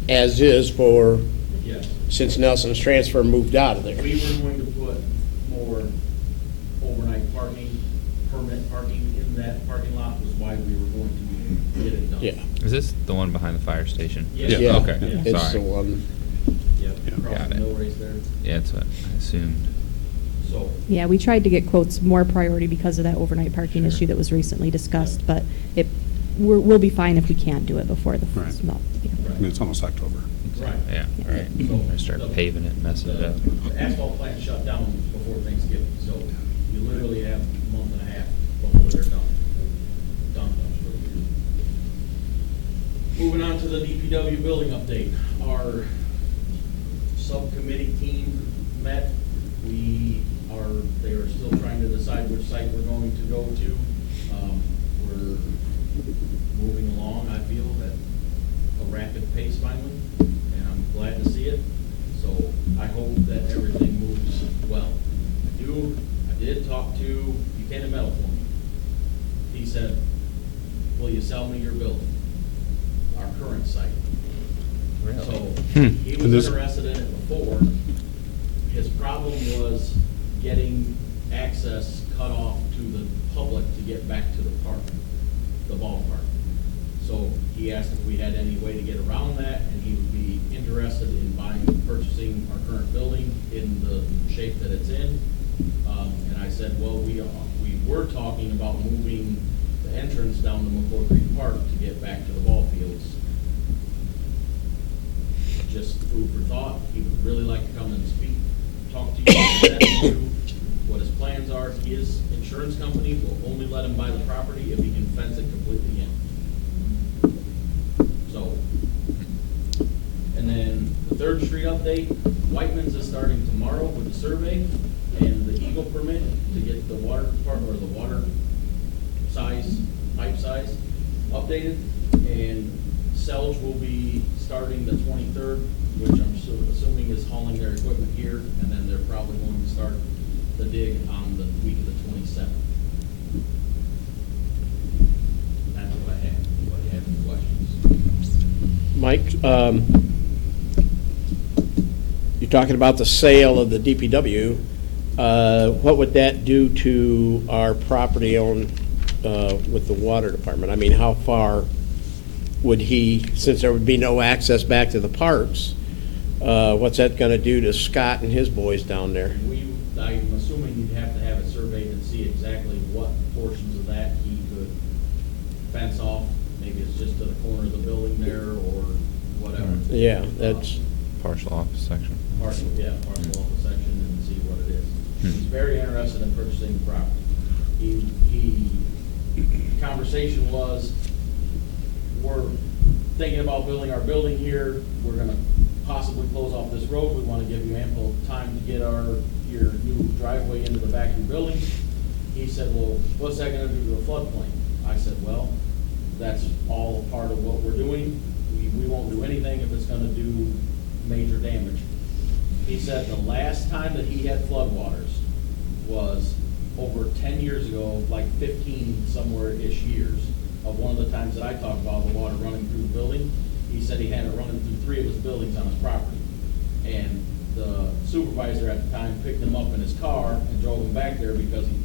is for, Yes. since Nelson's transfer moved out of there. We were going to put more overnight parking, permit parking in that parking lot was why we were going to get it done. Yeah. Is this the one behind the fire station? Yeah. Okay, It's sorry. the one. Yep, across Got the it. mill race there. Yeah, that's what I assumed. So, Yeah, we tried to get quotes more priority because of that overnight parking Sure. issue that was recently discussed, but we'll be fine if we can't do it before the, Right. no, yeah. I mean, it's almost October. right. Yeah, all right. So I start the- paving it, messing it up. The asphalt plant shut down before Thanksgiving, so you literally have a month and a half before they're done. Done for the year. Moving on to the DPW building update. Our subcommittee team met. They are still trying to decide which site we're going to go to. We're moving along, I feel, at a rapid pace finally, and I'm glad to see it. So I hope that everything moves well. I did talk to Buchanan Metal for me. He said, will you sell me your building, our current site? Really? So he And this- was interested in it before. His problem was getting access cut off to the public to get back to the park, the ballpark. So he asked if we had any way to get around that, and he would be interested in purchasing our current building in the shape that it's in. And I said, well, we were talking about moving the entrance down to McCoy Creek Park to get back to the ball fields. Just food for thought. He would really like to come and talk to you, present to you what his plans are. His insurance company will only let him buy the property if he can fence it completely in. So, and then the Third Street update, Whiteman's is starting tomorrow with the survey and the Eagle permit to get the water department, or the water size, pipe size updated. And Selge will be starting the 23rd, which I'm assuming is hauling their equipment here, and then they're probably going to start the dig on the week of the 27th. That's what I have. Anybody have any questions? Mike, you're talking about the sale of the DPW. What would that do to our property with the water department? I mean, how far would he, since there would be no access back to the parks, what's that going to do to Scott and his boys down there? I'm assuming you'd have to have it surveyed and see exactly what portions of that he could fence off. Maybe it's just to the corner of the building there or whatever. Yeah, that's, Partial office section. Parcel, yeah, parcel off a section and see what it is. He's very interested in purchasing the property. Conversation was, we're thinking about building our building here, we're gonna possibly close off this road, we wanna give you ample time to get your new driveway into the back of your building. He said, well, what's that gonna do to the floodplain? I said, well, that's all a part of what we're doing. We won't do anything if it's gonna do major damage. He said the last time that he had floodwaters was over 10 years ago, like 15 somewhere-ish years, of one of the times that I talked about the water running through the building. He said he had it running through 3 of his buildings on his property. And the supervisor at the time picked him up in his car and drove him back there because he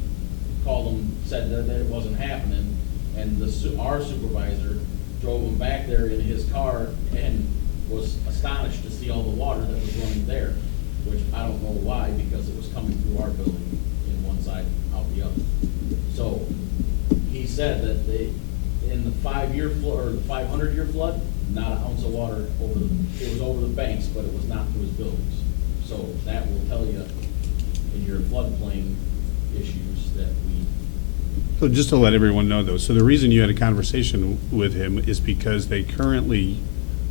called him, said that it wasn't happening. And our supervisor drove him back there in his car and was astonished to see all the water that was running there, which I don't know why, because it was coming through our building in one side, out the other. So he said that in the 5-year flood, or the 500-year flood, not an ounce of water it was over the banks, but it was not through his buildings. So that will tell you in your floodplain issues that So just to let everyone know, though, so the reason you had a conversation with him is because they currently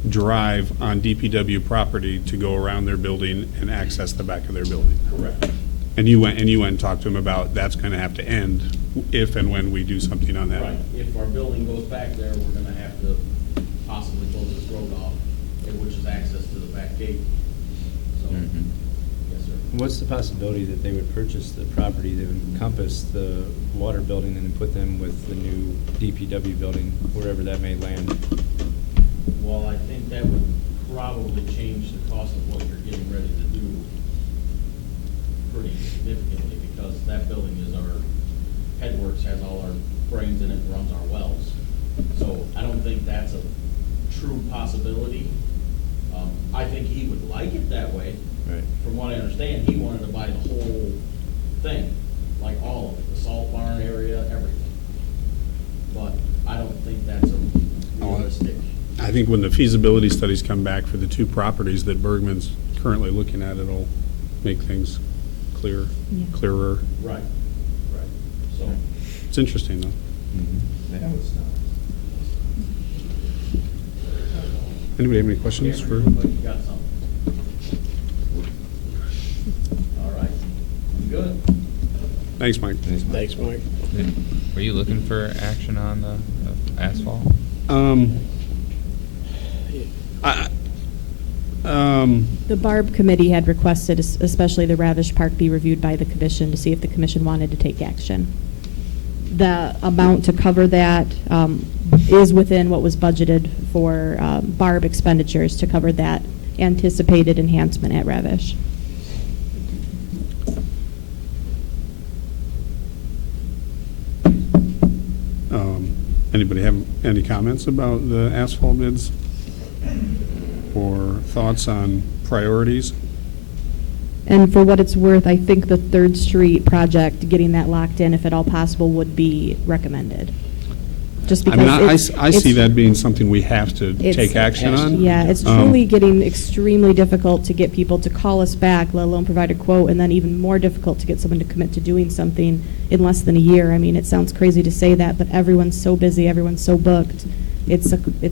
drive on DPW property to go around their building and access the back of their building. Correct. And you went and talked to him about that's going to have to end if and when we do something on that. Right, if our building goes back there, we're gonna have to possibly close this road off, which is access to the back gate. So, yes, sir. What's the possibility that they would purchase the property that would encompass the water building and put them with the new DPW building, wherever that may land? Well, I think that would probably change the cost of what you're getting ready to do pretty significantly, because that building is Headworks has all our brains in it and runs our wells. So I don't think that's a true possibility. I think he would like it that way. Right. From what I understand, he wanted to buy the whole thing, like all of it, the salt barn area, everything. But I don't think that's a realistic. I think when the feasibility studies come back for the 2 properties that Bergman's currently looking at, it'll make things clearer. Right, right. So. It's interesting, though. Anybody have any questions for? You got something? All right, good. Thanks, Mike. Thanks, Mike. Were you looking for action on the asphalt? The Barb Committee had requested, especially the Ravish Park, be reviewed by the commission to see if the commission wanted to take action. The amount to cover that is within what was budgeted for Barb expenditures to cover that anticipated enhancement at Ravish. Anybody have any comments about the asphalt bids? Or thoughts on priorities? And for what it's worth, I think the 3rd Street project, getting that locked in, if at all possible, would be recommended. Just I because mean, I see that being something we have to it's- take action on. Yeah, it's truly getting extremely difficult to get people to call us back, let alone provide a quote, and then even more difficult to get someone to commit to doing something in less than a year. I mean, it sounds crazy to say that, but everyone's so busy, everyone's so booked. It's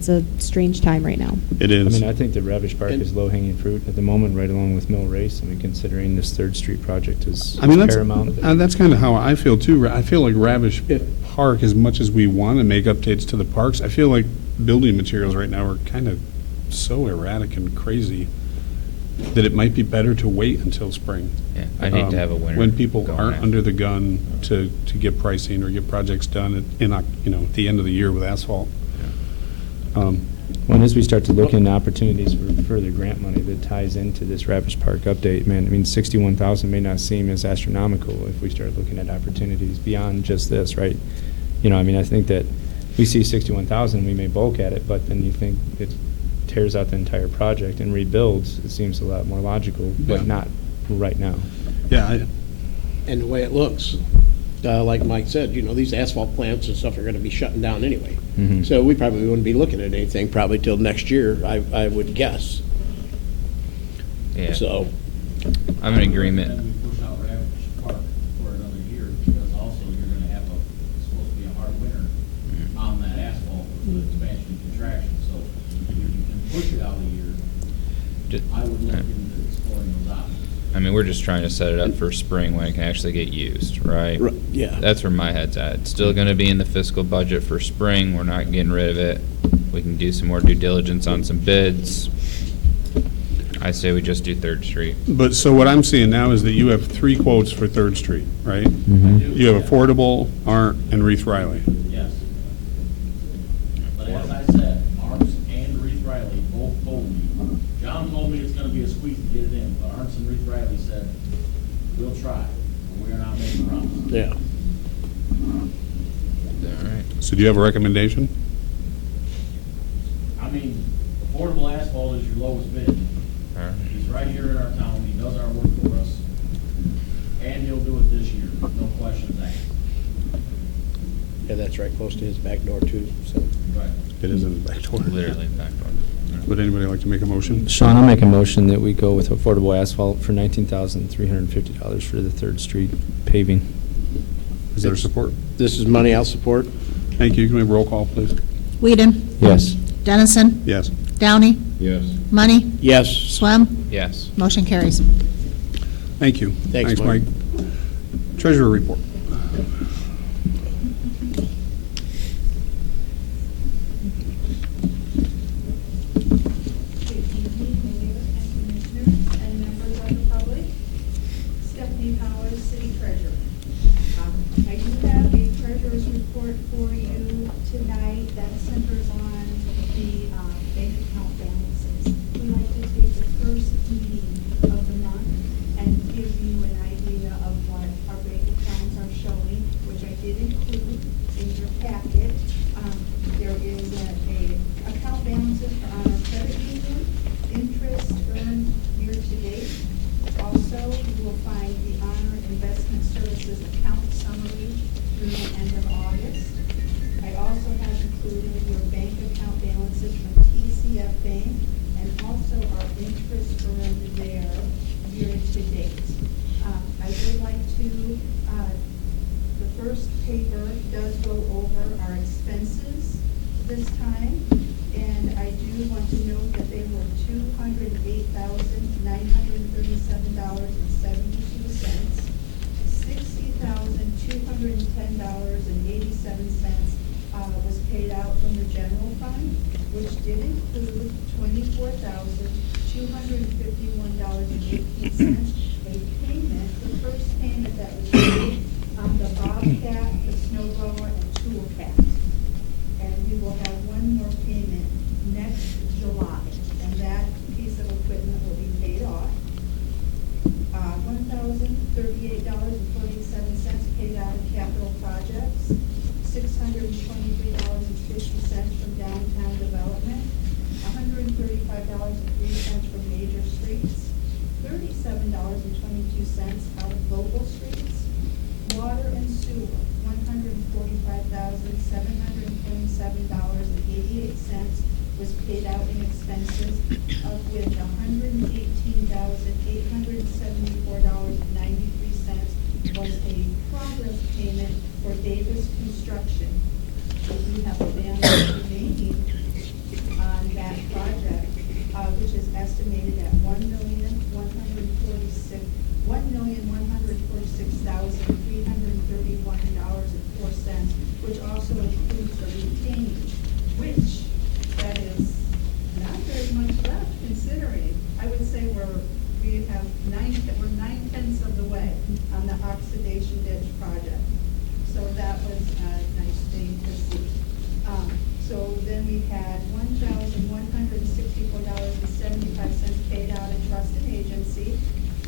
a strange time right now. It is. I mean, I think that Ravish Park is low-hanging fruit at the moment, right along with Mill Race. I mean, considering this 3rd Street project is paramount. That's kind of how I feel, too. I feel like Ravish Park, as much as we want to make updates to the parks, I feel like building materials right now are kind of so erratic and crazy that it might be better to wait until spring. Yeah, I hate to have a winter When people going aren't after. under the gun to get pricing or get projects done at the end of the year with asphalt. Well, and as we start to look into opportunities for further grant money that ties into this Ravish Park update, man, I mean, 61,000 may not seem as astronomical if we start looking at opportunities beyond just this, right? You know, I mean, I think that we see 61,000, we may bulk at it, but then you think it tears out the entire project and rebuilds, it seems a lot more logical, but not right now. Yeah. And the way it looks, like Mike said, these asphalt plants and stuff are going to be shutting down anyway. Mhm. So we probably wouldn't be looking at anything probably till next year, I would guess. Yeah. So, I'm in agreement. And then we push out Ravish Park for another year, because also you're gonna have it's supposed to be a hard winter on that asphalt with the expansion and contraction, so if you can push it out a year, I would look into exploring those options. I mean, we're just trying to set it up for spring when it can actually get used, right? Yeah. That's where my head's at. It's still gonna be in the fiscal budget for spring. We're not getting rid of it. We can do some more due diligence on some bids. I say we just do Third Street. But, so what I'm seeing now is that you have 3 quotes for Third Street, right? You have Affordable, Arndt, and Reith Riley. Yes. But as I said, Arms and Reith Riley both told me, John told me it's gonna be a squeeze to get it in, but Arms and Reith Riley said, we'll try, but we're not making promises. Yeah. All right. So do you have a recommendation? I mean, Affordable Asphalt is your lowest bid. All right. He's right here in our town, he does our work for us, and he'll do it this year, no questions asked. Yeah, that's right close to his back door too, so. Right. It is in the back door. Literally back door. Would anybody like to make a motion? Sean, I'll make a motion that we go with affordable asphalt for $19,350 for the Third Street paving. Is there support? This is money I'll support. Thank you. Can we have roll call, please? Whedon, Yes. Dennison, Yes. Downey, Yes. Money, Yes. Swam, Yes. motion carries. Thank you. Thanks, Mike. Mike. Treasurer report. Good evening, Mayor and Commissioners and members of the public. Stephanie Powers, City Treasurer. I do have a treasurer's report for you tonight that centers on the bank account balances. We like to take the first meeting of the month and give you an idea of what our bank accounts are showing, which I did include in your packet. There is a account balances for on our credit union, interest earned year to date. Also, you will find the Honor Investment Services account summary through the end of August. I also have included your bank account balances from TCF Bank and also our interest earned there year to date. I would like to, the first paper does go over our expenses this time, and I do want to note that they were $208,937.72. $60,210.87 was paid out from the general fund, which did include $24,251.18, a payment, the first payment that was made on the Bobcat, the snow blower, and tool cat. And we will have one more payment next July, and that piece of equipment will be paid off. $1,038.47 paid out of capital projects, $623.50 from downtown development, $135.03 from major streets, $37.22 out of local streets, water and sewer, $145,727.88 was paid out in expenses, of which $118,874.93 was a progress payment for Davis Construction. We do have a balance remaining on that project, which is estimated at $1,146,331.04, which also includes the retainage, which that is not very much left considering. I would say we're 9/10 of the way on the oxidation ditch project. So that was a nice thing to see. So then we had $1,164.75 paid out in trust and agency.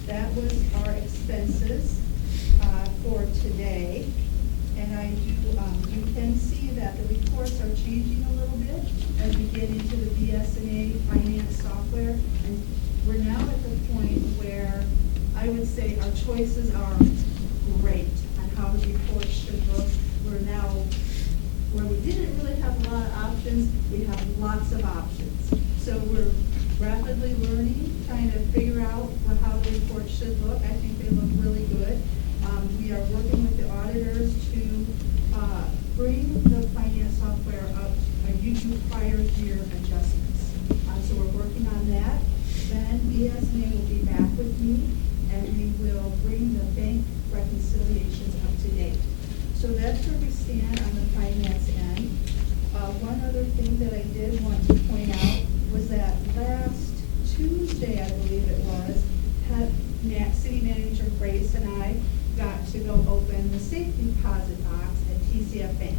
That was our expenses for today. And I do, you can see that the reports are changing a little bit as we get into the BS&A finance software. And we're now at the point where I would say our choices are great on how the reports should look. We're now, where we didn't really have a lot of options, we have lots of options. So we're rapidly learning, trying to figure out how the report should look. and I got to go open the safety deposit box at TCF Bank.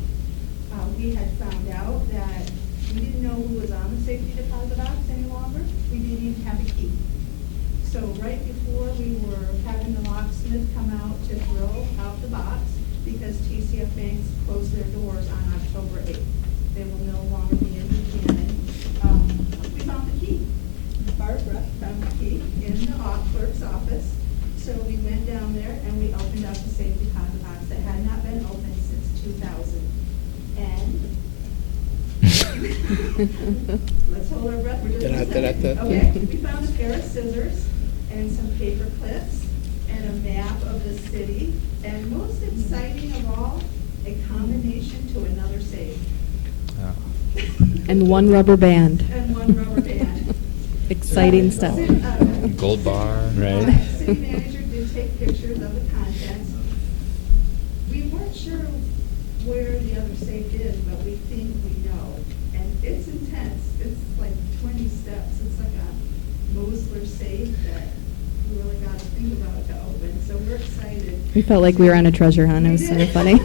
We had found out that we didn't know who was on the safety deposit box any longer. We didn't even have a key. So right before we were having the locksmith come out to drill out the box, because TCF Banks closed their doors on October 8th. They will no longer be in Buchanan. We found the key. Barbara found the key in the clerk's office. So we went down there and we opened up the safe deposit box that had not been opened since 2000. And let's hold our breath. We're just a second. Okay, we found a pair of scissors and some paper clips and a map of the city. And most exciting of all, a combination to another safe. And one rubber band. And one rubber band. Exciting stuff. Gold bar. Right. City manager did take pictures of the contents. We weren't sure where the other safe is, but we think we know. And it's intense. It's like 20 steps. It's like a Mosler safe that you really got to think about to open. So we're excited. We felt like we were on a treasure hunt. It was sort of funny.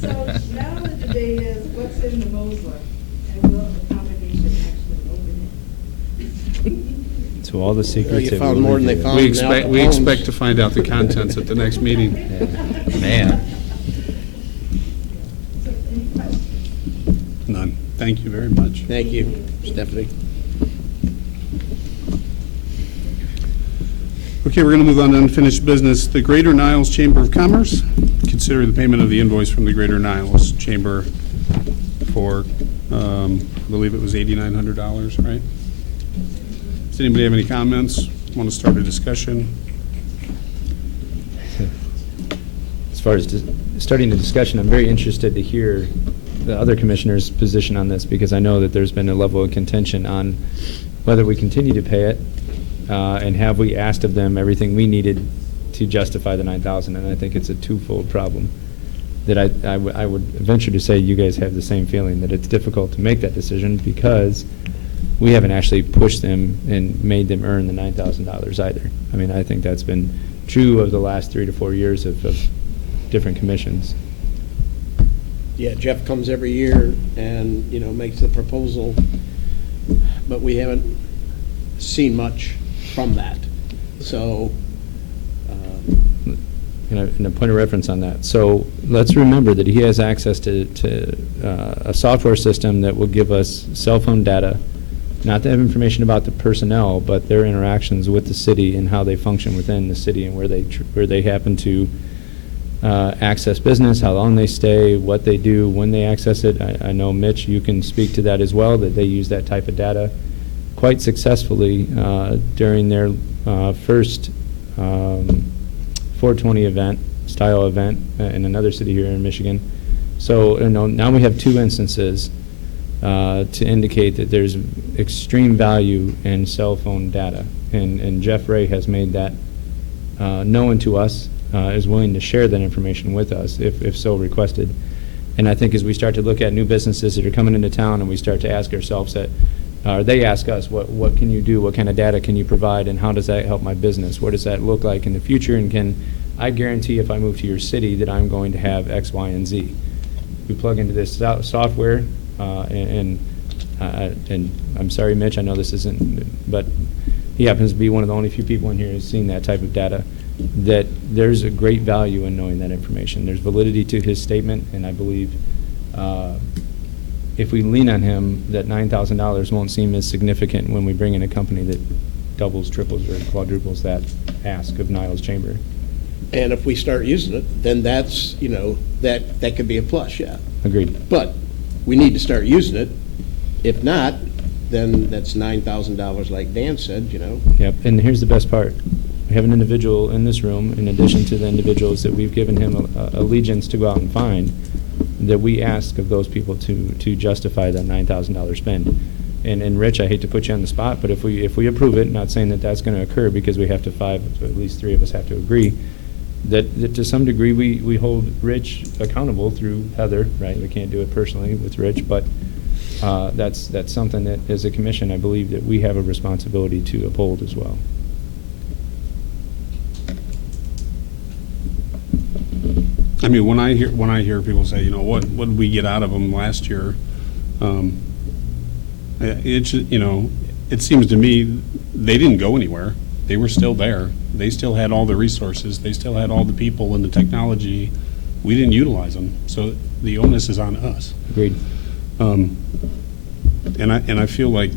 So now the debate is what's in the Mosler, and will the combination actually open it? So all the secrets. you that found we'll more than they reveal. found. We expect to find out the contents at the next meeting. Yeah. Man. So any questions? None. Thank you very much. Thank you, Stephanie. Okay, we're going to move on to unfinished business. The Greater Niles Chamber of Commerce, consider the payment of the invoice from the Greater Niles Chamber for, I believe it was $8,900, right? Does anybody have any comments? Want to start a discussion? As far as starting the discussion, I'm very interested to hear the other commissioners' position on this, because I know that there's been a level of contention on whether we continue to pay it, and have we asked of them everything we needed to justify the $9,000. And I think it's a twofold problem. That I would venture to say you guys have the same feeling, that it's difficult to make that decision because we haven't actually pushed them and made them earn the $9,000 either. I mean, I think that's been true of the last 3 to 4 years of different commissions. Yeah, Jeff comes every year and, makes the proposal, but we haven't seen much from that. So, And a point of reference on that. So let's remember that he has access to a software system that will give us cell phone data, not to have information about the personnel, but their interactions with the city and how they function within the city and where they happen to access business, how long they stay, what they do, when they access it. I know, Mitch, you can speak to that as well, that they use that type of data quite successfully during their first 420 style event in another city here in Michigan. So now we have 2 instances to indicate that there's extreme value in cell phone data. And Jeff Ray has made that known to us, is willing to share that information with us if so requested. And I think as we start to look at new businesses that are coming into town and we start to ask ourselves that, they ask us, what can you do, what kind of data can you provide, and how does that help my business? What does that look like in the future, and can I guarantee if I move to your city that I'm going to have X, Y, and Z? We plug into this software, and I'm sorry, Mitch, I know this isn't, but he happens to be one of the only few people in here who's seen that type of data, that there's a great value in knowing that information. There's validity to his statement, and I believe if we lean on him, that $9,000 won't seem as significant when we bring in a company that doubles, triples, or quadruples that ask of Niles Chamber. and if we start using it, then that's, that could be a plus, yeah. Agreed. But we need to start using it. If not, then that's $9,000, like Dan said, Yep, and here's the best part. We have an individual in this room, in addition to the individuals that we've given him allegiance to go out and find, that we ask of those people to justify that $9,000 spend. And Rich, I hate to put you on the spot, but if we approve it, not saying that that's going to occur because we have to at least 3 of us have to agree, that to some degree we hold Rich accountable through Heather, right? We can't do it personally with Rich, but that's something that as a commission, I believe that we have a responsibility to uphold as well. I mean, when I hear people say, you know, what did we get out of them last year? It seems to me they didn't go anywhere. They were still there. They still had all the resources. They still had all the people and the technology. We didn't utilize them. So the onus is on us. Agreed. And I feel like,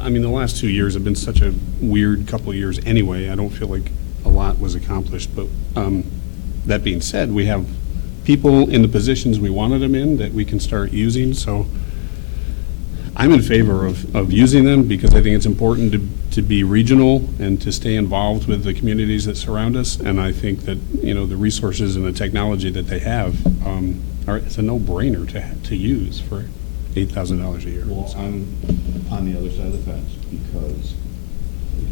I mean, the last 2 years have been such a weird couple of years anyway. I don't feel like a lot was accomplished. But that being said, we have people in the positions we wanted them in that we can start using. So I'm in favor of using them because I think it's important to be regional and to stay involved with the communities that surround us. And I think that, you know, the resources and the technology that they have it's a no-brainer to use for $8,000 a year. Well, I'm on the other side of the fence because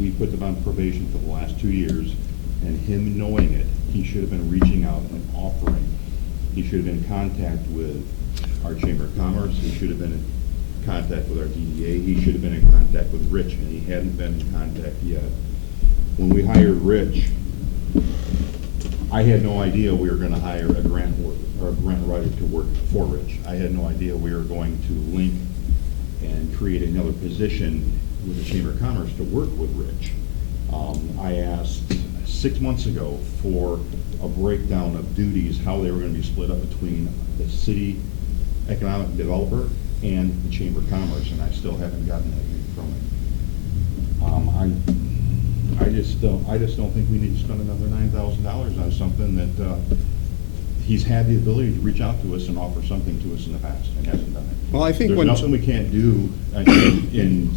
we put them on probation for the last 2 years, and him knowing it, he should have been reaching out and offering. He should have been in contact with our Chamber of Commerce. He should have been in contact with our DDA. He should have been in contact with Rich, and he hadn't been in contact yet. When we hired Rich, I had no idea we were going to hire a grant writer to work for Rich. I had no idea we were going to link and create another position with the Chamber of Commerce to work with Rich. I asked 6 months ago for a breakdown of duties, how they were going to be split up between the city economic developer and the Chamber of Commerce, and I still haven't gotten anything from it. I just don't think we need to spend another $9,000 on something that he's had the ability to reach out to us and offer something to us in the past and hasn't done it. Well, I think there's when nothing we can't do in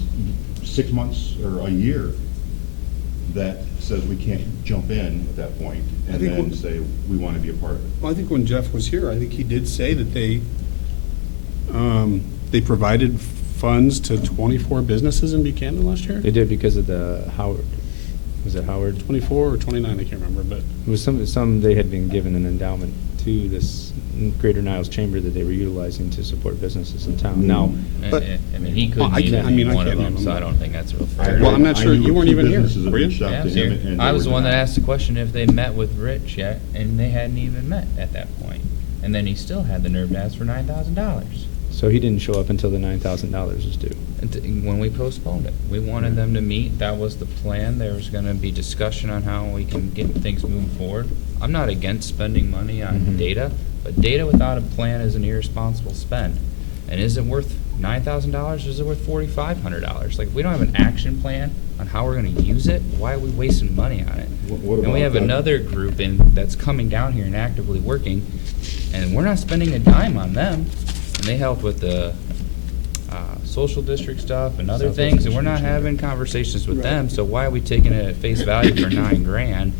6 months or a year that says we can't jump in at that point and then say we want to be a part of it. Well, I think when Jeff was here, I think he did say that they provided funds to 24 businesses in Buchanan last year? They did because of the Howard. Was it Howard? 24 or 29, I can't remember, but. It was some they had been given an endowment to this Greater Niles Chamber that they were utilizing to support businesses in town. Now, But- I mean, he Well, couldn't I even can't- I mean, name I one of can't them, name so them. I don't think that's real fair. Well, I'm not sure, I knew you weren't two even here, businesses that were you? reached out Yeah, I to was him, here. and I they was the were one that denied. asked the question if they met with Rich yet, and they hadn't even met at that point. And then he still had the nerve to ask for $9,000. so he didn't show up until the $9,000 was due. When we postponed it, we wanted them to meet. That was the plan. There was going to be discussion on how we can get things moving forward. I'm not against spending money on data, but data without a plan is an irresponsible spend. And is it worth $9,000 or is it worth $4,500? Like, if we don't have an action plan on how we're going to use it, why are we wasting money on it? What And we about have that? another group that's coming down here and actively working, and we're not spending a dime on them. And they help with the social district stuff and other Southwest things, and we're Michigan not Chamber. having conversations with them, so why are we taking it at face value for $9,000?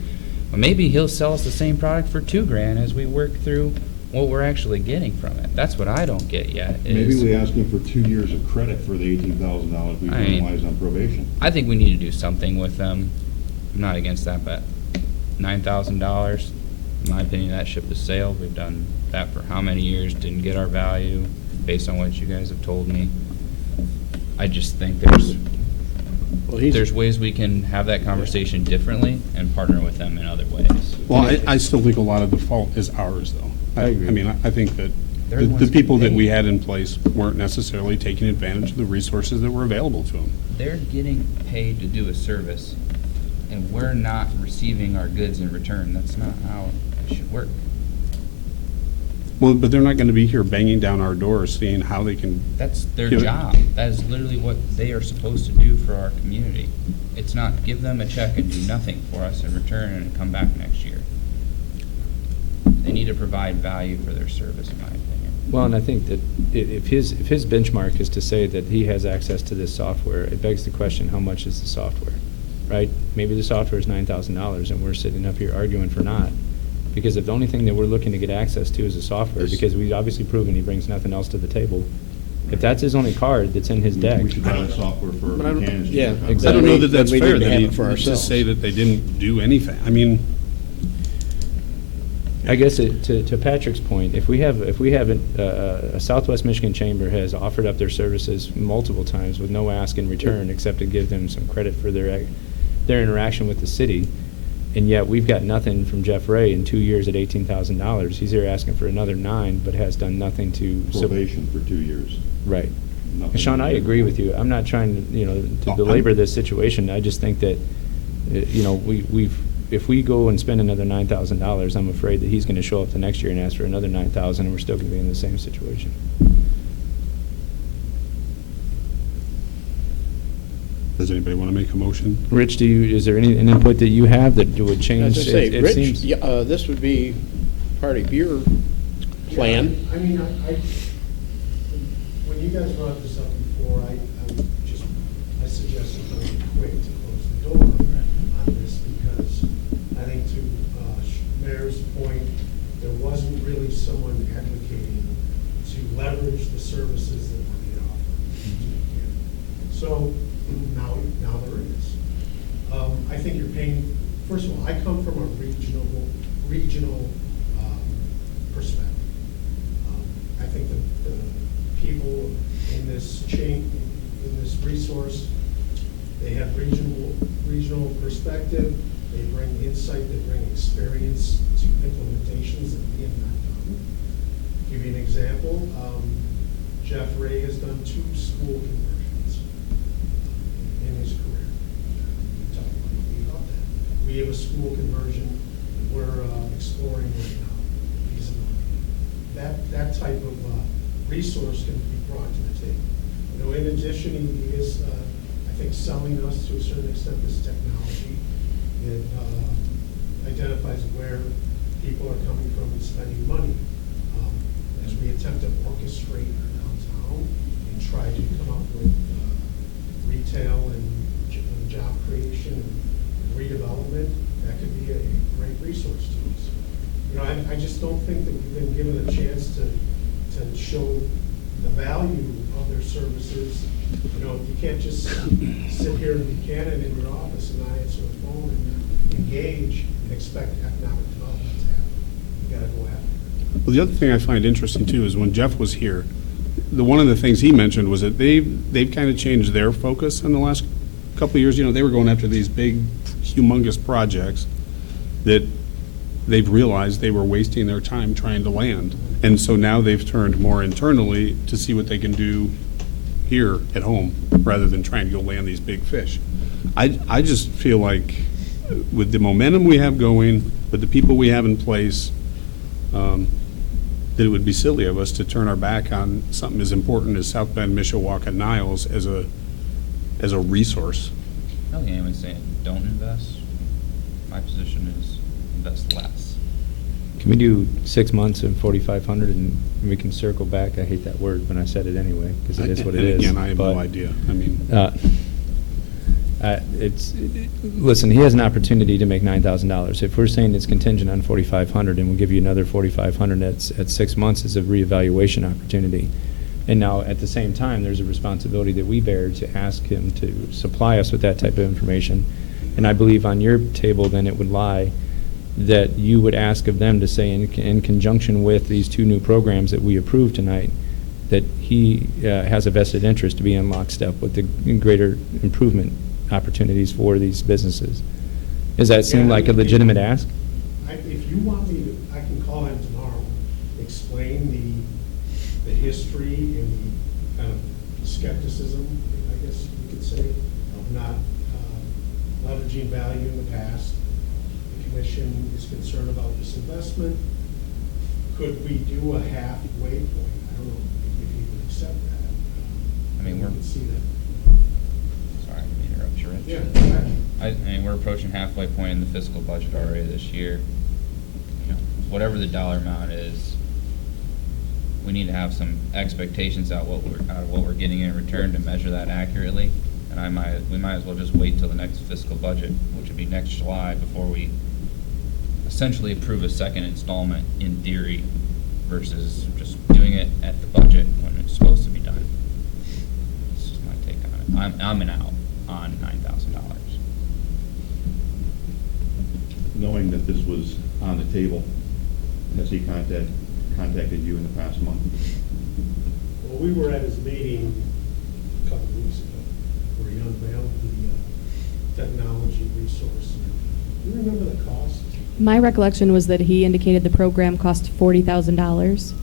Well, maybe he'll sell us the same product for $2,000 as we work through what we're actually getting from it. That's what I don't get yet. Maybe is- we ask him for 2 years of credit for the $18,000 we I mean- realized on probation. I think we need to do something with them. I'm not against that, but $9,000, in my opinion, that ship has sailed. We've done that for how many years, didn't get our value, based on what you guys have told me. I just think there's ways we can have that conversation differently and partner with them in other ways. Well, I still think a lot of the fault is ours, though. I agree. mean, I think that They're the the ones people that getting we paid. had in place weren't necessarily taking advantage of the resources that were available to them. They're getting paid to do a service, and we're not receiving our goods in return. That's not how it should work. Well, but they're not going to be here banging down our doors, seeing how they can. That's their give it- job. That is literally what they are supposed to do for our community. It's not give them a check and do nothing for us in return and come back next year. They need to provide value for their service, in my opinion. Well, and I think that if his benchmark is to say that he has access to this software, it begs the question, how much is the software, right? Maybe the software is $9,000 and we're sitting up here arguing for not. Because if the only thing that we're looking to get access to is the software, because we've obviously proven he brings nothing else to the table, if that's his only card that's in his deck. We should buy that software for But I don't- Buchanan's. yeah, Chamber of exactly. I don't know that Then that's we fair, need to that have he it for just ourselves. say that they didn't do anything. I mean, I guess to Patrick's point, if we have a Southwest Michigan Chamber has offered up their services multiple times with no ask in return except to give them some credit for their interaction with the city, And yet, we've got nothing from Jeff Ray in 2 years at $18,000. He's here asking for another 9, but has done nothing to. Probation for 2 years. Right. Nothing Sean, I to- agree with you. I'm not trying to belabor this situation. I just think that, if we go and spend another $9,000, I'm afraid that he's going to show up the next year and ask for another $9,000, and we're still going to be in the same situation. Does anybody want to make a motion? Rich, is there any an input that you have that would change? As I say, it Rich, seems- this would be part of your plan. I mean, when you guys brought this up before, I suggested something quick to close the door on this, because I think to Mayor's point, there wasn't really someone advocating to leverage the services that were being offered. So now there is. I think you're paying, first of all, I come from a regional perspective. I think the people in this chain, in this resource, they have regional perspective, they bring insight, they bring experience to implementations that we have not done. Give you an example, Jeff Ray has done 2 school conversions in his career. We talked about that. We have a school conversion that we're exploring right now. That type of resource can be brought to the table. In addition, he is, I think, selling us to a certain extent this technology. It identifies where people are coming from and spending money. As we attempt to orchestrate our downtown and try to come up with retail and job creation and redevelopment, that could be a great resource to us. I just don't think that we've been given a chance to show the value of their services. You can't just sit here in Buchanan in your office and not answer the phone and not engage and expect economic development to happen. You gotta go after it. Well, the other thing I find interesting too is when Jeff was here, one of the things he mentioned was that they've kind of changed their focus in the last couple of years. They were going after these big, humongous projects that they've realized they were wasting their time trying to land. And so now they've turned more internally to see what they can do here at home rather than trying to go land these big fish. I just feel like with the momentum we have going, with the people we have in place, that it would be silly of us to turn our back on something as important as South Bend, Mishawaka, Niles as a resource. I don't think anyone's saying don't invest. My position is invest less. Can we do 6 months and 4,500 and we can circle back? I hate that word, but I said it anyway, because it is what it is. And again, I have no But, idea. I mean, listen, he has an opportunity to make $9,000. If we're saying it's contingent on 4,500 and we'll give you another 4,500 at 6 months as a reevaluation opportunity. And now, at the same time, there's a responsibility that we bear to ask him to supply us with that type of information. And I believe on your table, then, it would lie that you would ask of them to say, in conjunction with these 2 new programs that we approved tonight, that he has a vested interest to be in lockstep with the greater improvement opportunities for these businesses. Does that seem like a legitimate ask? If you want me to, I can call him tomorrow, explain the history and the kind of skepticism, I guess you could say, of not leveraging value in the past. The commission is concerned about this investment. Could we do a halfway point? I don't know if you would accept that. I mean, we can see that. Sorry, to interrupt you, Rich. Yeah, go ahead. I mean, we're approaching halfway point in the fiscal budget already this year. Whatever the dollar amount is, we need to have some expectations out of what we're getting in return to measure that accurately. And we might as well just wait till the next fiscal budget, which would be next July, before we essentially approve a second installment in theory versus just doing it at the budget when it's supposed to be done. This is my take on it. I'm an out on $9,000. Knowing that this was on the table, has he contacted you in the past month? Well, we were at his meeting a couple of weeks ago, where he unveiled the technology resource. Do you remember the cost? My recollection was that he indicated the program cost $40,000.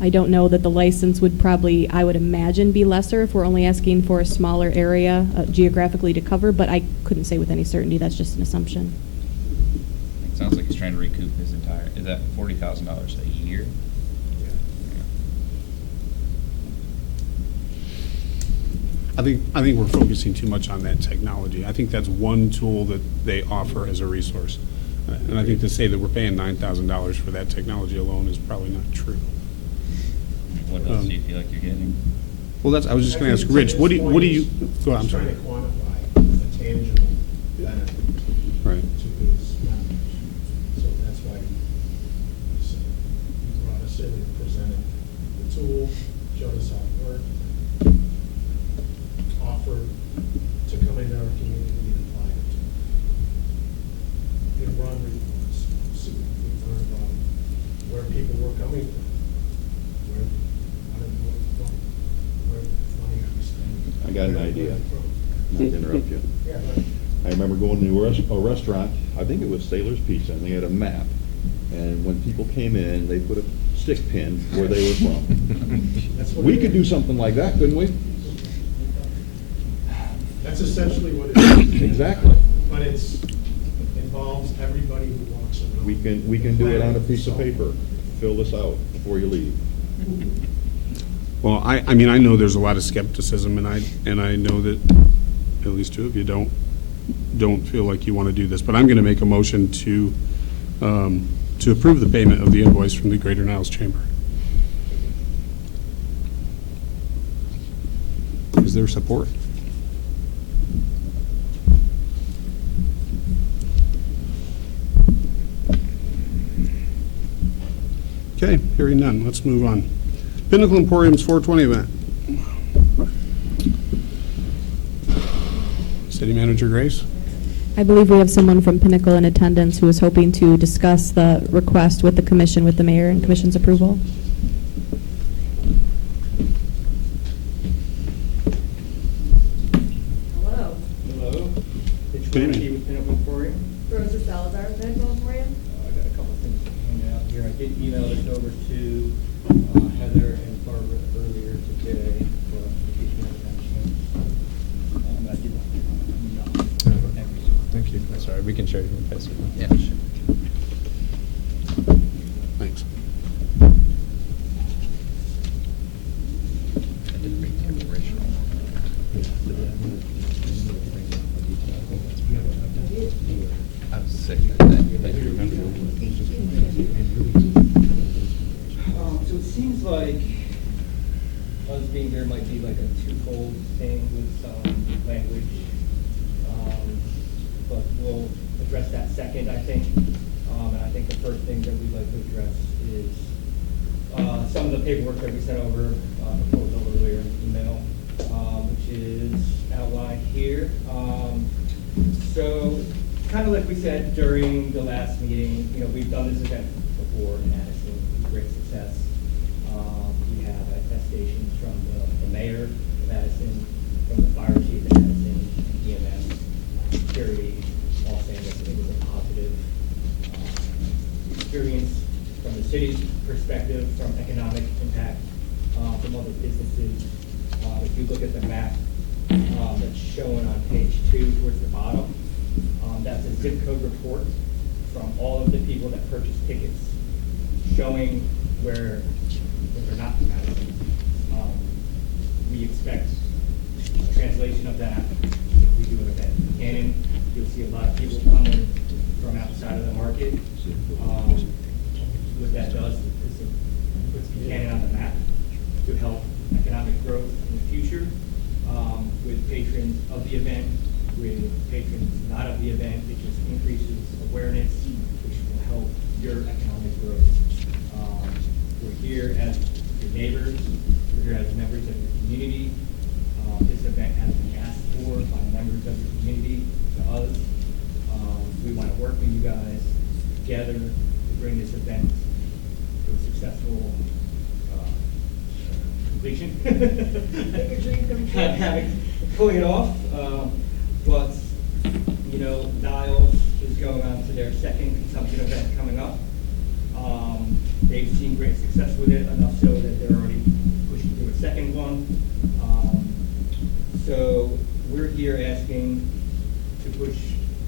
I don't know that the license would probably, I would imagine, be lesser if we're only asking for a smaller area geographically to cover, but I couldn't say with any certainty. That's just an assumption. It sounds like he's trying to recoup his entire, is that $40,000 a year? I think we're focusing too much on that technology. I think that's one tool that they offer as a resource. And I think to say that we're paying $9,000 for that technology alone is probably not true. What else do you feel like you're getting? Well, I was just going to ask Rich, what do you, go on, I'm sorry. Trying to quantify the tangible benefit Right. to his members. So that's why he brought us in and presented the tool, showed us how it worked, offered to come into our community and apply it. And run reports, so we learn about where people were coming from, where money was spent. I got an idea. Not to interrupt you. Yeah, right. I remember going to a restaurant, I think it was Sailor's Pizza, and they had a map. And when people came in, they put a stick pin where they were from. We could do something like that, couldn't we? That's essentially what it is. Exactly. But involves everybody who walks around. We can do it on a piece of paper. Fill this out before you leave. Well, I mean, I know there's a lot of skepticism, and I know that at least two of you don't feel like you want to do this, but I'm going to make a motion to approve the payment of the invoice from the Greater Niles Chamber. Is there support? Okay, hearing none, let's move on. Pinnacle Emporium's 420 event. City Manager Grace? I believe we have someone from Pinnacle in attendance who is hoping to discuss the request with the commission, with the mayor and commission's approval. Hello. Hello. It's Good Randy evening. with Pinnacle Emporium. Rosa Salazar, Pinnacle Emporium. I got a couple of things to hand out here. I did email this over to Heather and Barbara earlier today, but in case you haven't had a chance. I did Thank you. That's all right. We can share it in the Facebook. Yeah, sure. Thanks. I didn't bring the original. I was sick that day. I do remember. So it seems like us being there might be like a twofold thing with some language. But we'll address that second, I think. And I think the first thing that we'd like to address is some of the paperwork that we sent over, proposal earlier in the email, which is outlined here. So kind of like we said during the last meeting, we've done this event before in Addison with great success. We have attestations from the mayor of Addison, from the fire chief of Addison, and EMS, security, all saying that it was a positive experience from the city's perspective, from economic impact, from other businesses. If you look at the map that's shown on page 2 towards the bottom, that's a zip code report from all of the people that purchased tickets, showing where they're not from Addison. We expect a translation of that if we do an event in Buchanan. You'll see a lot of people coming from outside of the market. What that does is it puts Buchanan on the map to help economic growth in the future, with patrons of the event, with patrons not of the event. It just increases awareness, which will help your economic growth. We're here as your neighbors, we're here as members of your community. This event has been asked for by members of your community to us. We want to work with you guys together to bring this event to a successful completion. Make a dream come true. Pulling it off, but Niles is going on success with it, enough so that they're already pushing through a second one. So we're here asking to push,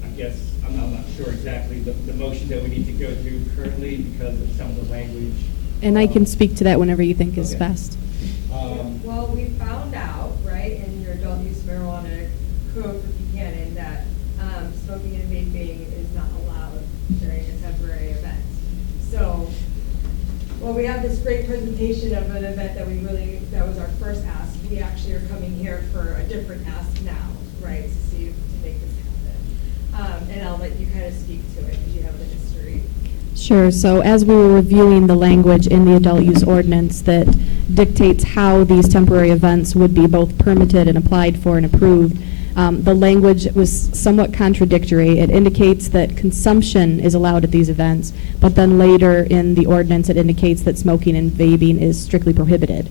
I guess, I'm not sure exactly the motion that we need to go through currently because of some of the language. And I can speak to that whenever you think is Okay. best. Well, we found out, right, in your adult use marijuana code for Buchanan that smoking and vaping is not allowed during a temporary event. So, well, we have this great presentation of an event that was our first ask. We actually are coming here for a different ask now, right, to make this happen. And I'll let you kind of speak to it because you have the history. Sure. So as we were reviewing the language in the adult use ordinance that dictates how these temporary events would be both permitted and applied for and approved, the language was somewhat contradictory. It indicates that consumption is allowed at these events, but then later in the ordinance it indicates that smoking and vaping is strictly prohibited.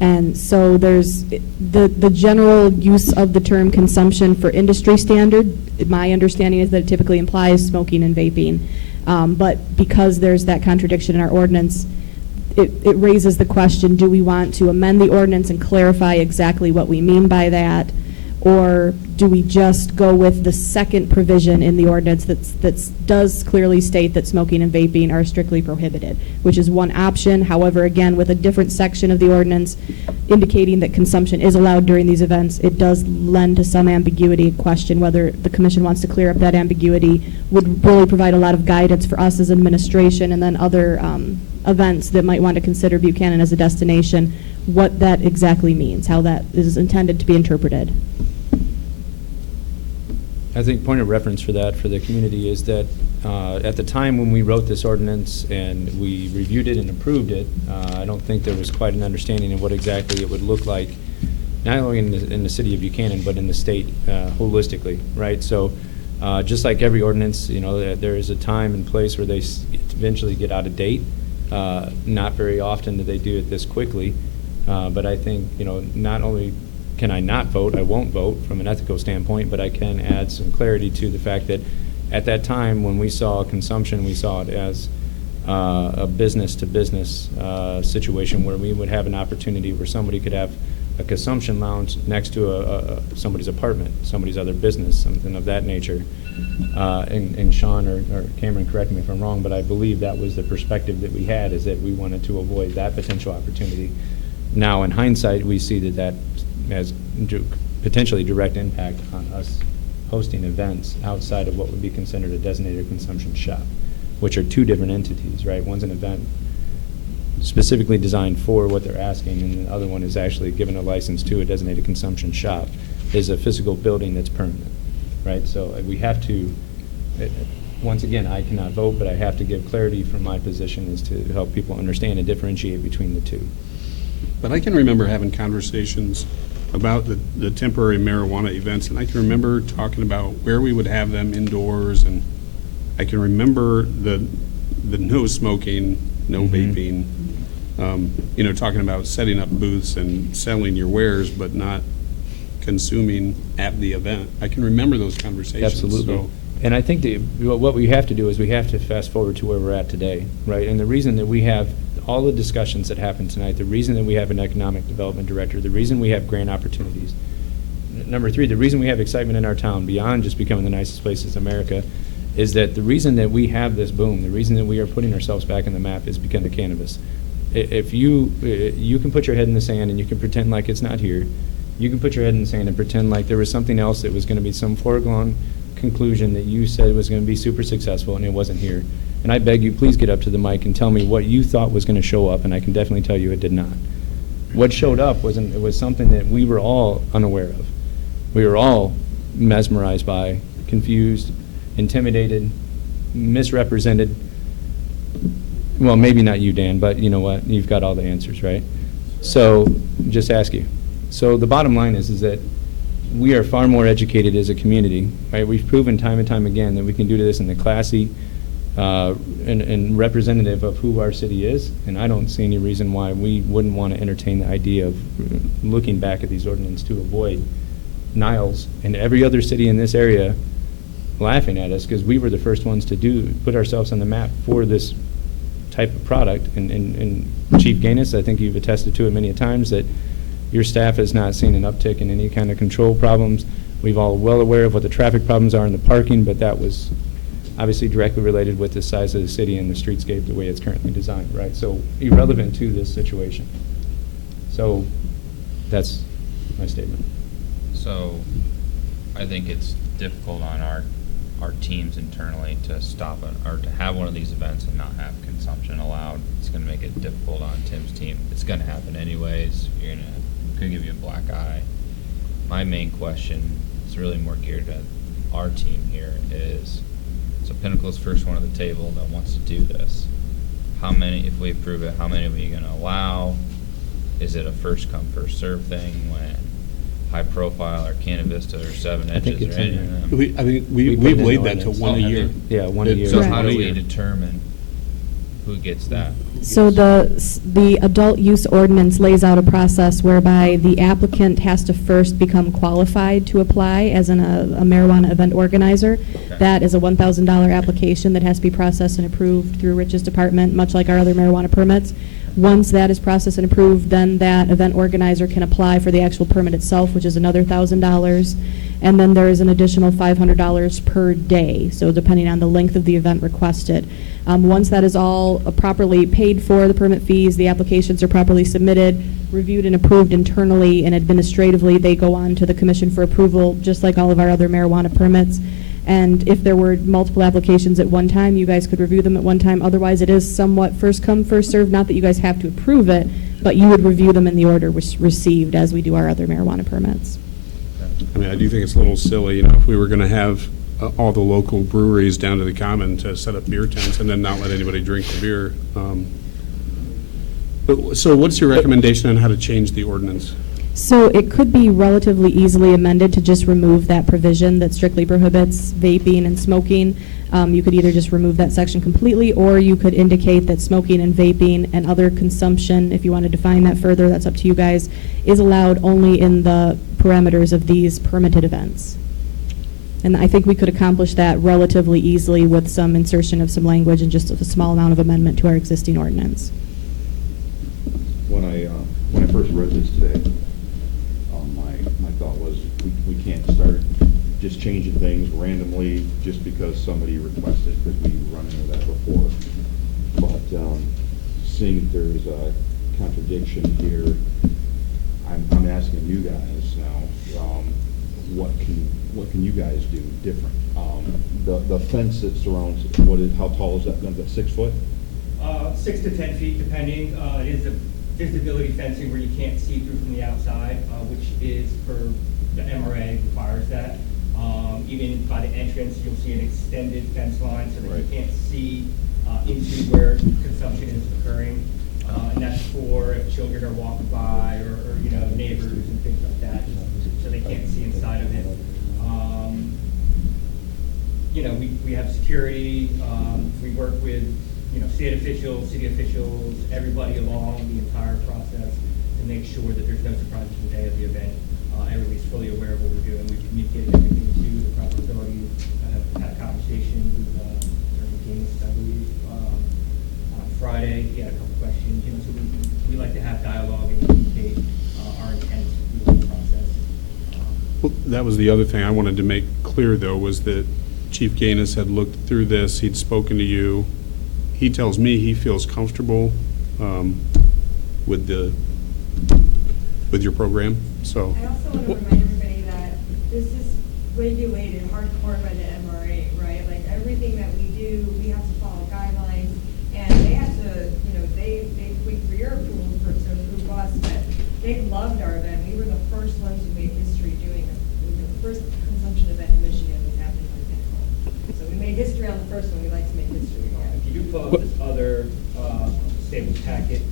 And so there's the general use of the term consumption for industry standard. My understanding is that it typically implies smoking and vaping. But because there's that contradiction in our ordinance, it raises the question, do we want to amend the ordinance and clarify exactly what we mean by that? Or do we just go with the second provision in the ordinance that does clearly state that smoking and vaping are strictly prohibited, which is one option. However, again, with a different section of the ordinance indicating that consumption is allowed during these events, it does lend to some ambiguity. Question whether the commission wants to clear up that ambiguity would really provide a lot of guidance for us as administration and then other events that might want to consider Buchanan as a destination, what that exactly means, how that is intended to be interpreted. I think point of reference for that for the community is that at the time when we wrote this ordinance and we reviewed it and approved it, I don't think there was quite an understanding of what exactly it would look like, not only in the city of Buchanan, but in the state holistically, right? So just like every ordinance, you know, there is a time and place where they eventually get out of date. Not very often do they do it this quickly, but I think, you know, not only can I not vote, I won't vote from an ethical standpoint, but I can add some clarity to the fact that at that time when we saw consumption, we saw it as a business-to-business situation where we would have an opportunity where somebody could have a consumption lounge next to somebody's apartment, somebody's other business, something of that nature. And Sean or Cameron, correct me if I'm wrong, but I believe that was the perspective that we had, is that we wanted to avoid that potential opportunity. Now, in hindsight, we see that has potentially direct impact on us hosting events outside of what would be considered a designated consumption shop, which are two different entities, right? One's an event specifically designed for what they're asking, and the other one is actually given a license to a designated consumption shop, is a physical building that's permanent, right? So we have to, once again, I cannot vote, but I have to give clarity from my position is to help people understand and differentiate between the two. But I can remember having conversations about the temporary marijuana events, and I can remember talking about where we would have them indoors, and I can remember the no smoking, no vaping, you know, talking about setting up booths and selling your wares, but not consuming at the event. I can remember those conversations. Absolutely. So, and I think what we have to do is we have to fast forward to where we're at today, right? And the reason that we have all the discussions that happened tonight, the reason that we have an economic development director, the reason we have grant opportunities, number three, the reason we have excitement in our town beyond just becoming the nicest places in America, is that the reason that we have this boom, the reason that we are putting ourselves back on the map is because of cannabis. If you can put your head in the sand and you can pretend like it's not here, you can put your head in the sand and pretend like there was something else that was going to be some foregone conclusion that you said was going to be super successful and it wasn't here. And I beg you, please get up to the mic and tell me what you thought was going to show up, and I can definitely tell you it did not. What showed up was something that we were all unaware of. We were all mesmerized by, confused, intimidated, misrepresented. Well, maybe not you, Dan, but you know what? You've got all the answers, right? So just ask you. So the bottom line is that we are far more educated as a community, right? We've proven time and time again that we can do this in the classy and representative of who our city is, and I don't see any reason why we wouldn't want to entertain the idea of looking back at these ordinances to avoid Niles and every other city in this area laughing at us because we were the first ones to put ourselves on the map for this type of product. And Chief Gaines, I think you've attested to it many a times, that your staff has not seen an uptick in any kind of control problems. We've all well aware of what the traffic problems are in the parking, but that was obviously directly related with the size of the city and the streetscape, the way it's currently designed, right? So irrelevant to this situation. So that's my statement. So I think it's difficult on our teams internally to stop it, or to have one of these events and not have consumption allowed. It's going to make it difficult on Tim's team. It's going to happen anyways. You're going to give you a black eye. My main question is really more geared at our team here is, so Pinnacle's first one at the table that wants to do this. How many, if we approve it, how many are we going to allow? Is it a first come, first serve thing when High Profile or Canna Vista or Seven I think Edges it's or any in of there. them? We've put it in laid the that to ordinance. one a year. Yeah, one a year. So It's how one a do we year. determine who gets that? So the adult use ordinance lays out a process whereby the applicant has to first become qualified to apply as a marijuana event organizer. Okay. That is a $1,000 application that has to be processed and approved through Rich's department, much like our other marijuana permits. Once that is processed and approved, then that event organizer can apply for the actual permit itself, which is another $1,000. And then there is an additional $500 per day, so depending on the length of the event requested. Once that is all properly paid for, the permit fees, the applications are properly submitted, reviewed and approved internally and administratively, they go on to the commission for approval, just like all of our other marijuana permits. And if there were multiple applications at one time, you guys could review them at one time. Otherwise, it is somewhat first come, first served. Not that you guys have to approve it, but you would review them in the order received, as we do our other marijuana permits. I mean, I do think it's a little silly, if we were going to have all the local breweries down to the common to set up beer tents and then not let anybody drink the beer. So what's your recommendation on how to change the ordinance? So it could be relatively easily amended to just remove that provision that strictly prohibits vaping and smoking. You could either just remove that section completely, or you could indicate that smoking and vaping and other consumption, if you want to define that further, that's up to you guys, is allowed only in the parameters of these permitted events. And I think we could accomplish that relatively easily with some insertion of some language and just a small amount of amendment to our existing ordinance. When I first read this today, my thought was, we can't start just changing things randomly just because somebody requested, because we run into that before. But seeing that there's a contradiction here, I'm asking you guys now, what can you guys do different? The fence that surrounds it, how tall is that? Is that 6 foot? 6 to 10 feet, depending. It is a visibility fencing where you can't see through from the outside, which is for the MRA requires that. Even by the entrance, you'll see an extended fence line so that you can't see into where consumption is occurring. And that's for if children are walking by or neighbors and things like that, so they can't see inside of it. We have security. We work with state officials, city officials, everybody along the entire process to make sure that there's no surprises the day of the event. Everybody's fully aware of what we're doing. We've communicated everything to the proper authorities. Had a conversation with Attorney Gaines, I believe, on Friday. He had a couple questions. So we like to have dialogue and communicate our intent through the process. Well, that was the other thing I wanted to make clear, though, was that Chief Gaines had looked through this, he'd spoken to you. He tells me he feels comfortable with your program, so. I also want to remind everybody that this is regulated hardcore by the MRA, right? Like everything that we do, we have to follow guidelines, and they have to, they wait for your approval to approve us, but they loved our event. We were the first ones who made history doing it. We were the first consumption event in Michigan was happening on Pinnacle. So we made history on the first one. We like to make history again. If you do pull up this other stable packet,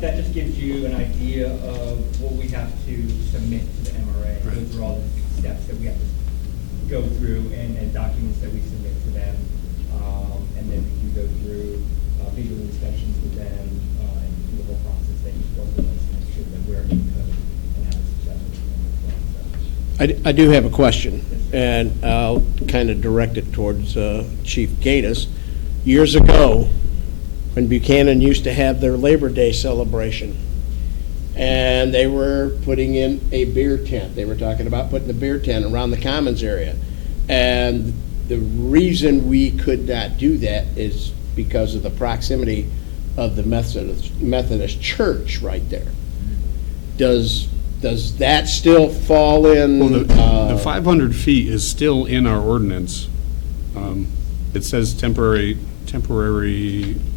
that just gives you an idea of what we have to submit to the MRA. Right. Those are all the steps that we have to go through and documents that we submit to them. And then we do go through visual inspections with them and through the whole process that you work with us to make sure that we're in code and have a successful process. I do have a question, and I'll kind of direct it towards Chief Gaines. Years ago, when Buchanan used to have their Labor Day celebration. And they were putting in a beer tent. They were talking about putting a beer tent around the Commons area. And the reason we could not do that is because of the proximity of the Methodist Church right there. Does that still fall in? Well, the 500 feet is still in our ordinance. It says temporary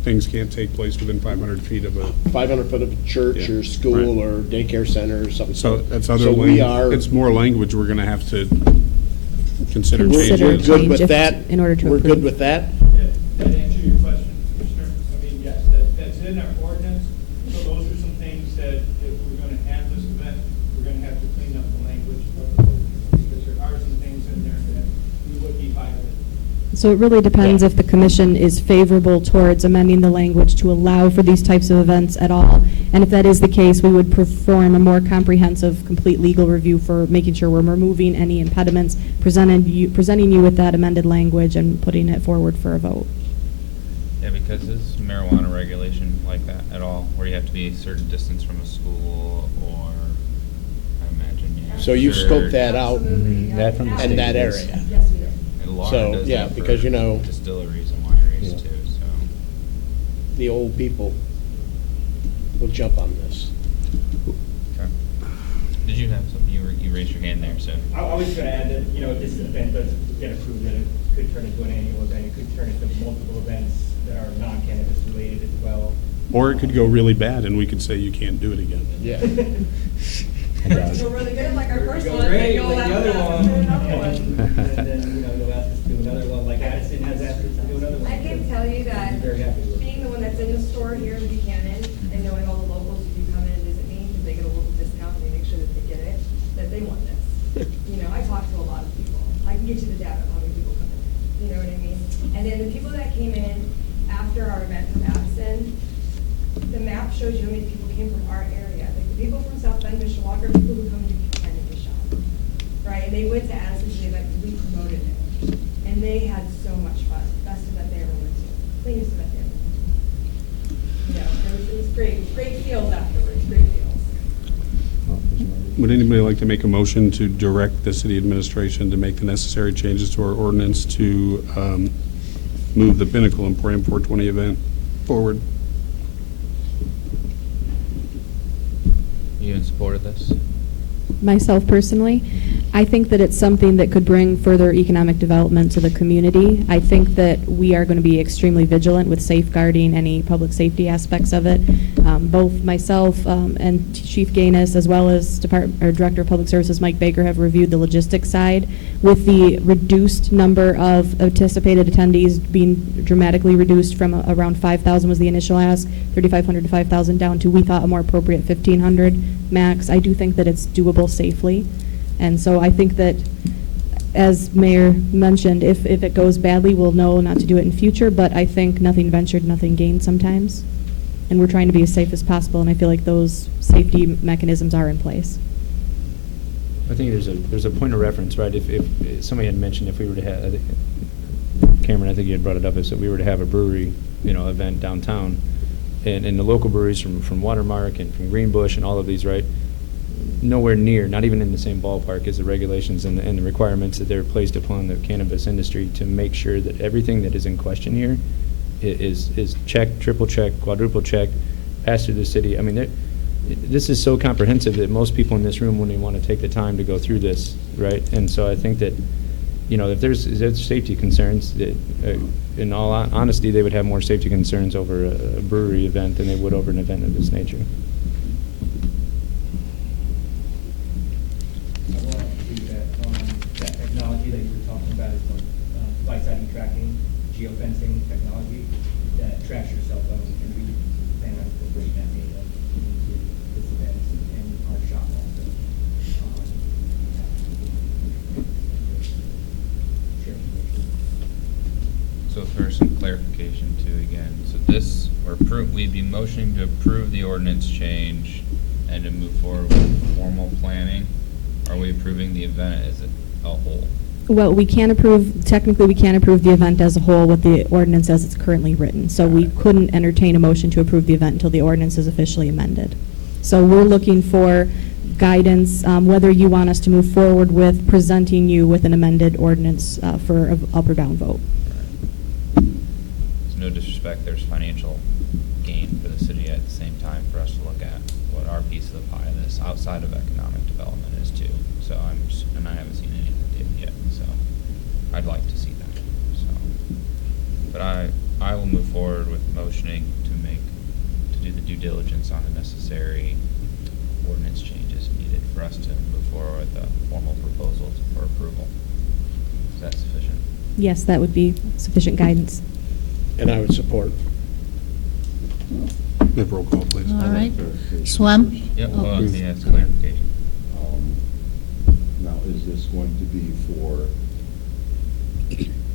things can't take place within 500 feet of a. 500 foot of a church or school or daycare center or something. So that's other So we are. it's more language we're going to have to consider We're changing. good with that? in order to We're approve. good with that? That answer your question, Commissioner? I mean, yes, that's in our ordinance, so those are some things that if we're gonna have this event, we're gonna have to clean up the language of the ordinance, because there are some things in there that we would be violating. So it really depends if the commission is favorable towards amending the language to allow for these types of events at all. And if that is the case, we would perform a more comprehensive, complete legal review for making sure we're removing any impediments, presenting you with that amended language and putting it forward for a vote. Yeah, because is marijuana regulation like that at all, where you have to be a certain distance from a school or, I imagine, yeah. So you've scoped that out That from the in that state is. area? Yes, we do. And Lauren So, does yeah, that because, for you know, distilleries and wineries Yeah. too, so. the old people will jump on this. Okay. Did you have something, you raised your hand there, so. I was going to add that, you know, if this event does get approved, that it could turn into an annual event, it could turn into multiple events that are non-cannabis related as well. Or it could go really bad and we could say you can't do it again. Yeah. We're really good, like our first Go one, great, then you'll like the have other to one, do another one. and then, you know, you'll ask us to do another one, like Addison has asked us to do another one. I can tell you that, I'm very happy with it. being the one that's in the store here in Buchanan, and knowing all the locals who do come in and visit me, because they get a local discount, and they make sure that they get it, that they want this. You know, I talk to a lot of people. I can get you the data of how many people come in, you know what I mean? And then the people that came in after our event from Addison, the map shows you how many people came from our area. Like the people from South Bend, Mishawaka, are people who come to Buchanan to shop, right? And they went to Addison to the event because we promoted it. And they had so much fun. Best event they ever went to. Cleanest event they ever went to. You know, it was great. Great feels afterwards. Great feels. Would anybody like to make a motion to direct the city administration to make the necessary changes to our ordinance to move the Pinnacle Emporium 420 event forward? You in support of this? Myself personally, I think that it's something that could bring further economic development to the community. I think that we are going to be extremely vigilant with safeguarding any public safety aspects of it. Both myself and Chief Gaines, as well as Director of Public Services Mike Baker, have reviewed the logistics side. With the reduced number of anticipated attendees being dramatically reduced from around 5,000 was the initial ask, 3,500 to 5,000 down to, we thought, a more appropriate 1,500 max. I do think that it's doable safely. And so I think that, as Mayor mentioned, if it goes badly, we'll know not to do it in future, but I think nothing ventured, nothing gained sometimes. And we're trying to be as safe as possible, and I feel like those safety mechanisms are in place. I think there's a point of reference, right? If somebody had mentioned if we were to have, I think, Cameron, I think you had brought it up, is that we were to have a brewery, event downtown, and the local breweries from Watermark and from Greenbush and all of these, right? Nowhere near, not even in the same ballpark as the regulations and the requirements that they're placed upon the cannabis industry to make sure that everything that is in question here is checked, triple checked, quadruple checked, passed through the city. I mean, this is so comprehensive that most people in this room wouldn't even want to take the time to go through this, right? And so I think that, if there's safety concerns, that, in all honesty, they would have more safety concerns over a brewery event than they would over an event of this nature. I want to agree that technology that you were talking about is device ID tracking, geofencing technology that tracks your cell phone, and we plan on incorporating that data into this event and our shop also. So for some clarification too, again, so this, we'd be motioning to approve the ordinance change and to move forward with formal planning. Are we approving the event as a whole? Well, technically, we can't approve the event as a whole with the ordinance as it's currently written. So we couldn't entertain a motion to approve the event until the ordinance is officially amended. So we're looking for guidance, whether you want us to move forward with presenting you with an amended ordinance for an up or down vote. There's no disrespect, there's financial gain for the city at the same time for us to look at what our piece of the pie of this outside of economic development is too. So and I haven't seen anything yet, so I'd like to see that. So, but I will move forward with motioning to do the due diligence on the necessary ordinance changes needed for us to move forward with a formal proposal for approval. Is that sufficient? Yes, that would be sufficient guidance. And I would support. We have roll call, please. All right. Swam? Yep, Oh. well, yeah, it's clarification. Now, is this going to be for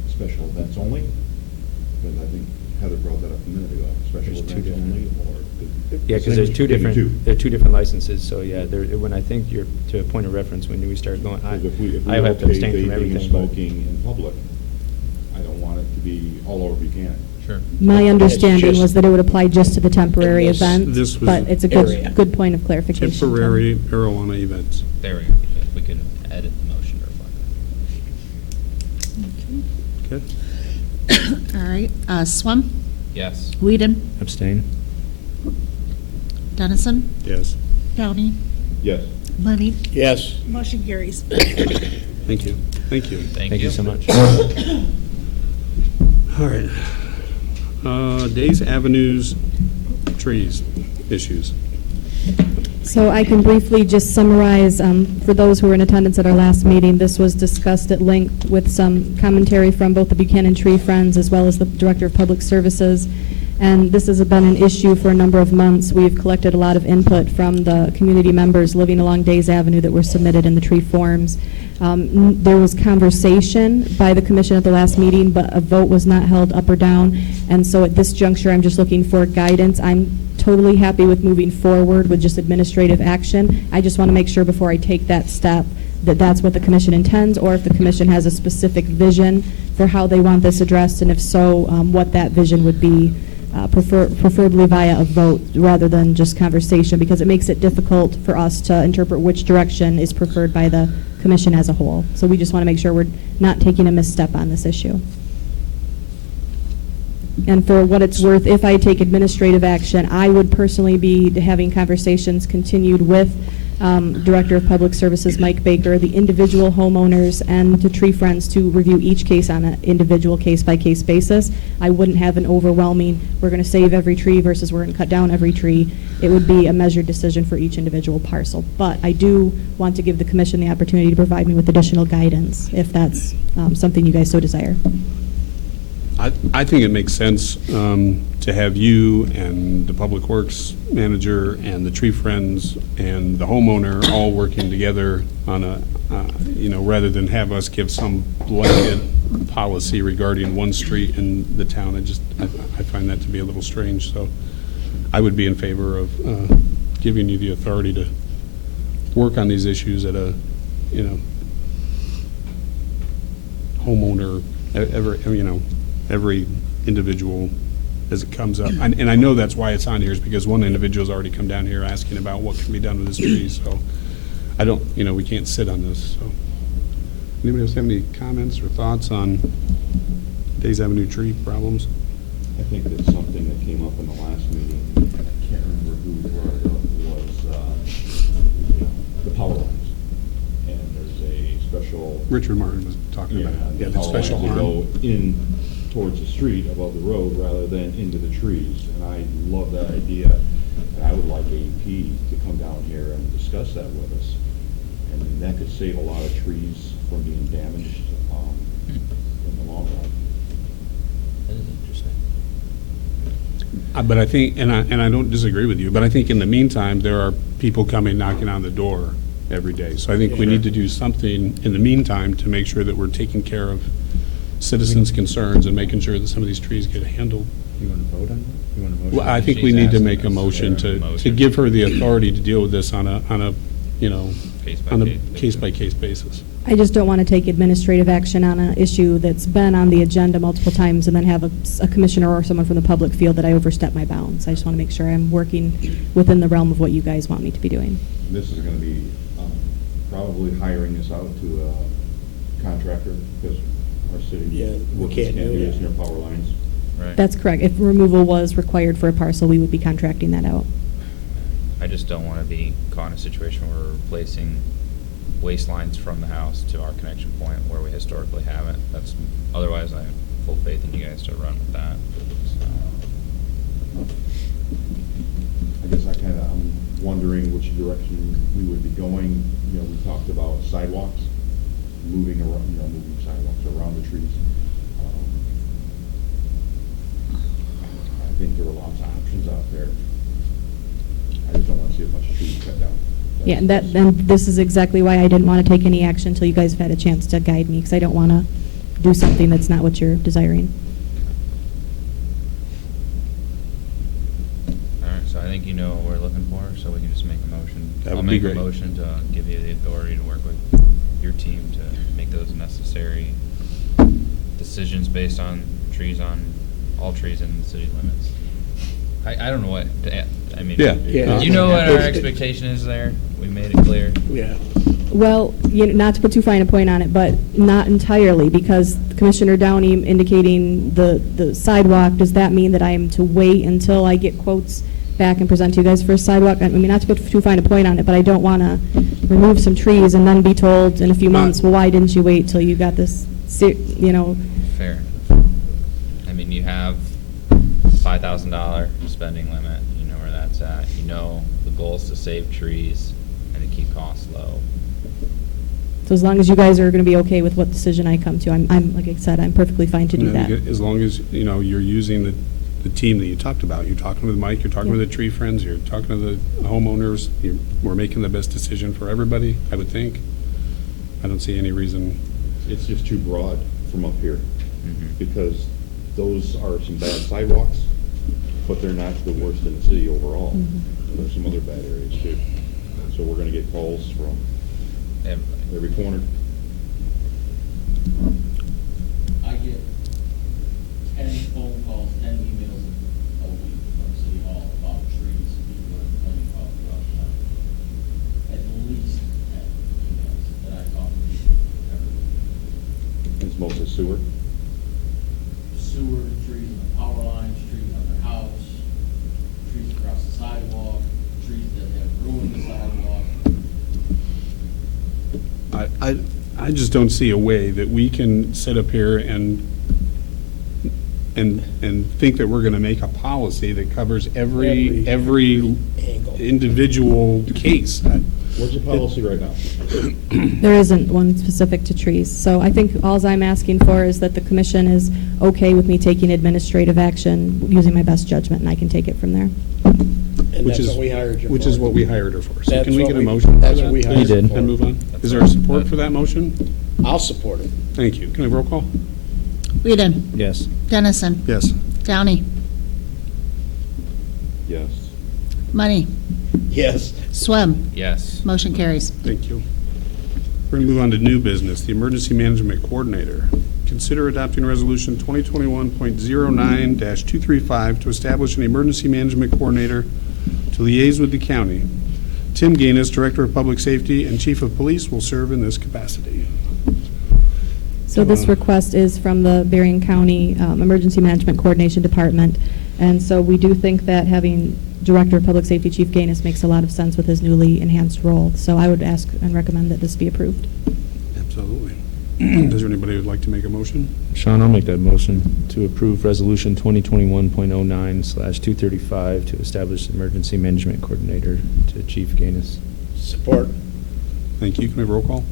special events only? Because I think Heather brought that up a minute ago. Special There's two events different- only, or? Yeah, because there's two Maybe different, there are two different licenses, so yeah, when I think you're, to a point of reference, when we start going, Because if we I have to okay abstain from vaping and everything. but- smoking in public, I don't want it to be all over Buchanan. Sure. My understanding just was that it would apply just to the temporary in this- event, This was but it's a area. good point of clarification. Tim. Temporary marijuana events. There we go. If we could edit the motion to reflect that. Okay? All right. Swam? Yes. Whedon? Abstain? Dennison? Yes. Downey? Yes. Money? Yes. Motion carries. Thank you. Thank you. Thank Thank you so much. All right. Days, avenues, trees, issues. So I can briefly just summarize, for those who were in attendance at our last meeting, this was discussed at length with some commentary from both the Buchanan Tree Friends as well as the Director of Public Services. And this has been an issue for a number of months. We've collected a lot of input from the community members living along Days Avenue that were submitted in the tree forms. There was conversation by the commission at the last meeting, but a vote was not held up or down. And so at this juncture, I'm just looking for guidance. I'm totally happy with moving forward with just administrative action. I just want to make sure before I take that step that that's what the commission intends, or if the commission has a specific vision for how they want this addressed, and if so, what that vision would be. Preferably via a vote rather than just conversation, because it makes it difficult for us to interpret which direction is preferred by the commission as a whole. So we just want to make sure we're not taking a misstep on this issue. And for what it's worth, if I take administrative action, I would personally be having conversations continued with Director of Public Services Mike Baker, the individual homeowners, and the Tree Friends to review each case on an individual case-by-case basis. I wouldn't have an overwhelming, we're going to save every tree versus we're going to cut down every tree. It would be a measured decision for each individual parcel. But I do want to give the commission the opportunity to provide me with additional guidance if that's something you guys so desire. I think it makes sense to have you and the Public Works Manager and the Tree Friends and the homeowner all working together on a, rather than have us give some blanket policy regarding one street in the town. I find that to be a little strange. So I would be in favor of giving you the authority to work on these issues at a, homeowner, every individual as it comes up. And I know that's why it's on here, is because one individual's already come down here asking about what can be done with this tree. So I don't, we can't sit on this. So anybody else have any comments or thoughts on Days Avenue tree problems? I think that something that came up in the last meeting, I can't remember who brought it up, was the power lines. And there's a special. Richard Martin was talking about it. Yeah, the power special lines that arm. go in towards the street above the road rather than into the trees. And I love that idea. And I would like AP to come down here and discuss that with us. And that could save a lot of trees from being damaged in the long run. That is interesting. But I think, and I don't disagree with you, but I think in the meantime, there are people coming knocking on the door every day. So I think we need to do something in the meantime to make sure that we're taking care of citizens' concerns and making sure that some of these trees get handled. You want to vote on that? You want a motion? Well, I think we She's need to asking make a us. motion Yeah, to motion. give her the authority to deal with this on a on a case-by-case basis. I just don't want to take administrative action on an issue that's been on the agenda multiple times and then have a commissioner or someone from the public feel that I overstep my bounds. I just want to make sure I'm working within the realm of what you guys want me to be doing. This is going to be probably hiring this out to a contractor because our city workers can't can't do do this that. near power lines. Right. That's correct. If removal was required for a parcel, we would be contracting that out. I just don't want to be caught in a situation where we're replacing waste lines from the house to our connection point where we historically haven't. Otherwise, I have full faith in you guys to run with that. I guess I'm wondering which direction we would be going. You know, we talked about sidewalks, moving sidewalks around the trees. I think there are lots of options out there. I just don't want to see a bunch of trees cut down. Yeah, and this is exactly why I didn't want to take any action until you guys have had a chance to guide me, because I don't want to do something that's not what you're desiring. All right, so I think you know what we're looking for, so we can just make a motion. That would I'll be make great. a motion to give you the authority to work with your team to make those necessary decisions based on all trees in the city limits. I don't know what to add. I mean, Yeah. you know what our expectation is there? We made it clear. Yeah. Well, not to put too fine a point on it, but not entirely, because Commissioner Downey indicating the sidewalk, does that mean that I am to wait until I get quotes back and present to you guys for a sidewalk? I mean, not to put too fine a point on it, but I don't want to remove some trees and then be told in a few months, well, why didn't you wait till you got this, Fair enough. I mean, you have $5,000 spending limit. You know where that's at. You know the goal is to save trees and to keep costs low. So as long as you guys are going to be okay with what decision I come to, I'm like I said, I'm perfectly fine to do that. As long as, you're using the team that you talked about. You're talking with Mike, you're talking with the tree friends, you're talking to the homeowners. We're making the best decision for everybody, I would think. I don't see any reason. It's just too broad from up here because those are some bad sidewalks, but they're not the worst in the city overall. There's some other bad areas too. So we're going to get calls from every corner. I get 10 phone calls, 10 emails a week from City Hall about trees people are complaining about throughout town. At least 10 emails that I talk to people every week. It's mostly sewer. Sewer, trees in the power lines, trees on their house, trees across the sidewalk, trees that have ruined the sidewalk. I just don't see a way that we can sit up here and think that we're going to make a policy that covers every individual case. What's the policy right now? There isn't one specific to trees. So I think all I'm asking for is that the commission is okay with me taking administrative action using my best judgment, and I can take it from there. And that's what we hired you for. Which is what we hired her for. So That's can we what get a we- motion for that's that? what we hired He did. her for. And move on? Is there support for that motion? I'll support it. Thank you. Can we roll call? Whedon. Yes. Dennison. Yes. Downey. Yes. Money. Yes. Swem. Yes. Motion carries. Thank you. We're going to move on to new business, the Emergency Management Coordinator. Consider adopting Resolution 2021.09-235 to establish an Emergency Management Coordinator to liaise with the county. Tim Gaines, Director of Public Safety and Chief of Police, will serve in this capacity. So this request is from the Berrien County Emergency Management Coordination Department. And so we do think that having Director of Public Safety Chief Gaines makes a lot of sense with his newly enhanced role. So I would ask and recommend that this be approved. Absolutely. Is there anybody who would like to make a motion? Sean, I'll make that motion to approve Resolution 2021.09/235 to establish the Emergency Management Coordinator to Chief Gaines. Support. Thank you. Can we have roll call?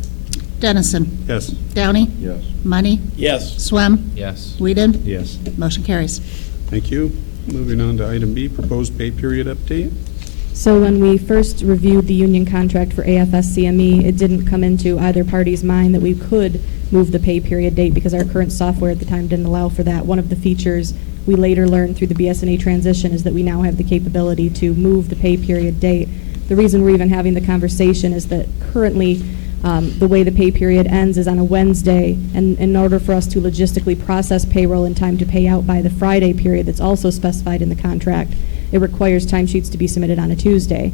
Dennison. Yes. Downey. Yes. Money. Yes. Swem. Yes. Whedon. Yes. Motion carries. Thank you. Moving on to item B, proposed pay period update. So when we first reviewed the union contract for AFS-CME, it didn't come into either party's mind that we could move the pay period date because our current software at the time didn't allow for that. One of the features we later learned through the BS&E transition is that we now have the capability to move the pay period date The reason we're even having the conversation is that currently, the way the pay period ends is on a Wednesday, and in order for us to logistically process payroll in time to pay out by the Friday period that's also specified in the contract, it requires timesheets to be submitted on a Tuesday.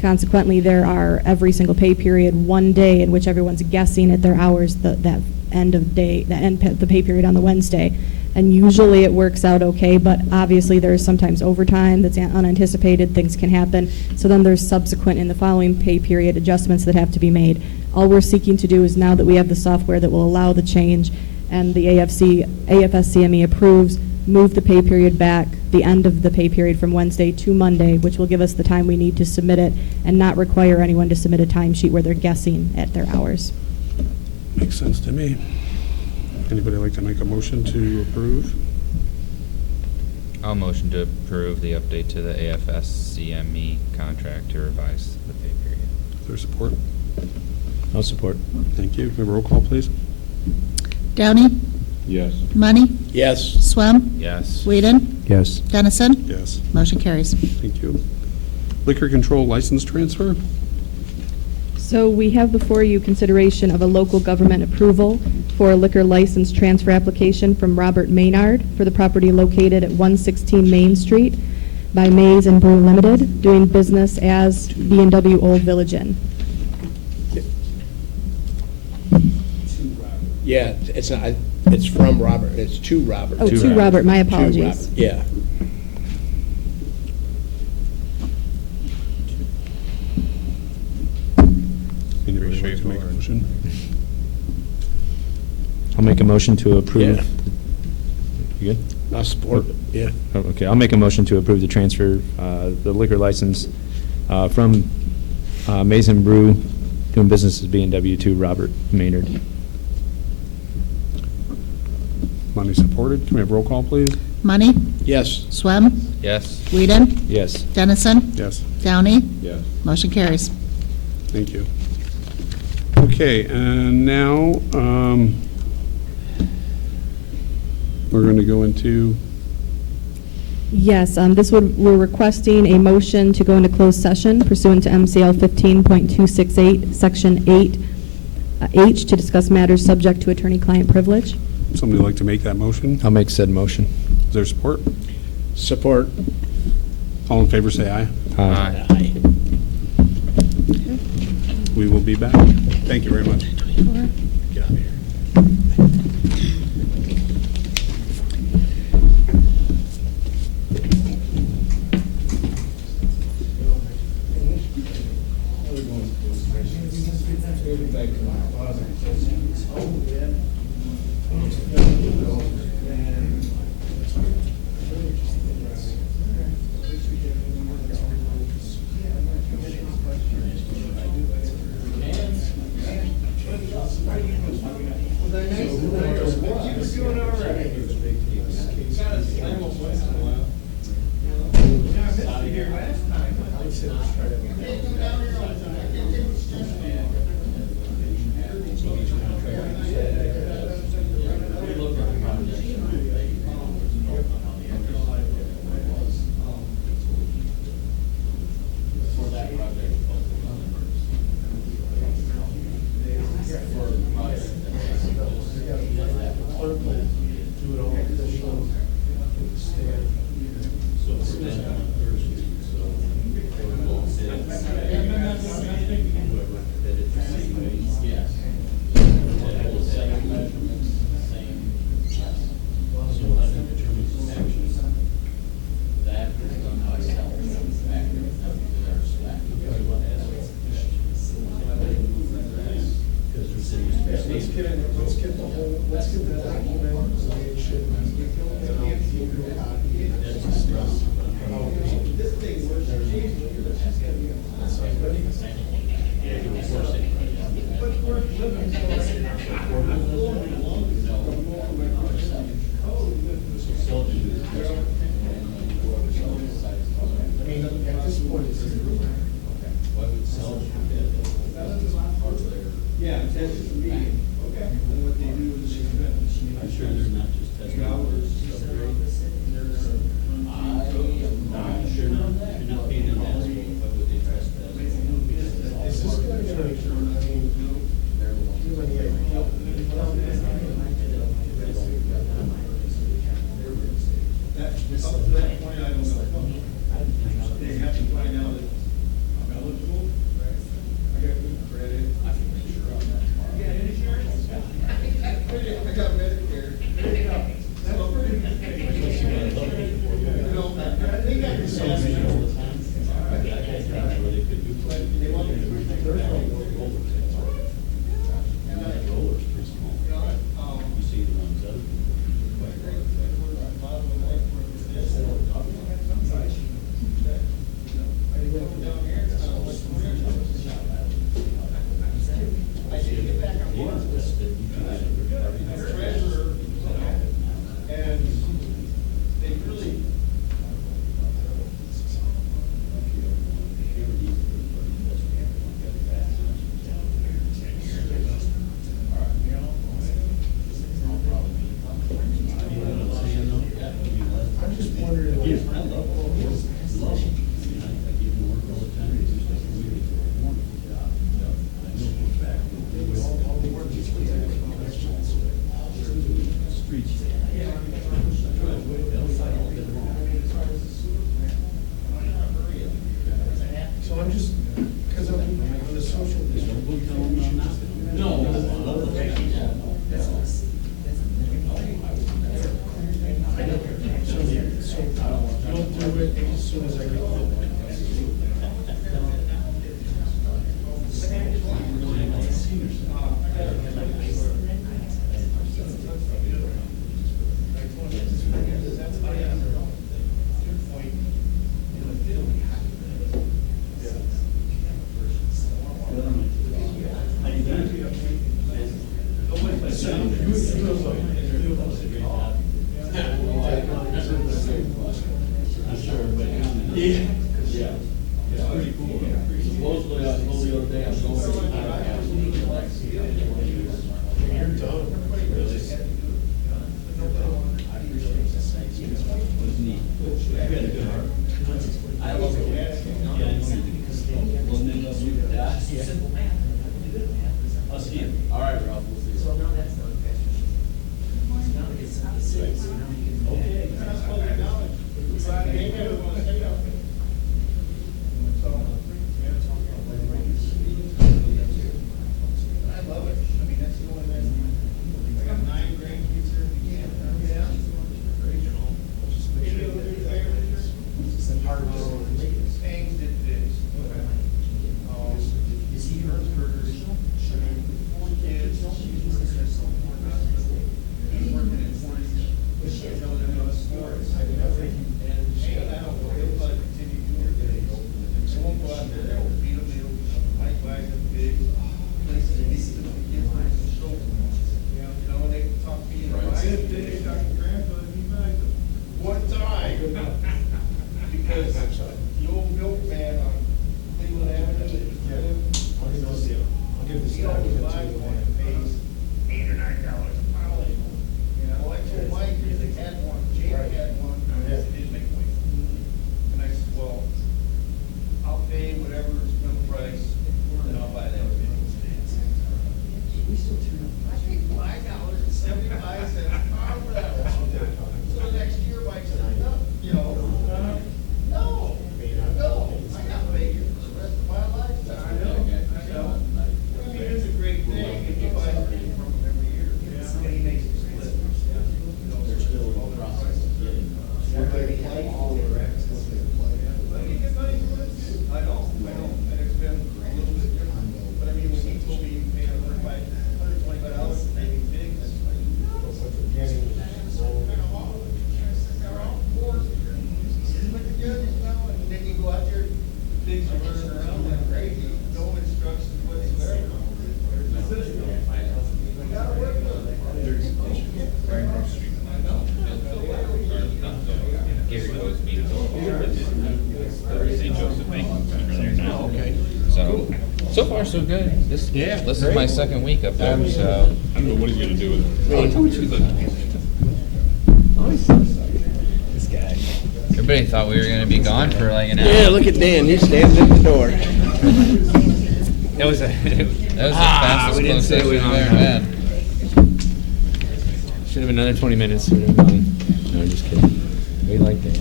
Consequently, there are every single pay period one day in which everyone's guessing at their hours that end of day, the pay period on the Wednesday. And usually it works out okay, but obviously there's sometimes overtime that's unanticipated, things can happen. So then there's subsequent in the following pay period adjustments that have to be made. All we're seeking to do is, now that we have the software that will allow the change and the AFSCME approves, move the pay period back, the end of the pay period from Wednesday to Monday, which will give us the time we need to submit it and not require anyone to submit a timesheet where they're guessing at their hours. Makes sense to me. Anybody like to make a motion to approve? I'll motion to approve the update to the AFS-CME contract to revise the pay period. Is there support? I'll support. Thank you. Can we have a roll call, please? Downey? Yes. Money? Yes. Swam? Yes. Whedon? Yes. Dennison? Yes. Motion carries. Thank you. Liquor control license transfer? So we have before you consideration of a local government approval for a liquor license transfer application from Robert Maynard for the property located at 116 Main Street by Mays and Brew Limited, doing business as B&W Old Village Inn. Yeah, it's from Robert, it's to Robert. Oh, to Robert, my apologies. Robert, yeah. Anybody like to make a motion? I'll make a motion to approve. Yeah. You good? I'll support it, yeah. Oh, okay, I'll make a motion to approve the transfer, the liquor license from Mason Brew, doing business as B&W, to Robert Maynard. Money supported. Can we have roll call, please? Money? Yes. Swam? Yes. Whedon? Yes. Dennison? Yes. Downey? Yes. Motion carries. Thank you. Okay, and now we're going to go into, Yes, we're requesting a motion to go into closed session pursuant to MCL 15.268, Section 8H, to discuss matters subject to attorney-client privilege. somebody like to make that motion? I'll make said motion. Is there support? Support. All in favor, say aye. Aye. Aye. We will be back. Thank you very much. Get out of here. So Up to that point, I don't know. They have to find out that I'm eligible, right? I got good credit. I can make sure I'm not. You got insurance? I got Medicare. There you go. That's pretty good. You know, they got your salary. They want me to So I'm just, because I'm on the social district. So you'll do it as soon as I get home. So far, so good. This is my second week up there, so. I don't know what he's gonna do with it. I told you This guy. Everybody thought we were gonna be gone for like an hour. Yeah, look at Dan, he stands at the door. That was the fastest we didn't closed say session we we've hung ever out. had. Should have been another 20 minutes. We'd have gone. No, just kidding. We like that.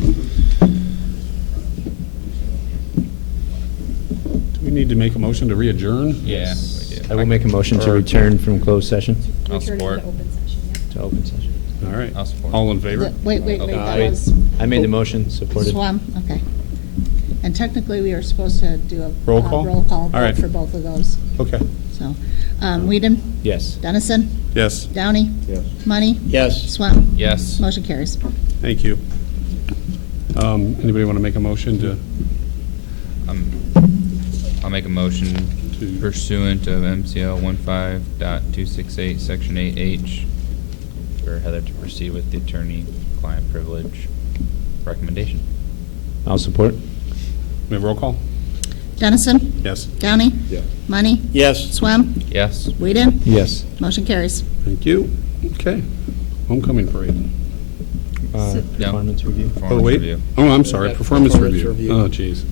Do we need to make a motion to re-adjourn? Yeah, we do. I will make a motion to Or- return from closed session I'll Returning support. to open session, yeah. to open session. All right. I'll support. All in favor? Wait, that Wait, was I made the motion, supported. Swam, okay. And technically, we are supposed to do a Roll call? roll call All right. vote for both of those. Okay. So, Whedon, Yes. Dennison, Yes, Downey, Yes. Money, Yes. Swam. Yes. Motion carries. thank you. Anybody want to make a motion to, I'll make a motion pursuant of MCL 15.268, Section 8H, for Heather to proceed with the attorney-client privilege recommendation. I'll support. we have roll call? Dennison, Yes, Downey, Yes. Money, Yes. Swam, Yes. Whedon. Yes. Motion carries. thank you. Okay. Homecoming parade. Performance review. Oh, Performance wait. review. Oh, I'm sorry, Yeah, performance performance review. review. Oh, jeez.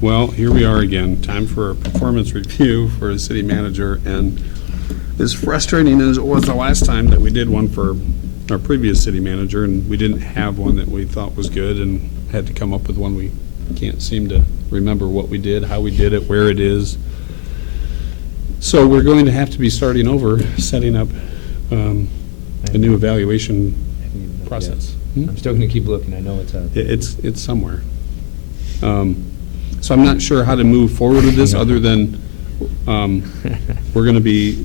Well, here we are again, time for a performance review for the city manager, and as frustrating as it was the last time that we did one for our previous city manager, and we didn't have one that we thought was good, and had to come up with one we can't seem to remember what we did, how we did it, where it is. So we're going to have to be starting over, setting up a new evaluation process. Hmm? I'm still going to keep looking. I know it's out. It's somewhere. So I'm not sure how to move forward with this, other than we're going to be,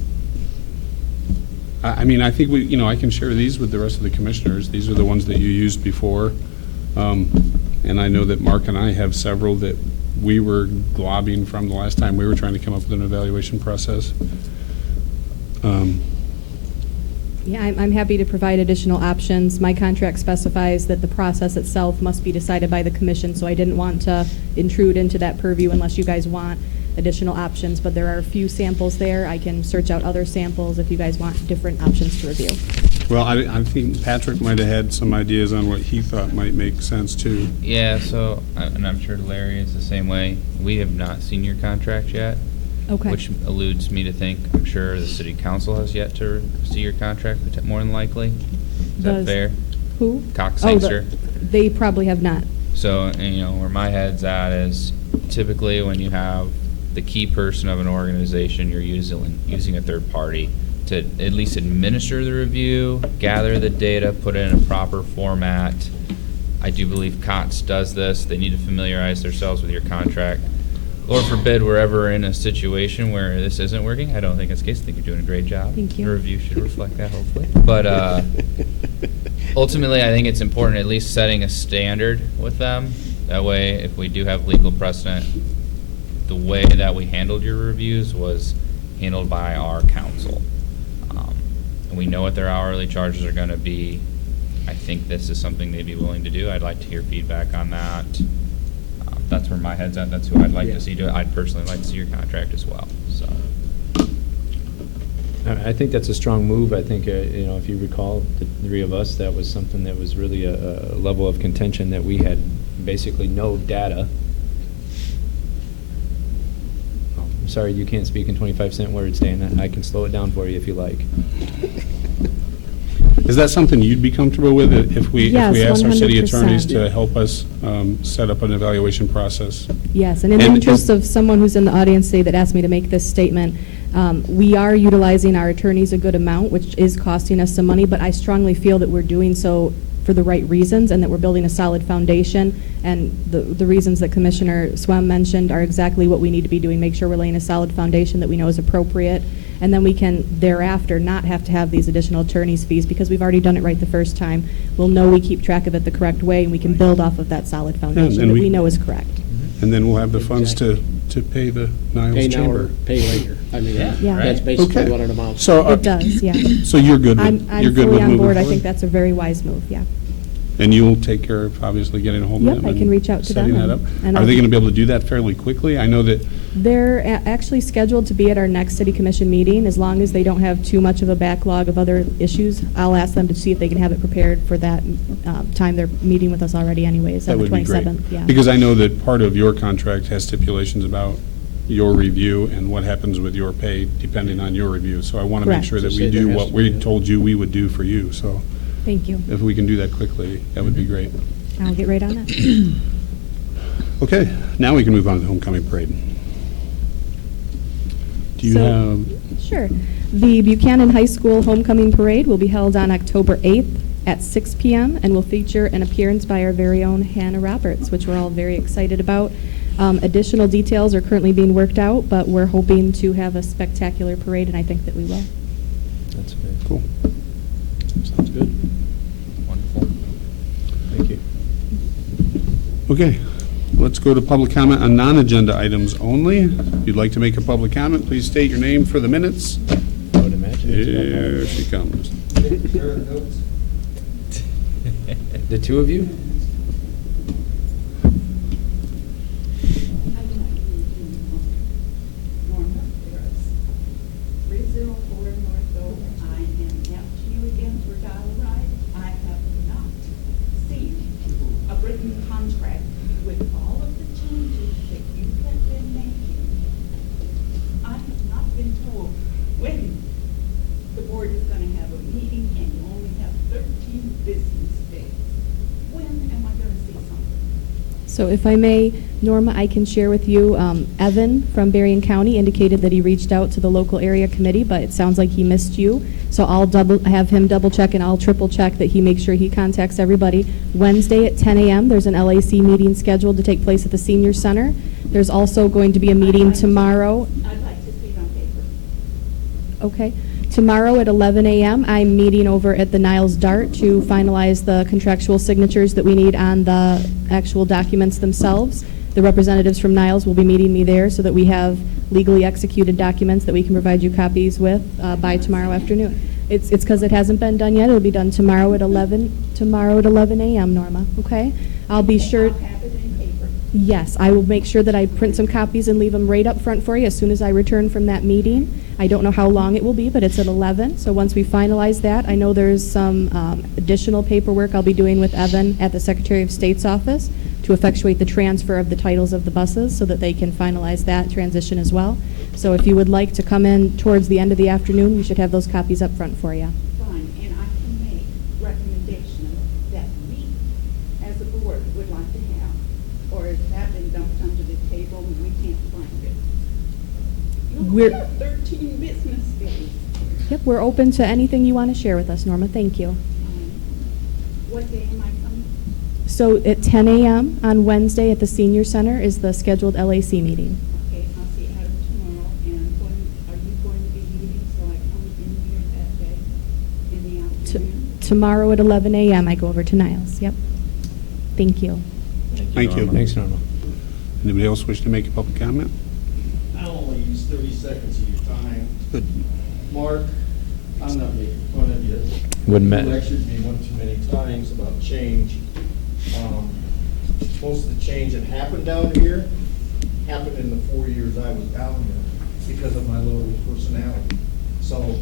I mean, I think I can share these with the rest of the commissioners. These are the ones that you used before. And I know that Mark and I have several that we were globbing from the last time we were trying to come up with an evaluation process. Yeah, I'm happy to provide additional options. My contract specifies that the process itself must be decided by the commission, so I didn't want to intrude into that purview unless you guys want additional options, but there are a few samples there. I can search out other samples if you guys want different options to review. Well, I think Patrick might have had some ideas on what he thought might make sense too. Yeah, so, and I'm sure Larry is the same way. We have not seen your contract yet. Okay. Which alludes me to think, I'm sure the city council has yet to see your contract, more than likely. Is that Does- fair? Who? Cox Oh, Sangster. they probably have not. So, and, where my head's at is typically when you have the key person of an organization, you're using a third party to at least administer the review, gather the data, put it in a proper format. I do believe COTS does this. They need to familiarize themselves with your contract. Lord forbid we're ever in a situation where this isn't working. I don't think it's the case. I think you're doing a great job. Thank you. The review should reflect that, hopefully. But ultimately, I think it's important at least setting a standard with them. That way, if we do have legal precedent, the way that we handled your reviews was handled by our council. And we know what their hourly charges are going to be. I think this is something they'd be willing to do. I'd like to hear feedback on that. That's where my head's at. That's who I'd like to see do it. I'd personally like to see your contract as well, so. I think that's a strong move. I think, if you recall, the three of us, that was something that was really a level of contention that we had basically no data. Oh, I'm sorry, you can't speak in 25-cent words, Dan. I can slow it down for you if you like. Is that something you'd be comfortable with if we Yes, asked our city attorneys 100%. to help us set up an evaluation process? Yes, and in the And interest is- of someone who's in the audience today that asked me to make this statement, we are utilizing our attorneys a good amount, which is costing us some money, but I strongly feel that we're doing so for the right reasons and that we're building a solid foundation. And the reasons that Commissioner Swem mentioned are exactly what we need to be doing, make sure we're laying a solid foundation that we know is appropriate. And then we can thereafter not have to have these additional attorney's fees because we've already done it right the first time. We'll know we keep track of it the correct way and we can build off of that solid foundation and that we- we know is correct. And then we'll have the funds to pay the Niles Pay now or Chamber. pay later. I mean, Yeah. that's basically Okay. what it amounts to. So, It does, yeah. So you're good with, I'm you're good fully with on moving board. I forward? think that's a very wise move, yeah. And you'll take care of obviously getting a hold of Yep, them? I and can reach out to them Setting that and- up? and Are I'll- they going to be able to do that fairly quickly? I know that, They're actually scheduled to be at our next city commission meeting. As long as they don't have too much of a backlog of other issues, I'll ask them to see if they can have it prepared for that time they're meeting with us already anyways, that on the would be great. 27th. Yeah. Because I know that part of your contract has stipulations about your review and what happens with your pay depending on your review. So I want to make Correct. sure that So we say there do has what to we be a- told you we would do for you, so. Thank you. If we can do that quickly, that would be great. I'll get right on that. Okay, now we can move on to the homecoming parade. Do you So- have, Sure. The Buchanan High School Homecoming Parade will be held on October 8th at 6 p.m. and will feature an appearance by our very own Hannah Roberts, which we're all very excited about. Additional details are currently being worked out, but we're hoping to have a spectacular parade, and I think that we will. That's very cool. Sounds good. Wonderful. Thank you. Okay, let's go to public comment on non-agenda items only. If you'd like to make a public comment, please state your name for the minutes. I would imagine. Here she comes. The two of you? Norma Harris, 304 North Oak. I am asking you again for dial ride. I have not seen a written contract with all of the changes that you have been making. I have not been told when the board is going to have a meeting, and you only have 13 business days. When am I going to see something? So if I may, Norma, I can share with you, Evan from Berrien County indicated that he reached out to the local area committee, but it sounds like he missed you. So I'll have him double check and I'll triple check that he makes sure he contacts everybody. Wednesday at 10 a.m., there's an LAC meeting scheduled to take place at the Senior Center. There's also going to be a meeting tomorrow. I'd like to see it on paper. Okay. Tomorrow at 11 a.m., I'm meeting over at the Niles Dart to finalize the contractual signatures that we need on the actual documents themselves. The representatives from Niles will be meeting me there so that we have legally executed documents that we can provide you copies with by tomorrow afternoon. It's because it hasn't been done yet. It'll be done tomorrow at 11 a.m., Norma, okay? I'll be sure. I'll have it in paper. Yes, I will make sure that I print some copies and leave them right up front for you as soon as I return from that meeting. I don't know how long it will be, but it's at 11. So once we finalize that, I know there's some additional paperwork I'll be doing with Evan at the Secretary of State's office to effectuate the transfer of the titles of the buses so that they can finalize that transition as well. So if you would like to come in towards the end of the afternoon, we should have those copies up front for you. Fine, and I can make recommendations that we, as a board, would like to have, or is that been dumped under the table and we can't find it? We're- We have 13 business days. Yep, we're open to anything you want to share with us, Norma. Thank you. What day am I coming? So at 10 a.m. on Wednesday at the Senior Center is the scheduled LAC meeting. Okay, I'll see Adam tomorrow, and when are you going to be meeting, so I come in here that day, in the afternoon? Tomorrow at 11 a.m. I go over to Niles. Yep. Thank you. Thank you. Thanks, Norma. Anybody else wish to make a public comment? I'll only use 30 seconds of your time. Good. Mark, I'm not making fun of you. Wouldn't You matter. lectured me one too many times about change. Most of the change that happened down here happened in the 4 years I was down here because of my low personality. So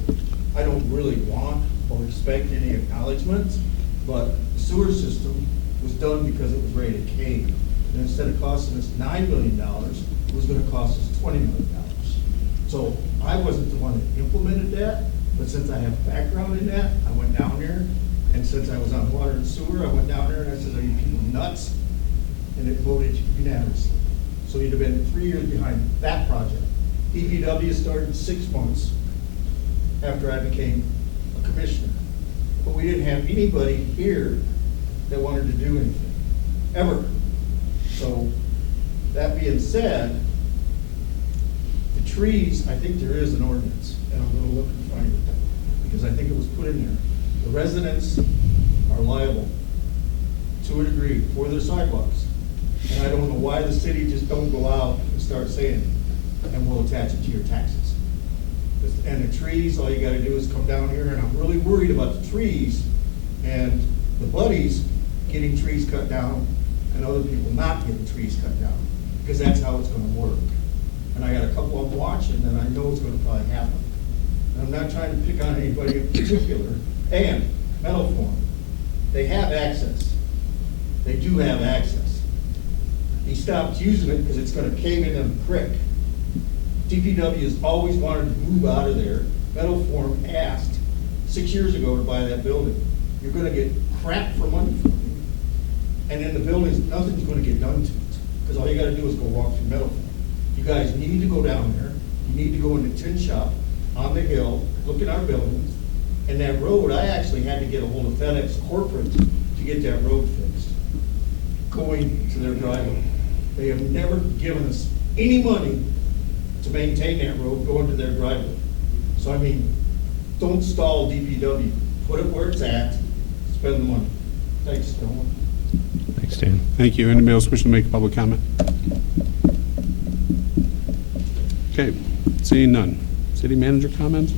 I don't really want or expect any acknowledgments, but the sewer system was done because it was ready to cave. And instead of costing us $9 million, it was gonna cost us $20 million. So I wasn't the one that implemented that, but since I have background in that, I went down there, and since I was on water and sewer, I went down there and I said, are you people nuts? And it voted unanimously. So you'd have been 3 years behind that project. DPW started 6 months after I became a commissioner. But we didn't have anybody here that wanted to do anything, ever. So, that being said, the trees, I think there is an ordinance, and I'm gonna look and find it, because I think it was put in there. The residents are liable to a degree for their sidewalks. And I don't know why the city just don't go out and start saying, and we'll attach it to your taxes. And the trees, all you gotta do is come down here, and I'm really worried about the trees and the buddies getting trees cut down and other people not getting trees cut down, because that's how it's gonna work. And I got a couple of them watching, and I know it's gonna probably happen. And I'm not trying to pick on anybody in particular. And metal form, they have access. They do have access. He stopped using it because it's gonna cave in the creek. DPW has always wanted to move out of there. Metal Form asked 6 years ago to buy that building you're gonna get crap for money from them. And then the buildings, nothing's gonna get done to it, because all you gotta do is go walk through Meadowfall. You guys need to go down there, you need to go in the tin shop on the hill, look at our buildings, and that road, I actually had to get a hold of FedEx corporate to get that road fixed, going to their driveway. They have never given us any money to maintain that road going to their driveway. So I mean, don't stall DPW, put it where it's at, spend the money. Thanks, gentlemen. Thanks, Dan. Thank you. Anybody else wishing to make a public comment? Okay, seeing none. City manager comments?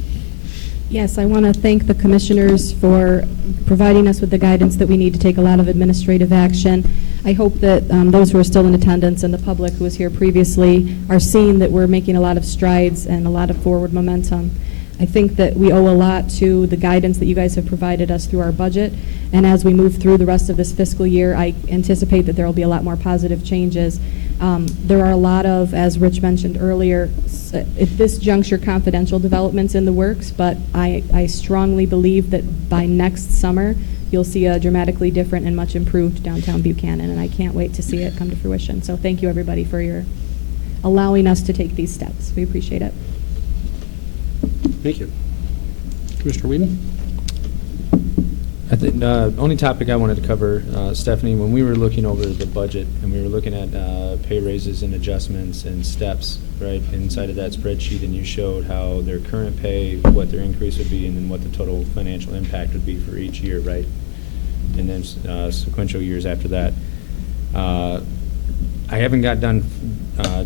Yes, I want to thank the commissioners for providing us with the guidance that we need to take a lot of administrative action. I hope that those who are still in attendance and the public who was here previously are seeing that we're making a lot of strides and a lot of forward momentum. I think that we owe a lot to the guidance that you guys have provided us through our budget, and as we move through the rest of this fiscal year, I anticipate that there will be a lot more positive changes. There are a lot of, as Rich mentioned earlier, at this juncture, confidential developments in the works, but I strongly believe that by next summer, you'll see a dramatically different and much improved downtown Buchanan, and I can't wait to see it come to fruition. So thank you, everybody, for your allowing us to take these steps. We appreciate it. Thank you. Commissioner Whedon? I think only topic I wanted to cover, Stephanie, when we were looking over the budget and we were looking at pay raises and adjustments and steps, right, inside of that spreadsheet, and you showed how their current pay, what their increase would be, and then what the total financial impact would be for each year, right? And then sequential years after that. I haven't got done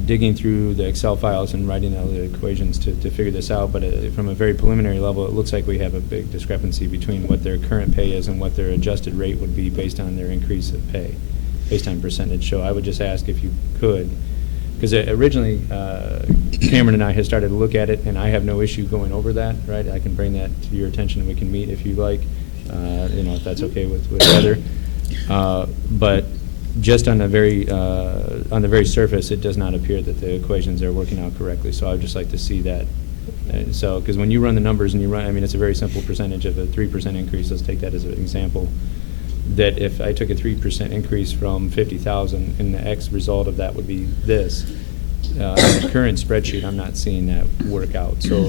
digging through the Excel files and writing out the equations to figure this out, but from a very preliminary level, it looks like we have a big discrepancy between what their current pay is and what their adjusted rate would be based on their increase of pay, based on percentage. So I would just ask if you could, because originally Cameron and I had started to look at it, and I have no issue going over that, right? I can bring that to your attention and we can meet if you like, if that's okay with Heather. But just on the very surface, it does not appear that the equations are working out correctly. So I would just like to see that. So, because when you run the numbers and you run, I mean, it's a very simple percentage of a 3% increase. Let's take that as an example. That if I took a 3% increase from 50,000, and the X result of that would be this. In the current spreadsheet, I'm not seeing that work out. So,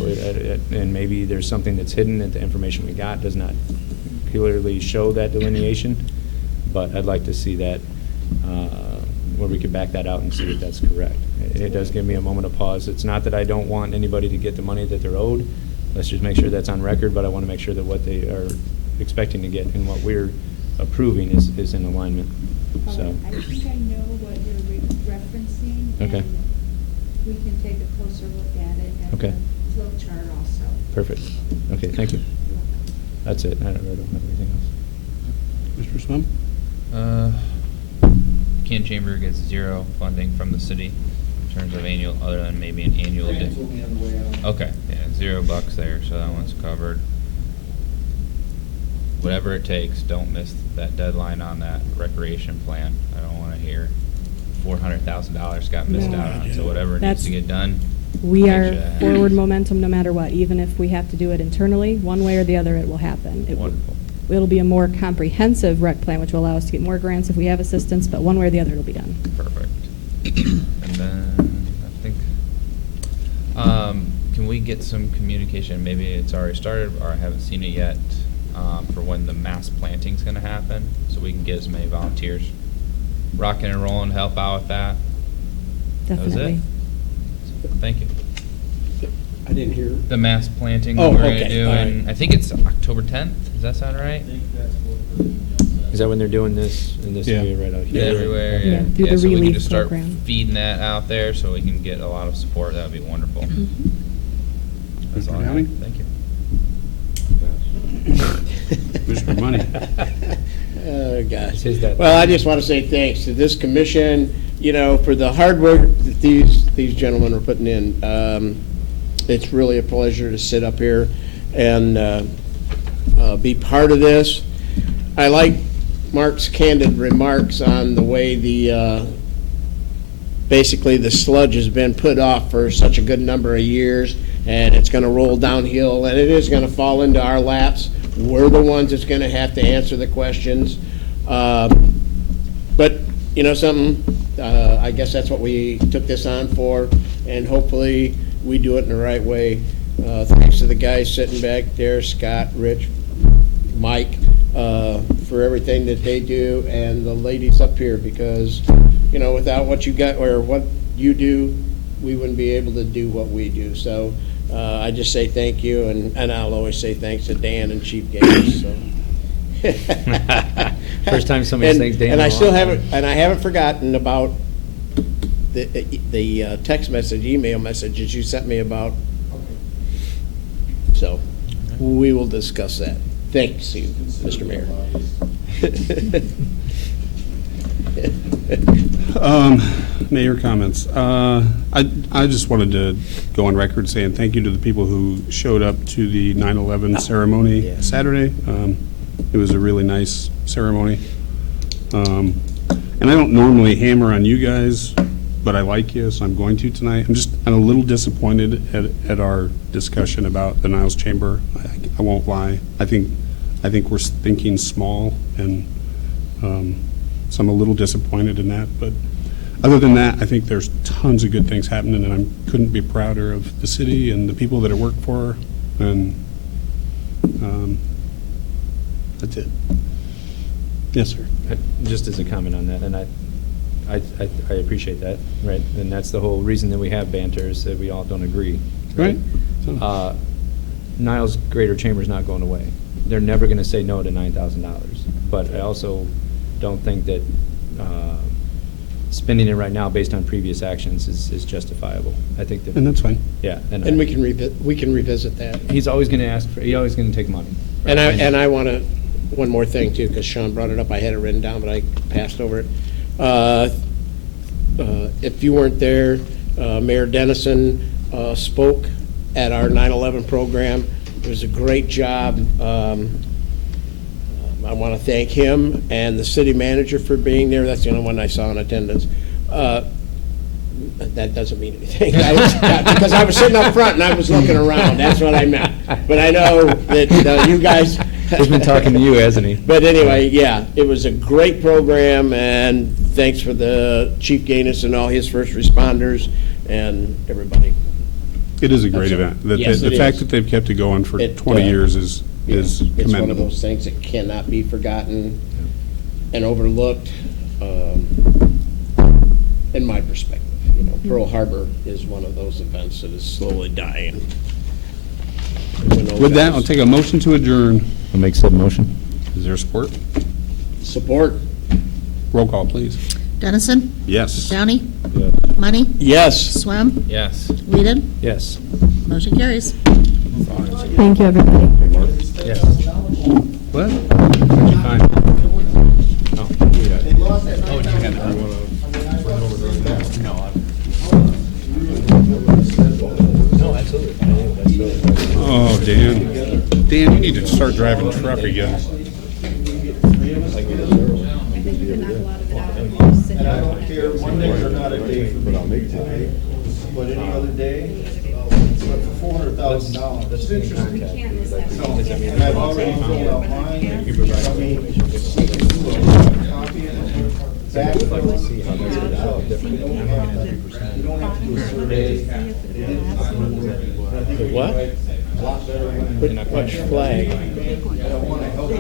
and maybe there's something that's hidden that the information we got does not clearly show that delineation. But I'd like to see that. Where we could back that out and see if that's correct. It does give me a moment of pause. It's not that I don't want anybody to get the money that they're owed. Let's just make sure that's on record, but I want to make sure that what they are expecting to get and what we're approving is in alignment. So. I think I know what you're referencing. Okay. And we can take a closer look at it and Okay. the flow chart also. Perfect. Okay, thank you. That's it. I don't have anything else. Mr. Swim? Buchanan Chamber gets 0 funding from the city in terms of annual, other than maybe an annual. Grants will be on the way out. Okay, yeah, $0 there, so that one's covered. Whatever it takes, don't miss that deadline on that recreation plan. I don't want to hear $400,000 got missed No. out on, so whatever needs That's- to get done. We make are sure that happens. forward momentum no matter what. Even if we have to do it internally, one way or the other, it will happen. Wonderful. It'll be a more comprehensive rec plan, which will allow us to get more grants if we have assistance, but one way or the other, it'll be done. Perfect. And then, I think, can we get some communication, maybe it's already started, or I haven't seen it yet, for when the mass planting's gonna happen, so we can get as many volunteers rocking and rolling to help out with that? Definitely. That was it? Thank you. I didn't hear. The mass planting Oh, we're gonna okay, do, all and I think it's October 10th, does that sound right? Is that when they're doing this in this area right out here? Everywhere, Yeah, yeah. through the So we can relief just start program. feeding that out there, so we can get a lot of support, that would be wonderful. That's all I have. Downing? Thank you. Mr. Money. Oh, gosh. Is that- Well, I just want to say thanks to this commission, for the hard work that these gentlemen are putting in. It's really a pleasure to sit up here and be part of this. I like Mark's candid remarks on the way basically the sludge has been put off for such a good number of years, and it's going to roll downhill, and it is going to fall into our laps We're the ones that's gonna have to answer the questions. But, you know something, I guess that's what we took this on for, and hopefully we do it in the right way. Thanks to the guys sitting back there, Scott, Rich, Mike, for everything that they do, and the ladies up here, because, you know, without what you got, or what you do, we wouldn't be able to do what we do. So, I just say thank you, and I'll always say thanks to Dan and Chief Gates, so. First time somebody's thanked Dan. And I in a still long haven't, time. and I haven't forgotten about the text message, email messages you sent me about. So, we will discuss that. Thanks, you, Mr. Mayor. Mayor comments. I just wanted to go on record saying thank you to the people who showed up to the 9/11 ceremony Saturday. It was a really nice ceremony. And I don't normally hammer on you guys, but I like you, so I'm going to tonight. I'm a little disappointed at our discussion about the Niles Chamber. I won't lie. I think we're thinking small, and so I'm a little disappointed in that. But other than that, I think there's tons of good things happening, and I couldn't be prouder of the city and the people that I work for. And that's it. Yes, sir. Just as a comment on that, and I appreciate that, right? And that's the whole reason that we have banter, is that we all don't agree. Right. Niles Greater Chamber is not going away. They're never going to say no to $9,000. But I also don't think that spending it right now based on previous actions is justifiable. I think that. And that's fine. Yeah. And we can revisit that. He's always going to ask for, he's always going to take money. And I want to, one more thing too, because Sean brought it up. I had it written down, but I passed over it. If you weren't there, Mayor Dennison spoke at our 9/11 program. It was a great job. I want to thank him and the city manager for being there. That's the only one I saw in attendance. That doesn't mean anything. Because I was sitting up front and I was looking around. That's what I meant. But I know that you guys. He's been talking to you, hasn't he? But anyway, yeah, it was a great program, and thanks for the Chief Gaines and all his first responders and everybody. It is a great event. Yes, The it fact is. that they've kept it going for 20 years is It's one of commendable. those things that cannot be forgotten and overlooked, in my perspective. You know, Pearl Harbor is one of those events that is slowly dying. With that, I'll take a motion to adjourn. I'll make said motion. Is there support? Support. Roll call, please. Dennison? Yes. Downey? Money? Yes. Swam? Yes. Whedon? Yes. Motion carries. Thank you, everybody. Yes. What? Fine. Oh, you had No, absolutely. Oh, Dan. Dan, you need to start driving truck again. And I don't care, Mondays are not a day for me, but any other day, but for $400,000. And I've already filled out mine, I mean, you can do a copy and backfill. You don't have to do a survey. What? Which flag? I don't want to help.